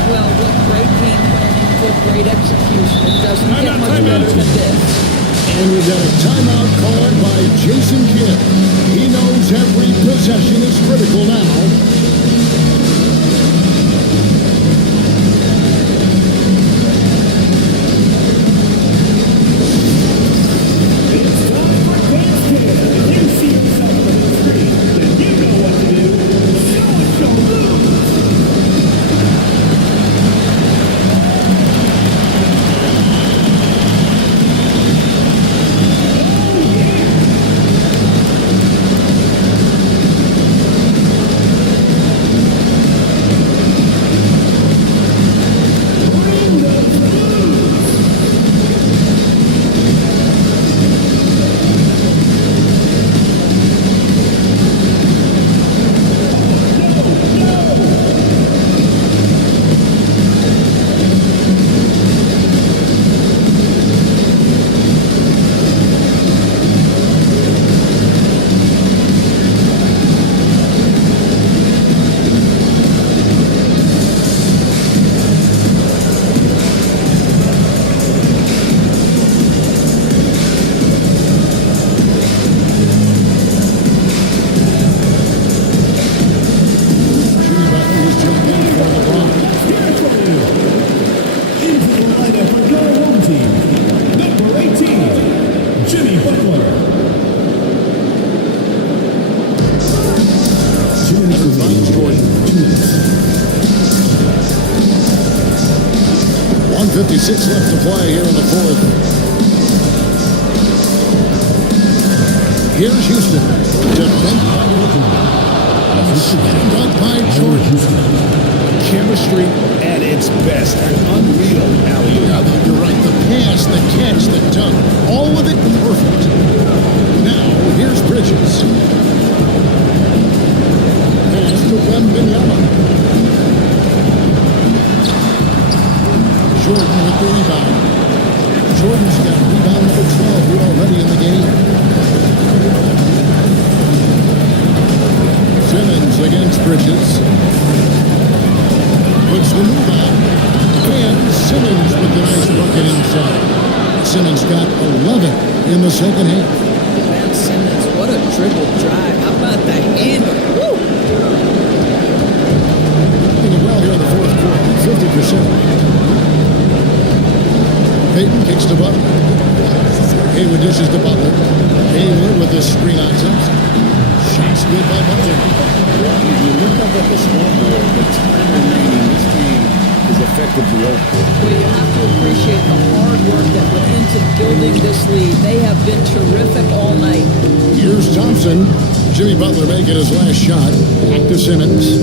Well, with great game planning, with great execution, it doesn't get much better than this. And we've got a timeout called by Jason Kidd. He knows every possession is critical now. Jordan. 1:56 left to play here in the fourth. Here's Houston. Defended by Jordan. Stand up by Jordan. Chemistry at its best. An unreal alley-oop. Yeah, you're right. The pass, the catch, the dunk, all of it perfect. Now, here's Bridges. Pass to Wembanyama. Jordan with the rebound. Jordan's got rebound number 12 here already in the game. Simmons against Bridges. Puts the move on. And Simmons with the nice bucket inside. Simmons got 11 in the second half. Ben Simmons, what a dribble drive. How about the handle? Woo! Doing well here in the fourth quarter. 50%. Payton kicks to Butler. Hayward dishes to Butler. Hayward with the screen on Thompson. Shots good by Butler. If you look up at the scoreboard, the time remaining, this game is effectively over. Well, you have to appreciate the hard work that went into building this lead. They have been terrific all night. Here's Thompson. Jimmy Butler making his last shot. Back to Simmons.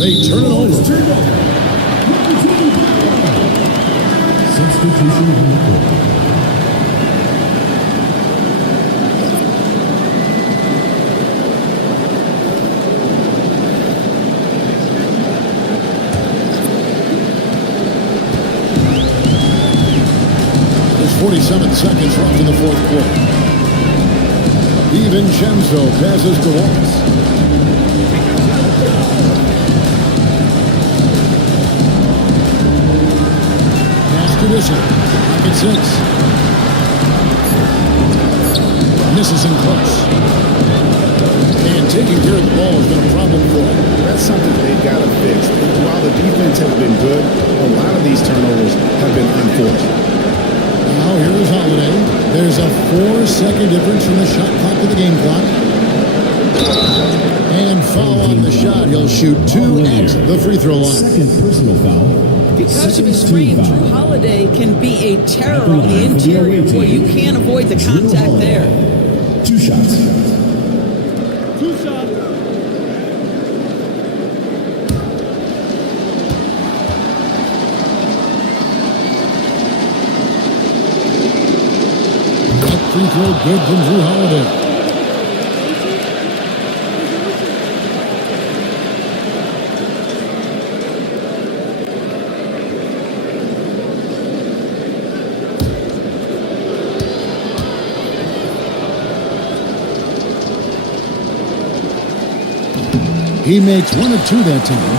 They turn it over. Substitution on the court. There's 47 seconds left in the fourth quarter. DiVincenzo passes to Wallace. Bishop, pocket 6. Misses him close. And taking care of the ball has been a problem for him. That's something they've got to fix. While the defense has been good, a lot of these turnovers have been unforced. Now here is Holiday. There's a 4-second difference from the shot clock to the game clock. And foul on the shot. He'll shoot 2 at the free throw line. Second personal foul. Because of his frame, Drew Holiday can be a terror on the interior. Boy, you can't avoid the contact there. 2 shots. 2 shots. That free throw good from Drew Holiday. He makes 1 of 2 that time.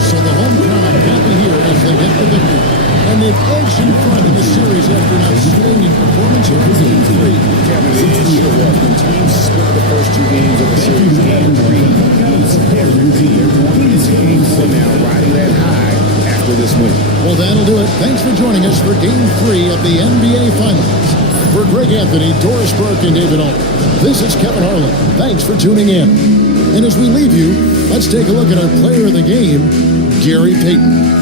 So the home crowd happy here as they get the victory. And they've edged in front of the series after an outstanding performance here in Game 3. Kevin, it sure was. When teams split the first 2 games of the series, Game 3 beats every team. These teams are now riding that high after this win. Well, that'll do it. Thanks for joining us for Game 3 of the NBA Finals. For Greg Anthony, Doris Burke, and David Alt, this is Kevin Harlan. Thanks for tuning in. And as we leave you, let's take a look at our player of the game, Gary Payton.